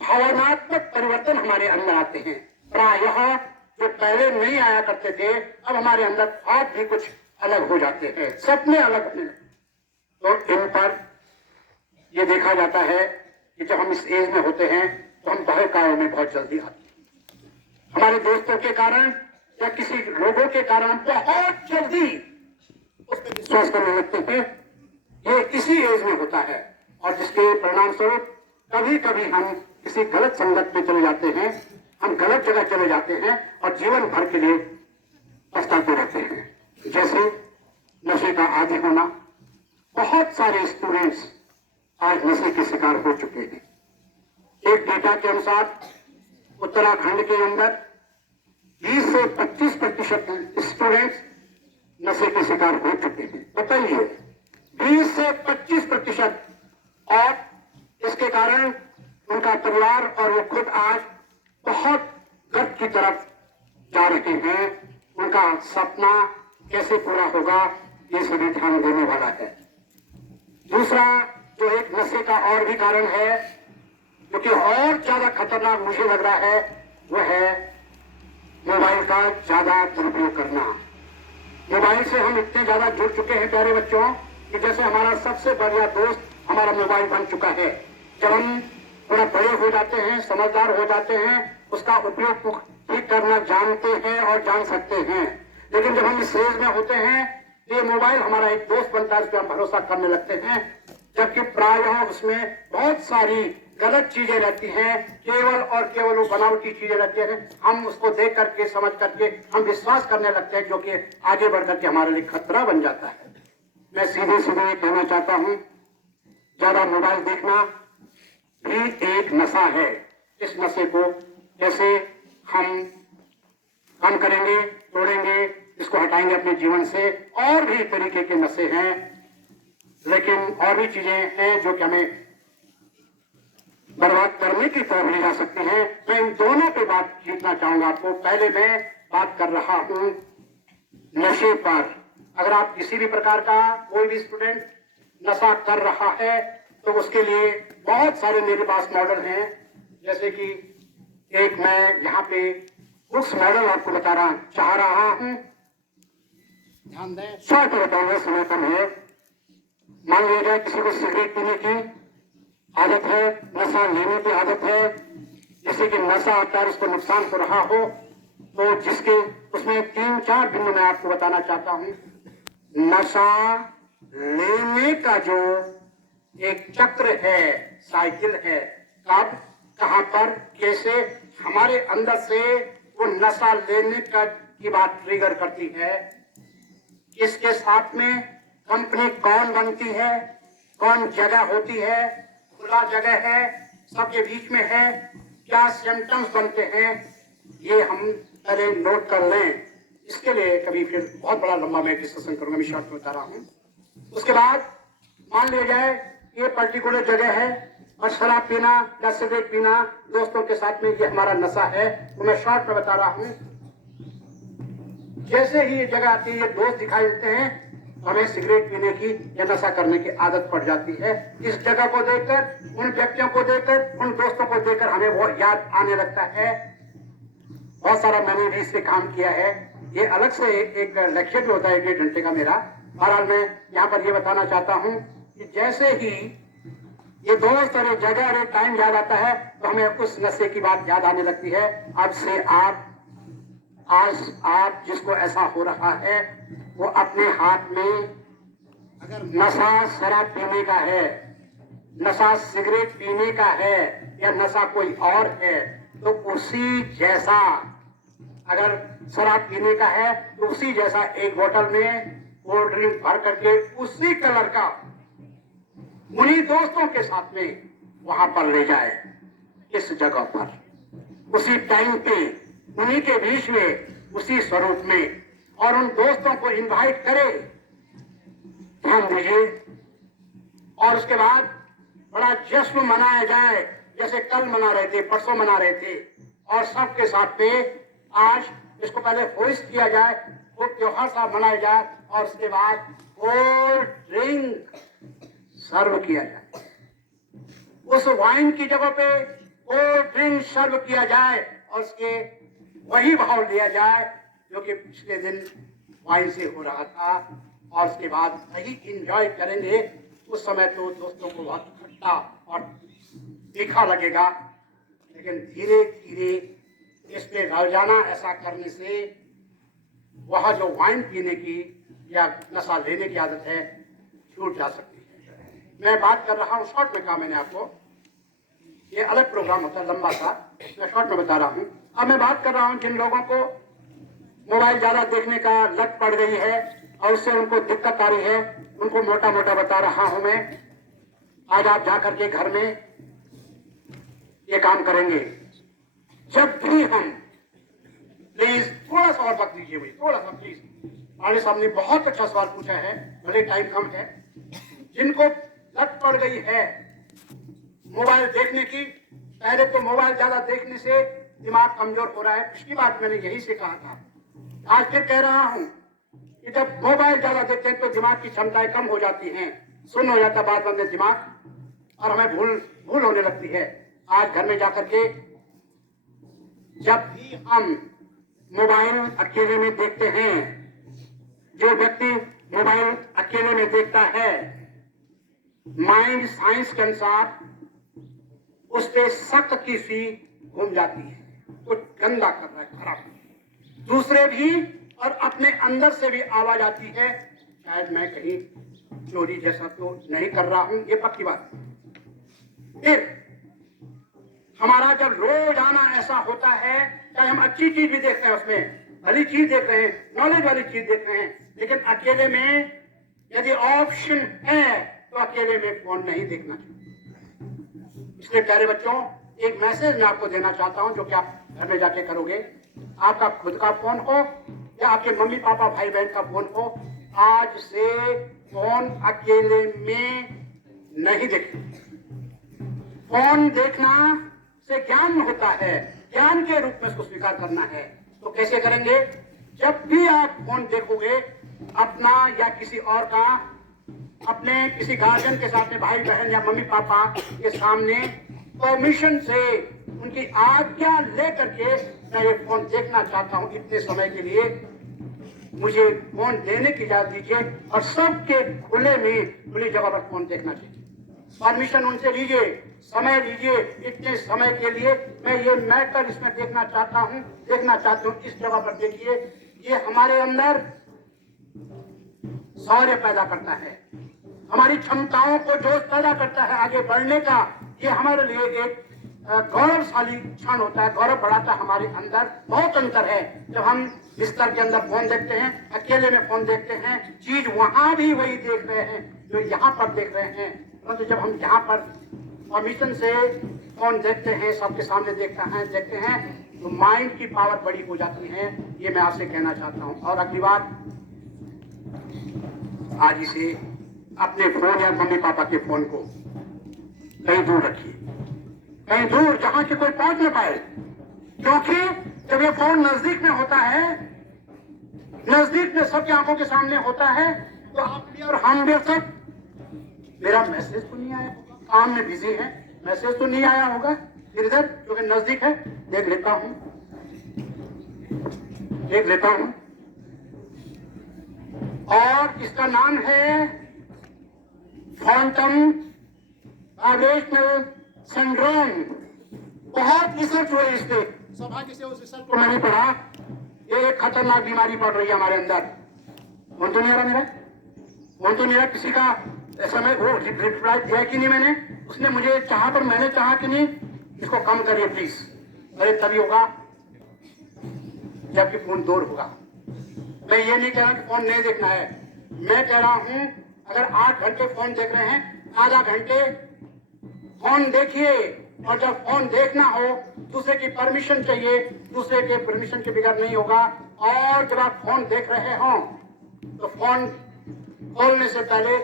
भावनात्मक परिवर्तन हमारे अंदर आते हैं। प्रायः जो पहले नहीं आया करते थे, अब हमारे अंदर ख्वाब भी कुछ अलग हो जाते हैं, सपने अलग होने लगते। तो इन पर यह देखा जाता है कि जब हम इस एज में होते हैं तो हम बहकावे में बहुत जल्दी आते हैं। हमारे दोस्तों के कारण या किसी लोगों के कारण हम बहुत जल्दी उस पर विश्वास करने लगते हैं। ये इसी एज में होता है, और जिसके परिणाम स्वरूप कभी कभी हम किसी गलत संगत में चले जाते हैं, हम गलत जगह चले जाते हैं और जीवन भर के लिए पछताते रहते हैं। जैसे नशे का आदी होना, बहुत सारे स्टूडेंट्स आज नशे के शिकार हो चुके हैं। एक डेटा के अनुसार उत्तराखंड के अंदर 20 से 25% स्टूडेंट्स नशे के शिकार हो चुके हैं। बताइए, 20 से 25%, और इसके कारण उनका परिवार और वो खुद आज बहुत गर्त की तरफ जा रहे हैं। उनका सपना कैसे पूरा होगा, ये सभी ध्यान देने वाला है। दूसरा जो एक नशे का और भी कारण है, जो कि और ज्यादा खतरनाक मुझे लग रहा है, वो है मोबाइल का ज्यादा दुरुपयोग करना। मोबाइल से हम इतने ज्यादा जुड़ चुके हैं प्यारे बच्चों, कि जैसे हमारा सबसे बढ़िया दोस्त हमारा मोबाइल बन चुका है। जब हम थोड़ा बड़े हो जाते हैं, समझदार हो जाते हैं, उसका उपयोग ठीक करना जानते हैं और जान सकते हैं। लेकिन जब हम इस एज में होते हैं तो ये मोबाइल हमारा एक दोस्त बनता है, उस पर हम भरोसा करने लगते हैं, जबकि प्रायः उसमें बहुत सारी गलत चीजें रहती हैं, केवल और केवल वो बनावटी चीजें रहती हैं। हम उसको देख करके समझ करके हम विश्वास करने लगते हैं, जो कि आगे बढ़ करके हमारे लिए खतरा बन जाता है। मैं सीधे सीधे ये कहना चाहता हूं, ज्यादा मोबाइल देखना भी एक नशा है। इस नशे को कैसे हम कम करेंगे, तोड़ेंगे, इसको हटाएंगे अपने जीवन से। और भी तरीके के नशे हैं, लेकिन और भी चीजें हैं जो कि हमें बर्बाद करने की तरफ ले जा सकती हैं। मैं इन दोनों पे बात खींचना चाहूंगा आपको। पहले मैं बात कर रहा हूं नशे पर। अगर आप किसी भी प्रकार का कोई भी स्टूडेंट नशा कर रहा है तो उसके लिए बहुत सारे मेरे पास मॉडल हैं। जैसे कि एक मैं यहाँ पे कुछ मॉडल आपको बता चाह रहा हूं। ध्यान दें, शॉर्ट बताऊंगा, समय कम है। मान लीजिए किसी को सिगरेट पीने की आदत है, नशा लेने की आदत है, जैसे कि नशा आता है उसको नुकसान हो रहा हो, तो जिसके उसमें 3-4 बिंदु मैं आपको बताना चाहता हूं। नशा लेने का जो एक चक्र है, साइकिल है, कब, कहां पर, कैसे हमारे अंदर से वो नशा लेने का की बात ट्रिगर करती है, इसके साथ में कंपनी कौन बनती है, कौन जगह होती है, खुला जगह है, सबके बीच में है, क्या सिम्टम्स बनते हैं, ये हम पहले नोट कर लें। इसके लिए कभी फिर बहुत बड़ा लंबा मैं डिस्कशन करूंगा, मैं शॉर्ट में बता रहा हूं। उसके बाद मान लिया जाए ये पर्टिकुलर जगह है और शराब पीना या सिगरेट पीना दोस्तों के साथ में ये हमारा नशा है, तो मैं शॉर्ट में बता रहा हूं। जैसे ही ये जगह आती है, ये दोस्त दिखाई देते हैं, हमें सिगरेट पीने की या नशा करने की आदत पड़ जाती है। इस जगह को देखकर, उन व्यक्तियों को देखकर, उन दोस्तों को देखकर हमें वो याद आने लगता है। बहुत सारा मैंने भी इससे काम किया है। ये अलग से एक लेक्चर भी होता है 1-1.5 घंटे का मेरा। बहरहाल मैं यहाँ पर ये बताना चाहता हूँ कि जैसे ही ये दोस्त और जगह और टाइम याद आता है तो हमें उस नशे की बात याद आने लगती है। अब से आज जिसको ऐसा हो रहा है वो अपने हाथ में अगर नशा शराब पीने का है, नशा सिगरेट पीने का है या नशा कोई और है, तो उसी जैसा, अगर शराब पीने का है तो उसी जैसा एक बोतल में कोल्ड ड्रिंक भर करके उसी कलर का उन्हीं दोस्तों के साथ में वहां पर ले जाए, इस जगह पर, उसी टाइम पे, उन्हीं के बीच में, उसी स्वरूप में, और उन दोस्तों को इनवाइट करे, ध्यान दीजिए। और उसके बाद बड़ा जश्न मनाया जाए, जैसे कल मना रहे थे, परसों मना रहे थे, और सबके साथ में आज इसको पहले होस्ट किया जाए, वो त्योहार सा मनाया जाए, और उसके बाद कोल्ड ड्रिंक सर्व किया जाए। उस वाइन की जगह पे कोल्ड ड्रिंक सर्व किया जाए और उसके वही भाव लिया जाए जो कि पिछले दिन वाइन से हो रहा था, और उसके बाद वही इंजॉय करेंगे। उस समय तो दोस्तों को बहुत खट्टा और तीखा लगेगा, लेकिन धीरे धीरे इस पे रोजाना ऐसा करने से वह जो वाइन पीने की या नशा लेने की आदत है छूट जा सकती है। मैं बात कर रहा हूँ, शॉर्ट में कहा मैंने आपको, ये अलग प्रोग्राम होता है लंबा सा, मैं शॉर्ट में बता रहा हूँ। अब मैं बात कर रहा हूँ जिन लोगों को मोबाइल ज्यादा देखने का लत पड़ गई है और उससे उनको दिक्कत आ रही है, उनको मोटा मोटा बता रहा हूं मैं। आज आप जाकर के घर में ये काम करेंगे, जब भी हम, प्लीज थोड़ा सा और वक्त दीजिए मुझे, थोड़ा सा प्लीज। आने साहब ने बहुत अच्छा सवाल पूछा है, भले टाइम कम है। जिनको लत पड़ गई है मोबाइल देखने की, पहले तो मोबाइल ज्यादा देखने से दिमाग कमजोर हो रहा है, पिछली बात मैंने यही से कहा था, आज फिर कह रहा हूं कि जब मोबाइल ज्यादा देखते हैं तो दिमाग की क्षमताएं कम हो जाती हैं, सुन्न हो जाता बात बंदे दिमाग, और हमें भूल होने लगती है। आज घर में जाकर के जब भी हम मोबाइल अकेले में देखते हैं, जो व्यक्ति मोबाइल अकेले में देखता है, माइंड साइंस के अनुसार उस पे शक की सी घूम जाती है, कुछ गंदा कर रहा है, खराब। दूसरे भी और अपने अंदर से भी आवाज आती है शायद मैं कहीं चोरी जैसा तो नहीं कर रहा हूं, ये पक्की बात। फिर हमारा जब रोजाना ऐसा होता है, चाहे हम अच्छी चीज भी देख रहे हैं, उसमें भली चीज देख रहे हैं, नॉलेज वाली चीज देख रहे हैं, लेकिन अकेले में यदि ऑप्शन है तो अकेले में फोन नहीं देखना चाहिए। इसलिए प्यारे बच्चों, एक मैसेज मैं आपको देना चाहता हूं, जो कि आप घर में जाके करोगे। आपका खुद का फोन हो या आपके मम्मी पापा भाई बहन का फोन हो, आज से फोन अकेले में नहीं देखें। फोन देखना से ज्ञान होता है, ज्ञान के रूप में उसको स्वीकार करना है। तो कैसे करेंगे? जब भी आप फोन देखोगे, अपना या किसी और का, अपने किसी गार्जियन के साथ में, भाई बहन या मम्मी पापा के सामने परमिशन से, उनकी आज्ञा लेकर के मैं ये फोन देखना चाहता हूं इतने समय के लिए, मुझे फोन देने की इजाजत दीजिए, और सबके खुले में खुली जगह पर फोन देखना चाहिए। परमिशन उनसे लीजिए, समय लीजिए, इतने समय के लिए मैं ये मैटर इसमें देखना चाहता हूं, इस जगह पर देखिए। ये हमारे अंदर शौर्य पैदा करता है, हमारी क्षमताओं को जोश पैदा करता है आगे बढ़ने का। ये हमारे लिए एक गौरवशाली क्षण होता है, गौरव बढ़ाता है हमारे अंदर। बहुत अंतर है जब हम बिस्तर के अंदर फोन देखते हैं, अकेले में फोन देखते हैं, चीज वहां भी वही देख रहे हैं जो यहाँ पर देख रहे हैं, परंतु जब हम यहाँ पर परमिशन से फोन देखते हैं, सबके सामने देखते हैं, तो माइंड की पावर बड़ी हो जाती है। ये मैं आपसे कहना चाहता हूँ। और अगली बात, आज इसे अपने फोन या मम्मी पापा के फोन को कहीं दूर रखिए, कहीं दूर, जहां के कोई पहुंच न पाए। क्योंकि जब ये फोन नजदीक में होता है, नजदीक में सबकी आंखों के सामने होता है, तो आप भी और हम भी सब, मेरा मैसेज तो नहीं आया होगा, काम में बिजी है, मैसेज तो नहीं आया होगा, इधर क्योंकि नजदीक है, देख लेता हूं। और इसका नाम है फैंटम वाइब्रेशनल सिंड्रोम। बहुत रिसर्च हुई इस पे, सौभाग्य से उस रिसर्च को मैंने पढ़ा। ये एक खतरनाक बीमारी पड़ रही है हमारे अंदर। फोन तो नहीं आ रहा मेरा, फोन तो नहीं आ रहा। किसी का समय वो रिप्लाई दिया कि नहीं मैंने, उसने मुझे चाहा पर मैंने चाहा कि नहीं, इसको कम करिए प्लीज। अरे तभी होगा जबकि फोन दूर होगा। मैं ये नहीं कह रहा कि फोन नहीं देखना है, मैं कह रहा हूं अगर 8 घंटे फोन देख रहे हैं, आधा घंटे फोन देखिए। और जब फोन देखना हो, दूसरे की परमिशन चाहिए, दूसरे के परमिशन के बगैर नहीं होगा। और जब आप फोन देख रहे हो तो फोन खोलने से पहले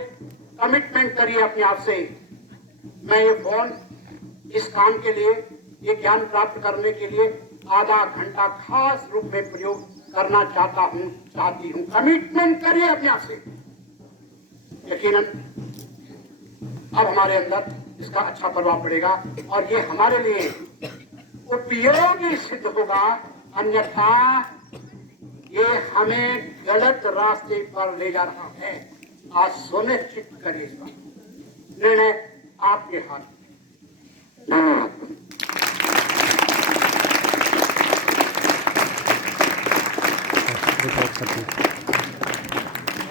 कमिटमेंट करिए अपने आप से, मैं ये फोन इस काम के लिए, ये ज्ञान प्राप्त करने के लिए आधा घंटा खास रूप में प्रयोग करना चाहती हूं। कमिटमेंट करिए अपने आप से। यकीनन अब हमारे अंदर इसका अच्छा प्रभाव पड़ेगा और ये हमारे लिए उपयोगी सिद्ध होगा। अन्यथा ये हमें गलत रास्ते पर ले जा रहा है। आज सुनिश्चित करिए इसका निर्णय आपके हाथ में। धन्यवाद।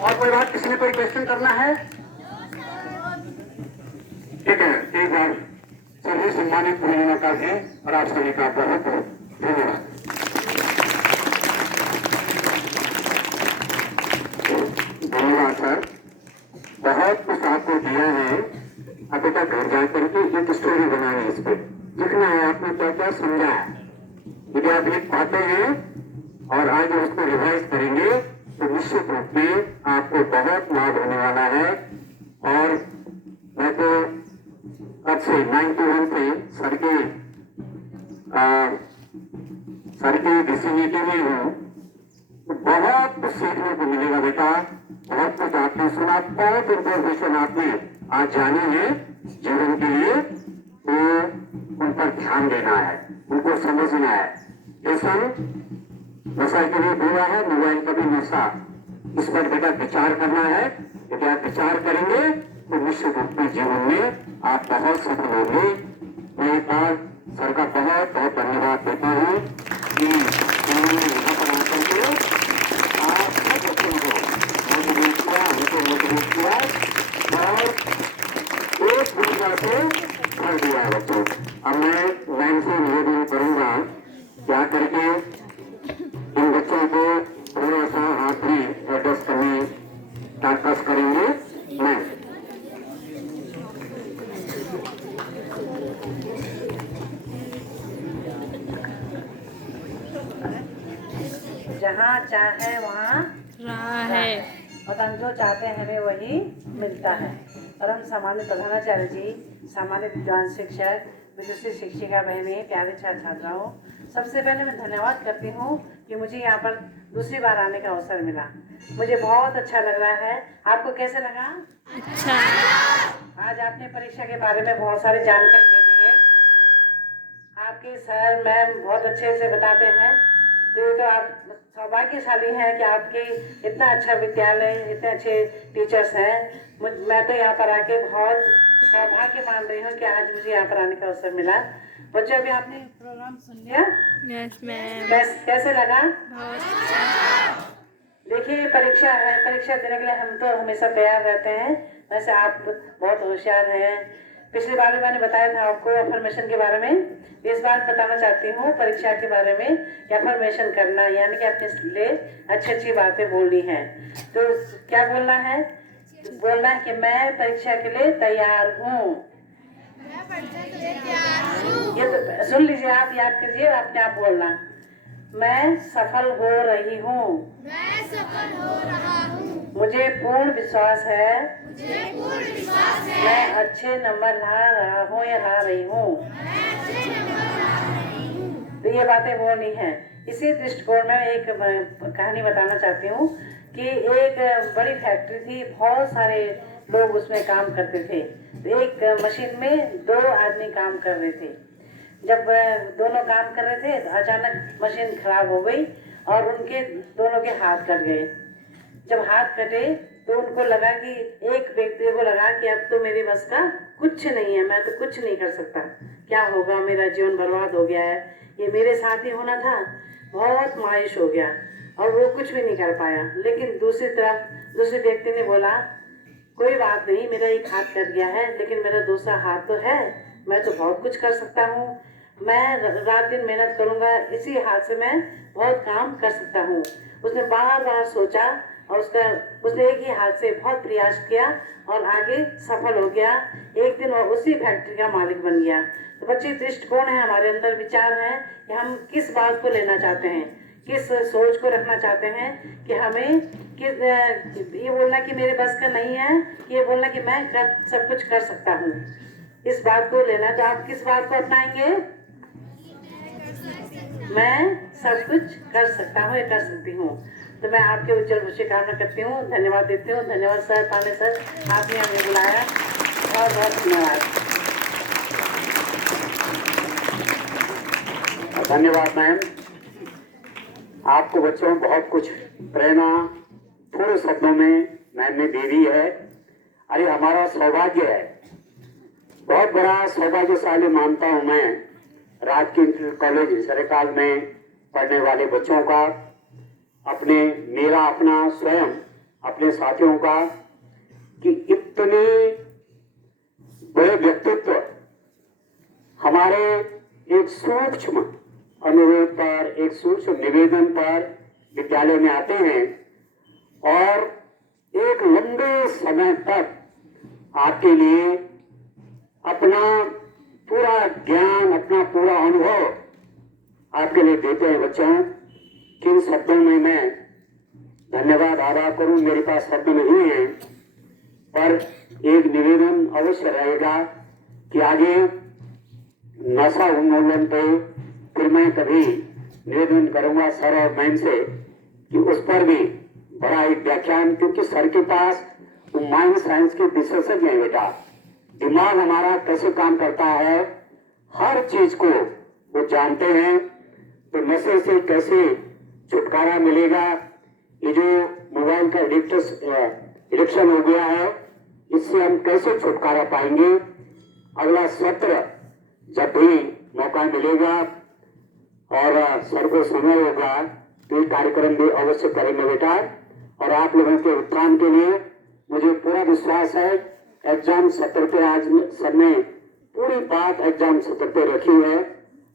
और कोई बात, किसी ने कोई क्वेश्चन करना है? ठीक है, एक बार सभी सम्मानित परिणाम है और आप सभी का बहुत बहुत धन्यवाद। धन्यवाद सर, बहुत कुछ आपको दिया है। अभी तक घर जाकर के एक स्टोरी बनानी है, इस पे लिखना है आपने क्या क्या समझा है। यदि आप लिख पाते हैं और आज उसको रिवाइज करेंगे तो निश्चित रूप में आपको बहुत लाभ होने वाला है। और मैं तो कब से 91 से सर के विसिनिटी में हूँ, तो बहुत कुछ सीखने को मिलेगा बेटा। बहुत कुछ आपने सुना, बहुत इंफॉर्मेशन आपने आज जानी है जीवन के लिए, तो उन पर ध्यान देना है, उनको समझना है। व्यसन नशा के लिए बुरा है, मोबाइल का भी नशा, इस पर बेटा विचार करना है। यदि आप विचार करेंगे तो निश्चित रूप में जीवन में आप बहुत सफल होंगे। मैं एक बार सर का बहुत बहुत धन्यवाद देता हूँ कि उन्होंने यहाँ पर आकर के आप सब बच्चों को मोटिवेट किया। तरीका से कर दिया है बच्चों। अब मैं मैम से निवेदन करूंगा क्या करके इन बच्चों को थोड़ा सा हाथ में एडजस्ट करने का कष्ट करेंगे। मैम जहाँ चाहे वहाँ रहा है और हम जो चाहते हैं हमें वही मिलता है। और हम सामान्य प्रधानाचार्य जी, सामान्य विद्वान शिक्षक, विदुषी शिक्षिका बहनें, प्यारे छात्र छात्राओं, सबसे पहले मैं धन्यवाद करती हूँ कि मुझे यहाँ पर दूसरी बार आने का अवसर मिला। मुझे बहुत अच्छा लग रहा है। आपको कैसे लगा? अच्छा। आज आपने परीक्षा के बारे में बहुत सारी जानकारी दे दी है। आपके सर मैम बहुत अच्छे से बताते हैं। तो आप सौभाग्यशाली हैं कि आपके इतना अच्छा विद्यालय, इतने अच्छे टीचर्स हैं। मैं तो यहाँ पर आके बहुत सौभाग्य मान रही हूँ कि आज मुझे यहाँ पर आने का अवसर मिला। बच्चों, अभी आपने प्रोग्राम सुन लिया? Yes ma'am. कैसे लगा? बहुत अच्छा। देखिए, परीक्षा है, परीक्षा देने के लिए हम तो हमेशा तैयार रहते हैं। वैसे आप बहुत होशियार हैं। पिछली बार में मैंने बताया था आपको अफर्मेशन के बारे में। इस बार बताना चाहती हूँ परीक्षा के बारे में कि अफर्मेशन करना यानी कि अपने लिए अच्छी अच्छी बातें बोलनी है। तो क्या बोलना है? बोलना है कि मैं परीक्षा के लिए तैयार हूँ। ये तो सुन लीजिए, आप याद कीजिए, अपने आप बोलना। मैं सफल हो रही हूँ। मैं सफल हो रहा हूँ। मुझे पूर्ण विश्वास है। मुझे पूर्ण विश्वास है। मैं अच्छे नंबर ला रहा हूँ या ला रही हूँ। तो ये बातें बोलनी है। इसी दृष्टिकोण में एक कहानी बताना चाहती हूँ कि एक बड़ी फैक्ट्री थी, बहुत सारे लोग उसमें काम करते थे। तो एक मशीन में 2 आदमी काम कर रहे थे। जब दोनों काम कर रहे थे तो अचानक मशीन खराब हो गई और उनके दोनों के हाथ कट गए। जब हाथ कटे तो उनको लगा कि एक व्यक्ति को लगा कि अब तो मेरे बस का कुछ नहीं है, मैं तो कुछ नहीं कर सकता, क्या होगा, मेरा जीवन बर्बाद हो गया है, ये मेरे साथ ही होना था। बहुत मायूस हो गया और वो कुछ भी नहीं कर पाया। लेकिन दूसरी तरफ दूसरे व्यक्ति ने बोला, कोई बात नहीं, मेरा एक हाथ कट गया है लेकिन मेरा दूसरा हाथ तो है, मैं तो बहुत कुछ कर सकता हूँ। मैं रात दिन मेहनत करूँगा, इसी हाथ से मैं बहुत काम कर सकता हूँ। उसने बार बार सोचा और उसने एक ही हाथ से बहुत प्रयास किया और आगे सफल हो गया। एक दिन वो उसी फैक्ट्री का मालिक बन गया। तो बच्चे, दृष्टिकोण है, हमारे अंदर विचार है कि हम किस बात को लेना चाहते हैं, किस सोच को रखना चाहते हैं कि हमें किस ये बोलना कि मेरे बस का नहीं है, कि ये बोलना कि मैं सब कुछ कर सकता हूँ। इस बात को लेना। तो आप किस बात को अपनाएंगे? मैं सब कुछ कर सकता हूँ या कर सकती हूँ। तो मैं आपके उज्जवल भविष्य कामना करती हूँ, धन्यवाद देती हूँ। धन्यवाद सर, पांडे सर, आपने हमें बुलाया, बहुत बहुत धन्यवाद। धन्यवाद मैम। आपको बच्चों बहुत कुछ प्रेरणा थोड़े शब्दों में मैम ने दे दी है। अरे हमारा सौभाग्य है, बहुत बड़ा सौभाग्यशाली मानता हूँ मैं राजकीय इंटर कॉलेज सरकार में पढ़ने वाले बच्चों का, मेरा अपना स्वयं अपने साथियों का, कि इतने बड़े व्यक्तित्व हमारे एक सूक्ष्म अनुरोध पर, एक सूक्ष्म निवेदन पर विद्यालय में आते हैं और एक लंबे समय तक आपके लिए अपना पूरा ज्ञान, अपना पूरा अनुभव आपके लिए देते हैं। बच्चों, किन शब्दों में मैं धन्यवाद अदा करूं, मेरे पास शब्द नहीं है, पर एक निवेदन अवश्य रहेगा कि आगे नशा उन्मूलन पे फिर मैं कभी निवेदन करूंगा सर और मैम से कि उस पर भी बड़ा एक व्याख्यान, क्योंकि सर के पास माइंड साइंस के विशेषज्ञ हैं बेटा। दिमाग हमारा कैसे काम करता है, हर चीज को वो जानते हैं। तो नशे से कैसे छुटकारा मिलेगा, ये जो मोबाइल का एडिक्शन हो गया है, इससे हम कैसे छुटकारा पाएंगे। अगला सत्र जब भी मौका मिलेगा और सर को समय होगा तो ये कार्यक्रम भी अवश्य करेंगे बेटा। और आप लोगों के उत्थान के लिए मुझे पूरा विश्वास है एग्जाम सत्र पे आज सर ने पूरी बात एग्जाम सत्र पे रखी है।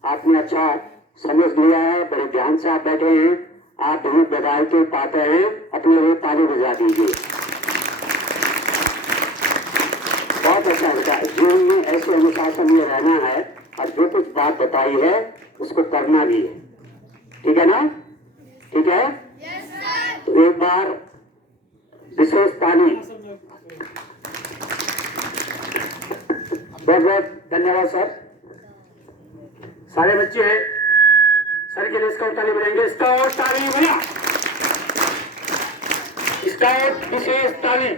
आपने अच्छा समझ लिया है, बड़े ध्यान से आप बैठे हैं। आप भी बधाई के पाते हैं, अपने लिए ताली बजा दीजिए। बहुत अच्छा होता है। जीवन में ऐसे अनुशासन में रहना है और जो कुछ बात बताई है उसको करना भी है। ठीक है ना? ठीक है? तो एक बार विशेष ताली। बहुत बहुत धन्यवाद सर। सारे बच्चे सर के लिए स्काउट ताली बजाएंगे। स्काउट ताली बजा। स्काउट विशेष ताली।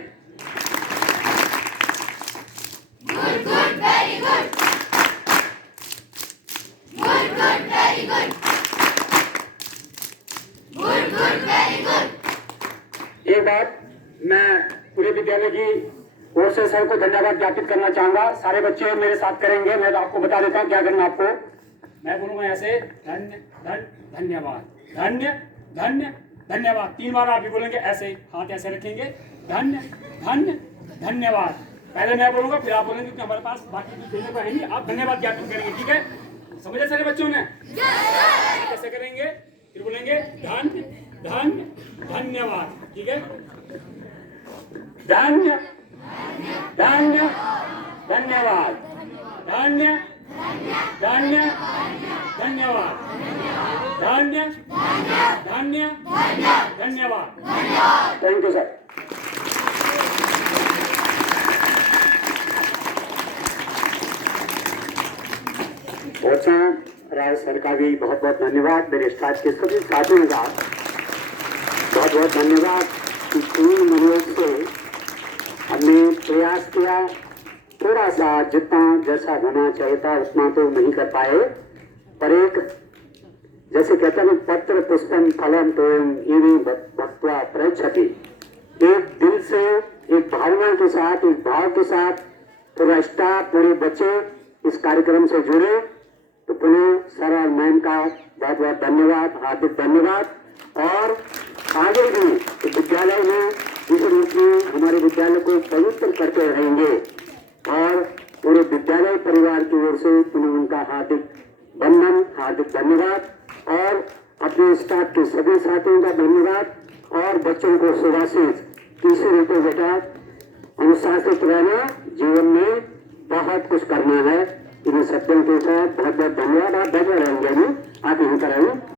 एक बात मैं पूरे विद्यालय की ओर से सर को धन्यवाद ज्ञापित करना चाहूंगा। सारे बच्चे मेरे साथ करेंगे। मैं आपको बता देता हूँ क्या करना आपको। मैं बोलूंगा ऐसे, धन्य धन्य धन्यवाद, धन्य धन्य धन्यवाद। 3 बार आप भी बोलेंगे ऐसे, हाथ ऐसे रखेंगे, धन्य धन्य धन्यवाद। पहले मैं बोलूंगा फिर आप बोलेंगे कि हमारे पास बाकी की खेलने को है नहीं। आप धन्यवाद ज्ञापित करेंगे। ठीक है? समझे सारे बच्चों ने? कैसे करेंगे? फिर बोलेंगे धन्य धन्य धन्यवाद। ठीक है? धन्य धन्य धन्यवाद, धन्य धन्य धन्यवाद, धन्य धन्य धन्यवाद। Thank you sir. Rai sir का भी बहुत बहुत धन्यवाद। मेरे स्टाफ के सभी साथियों का बहुत बहुत धन्यवाद कि 3 महीनों से हमने प्रयास किया। थोड़ा सा जितना जैसा होना चाहिए था उतना तो नहीं कर पाए, पर एक जैसे कहते हैं पत्र पुष्पम फलम तोयम इति भक्त्वा प्रयच्छति, एक दिल से, एक भावना के साथ, एक भाव के साथ पूरा स्टाफ, पूरे बच्चे इस कार्यक्रम से जुड़े। तो पुनः सर और मैम का बहुत बहुत धन्यवाद, हार्दिक धन्यवाद। और आगे भी विद्यालय में इस रूप में हमारे विद्यालय को पवित्र करते रहेंगे और पूरे विद्यालय परिवार की ओर से पुनः उनका हार्दिक वंदन, हार्दिक धन्यवाद और अपने स्टाफ के सभी साथियों का धन्यवाद। और बच्चों को सुभाषित तीसरे रूप बेटा अनुशासित रहना, जीवन में बहुत कुछ करना है। इन शब्दों के साथ बहुत बहुत धन्यवाद। आप बैठे रहेंगे, आप यहीं पर आइए।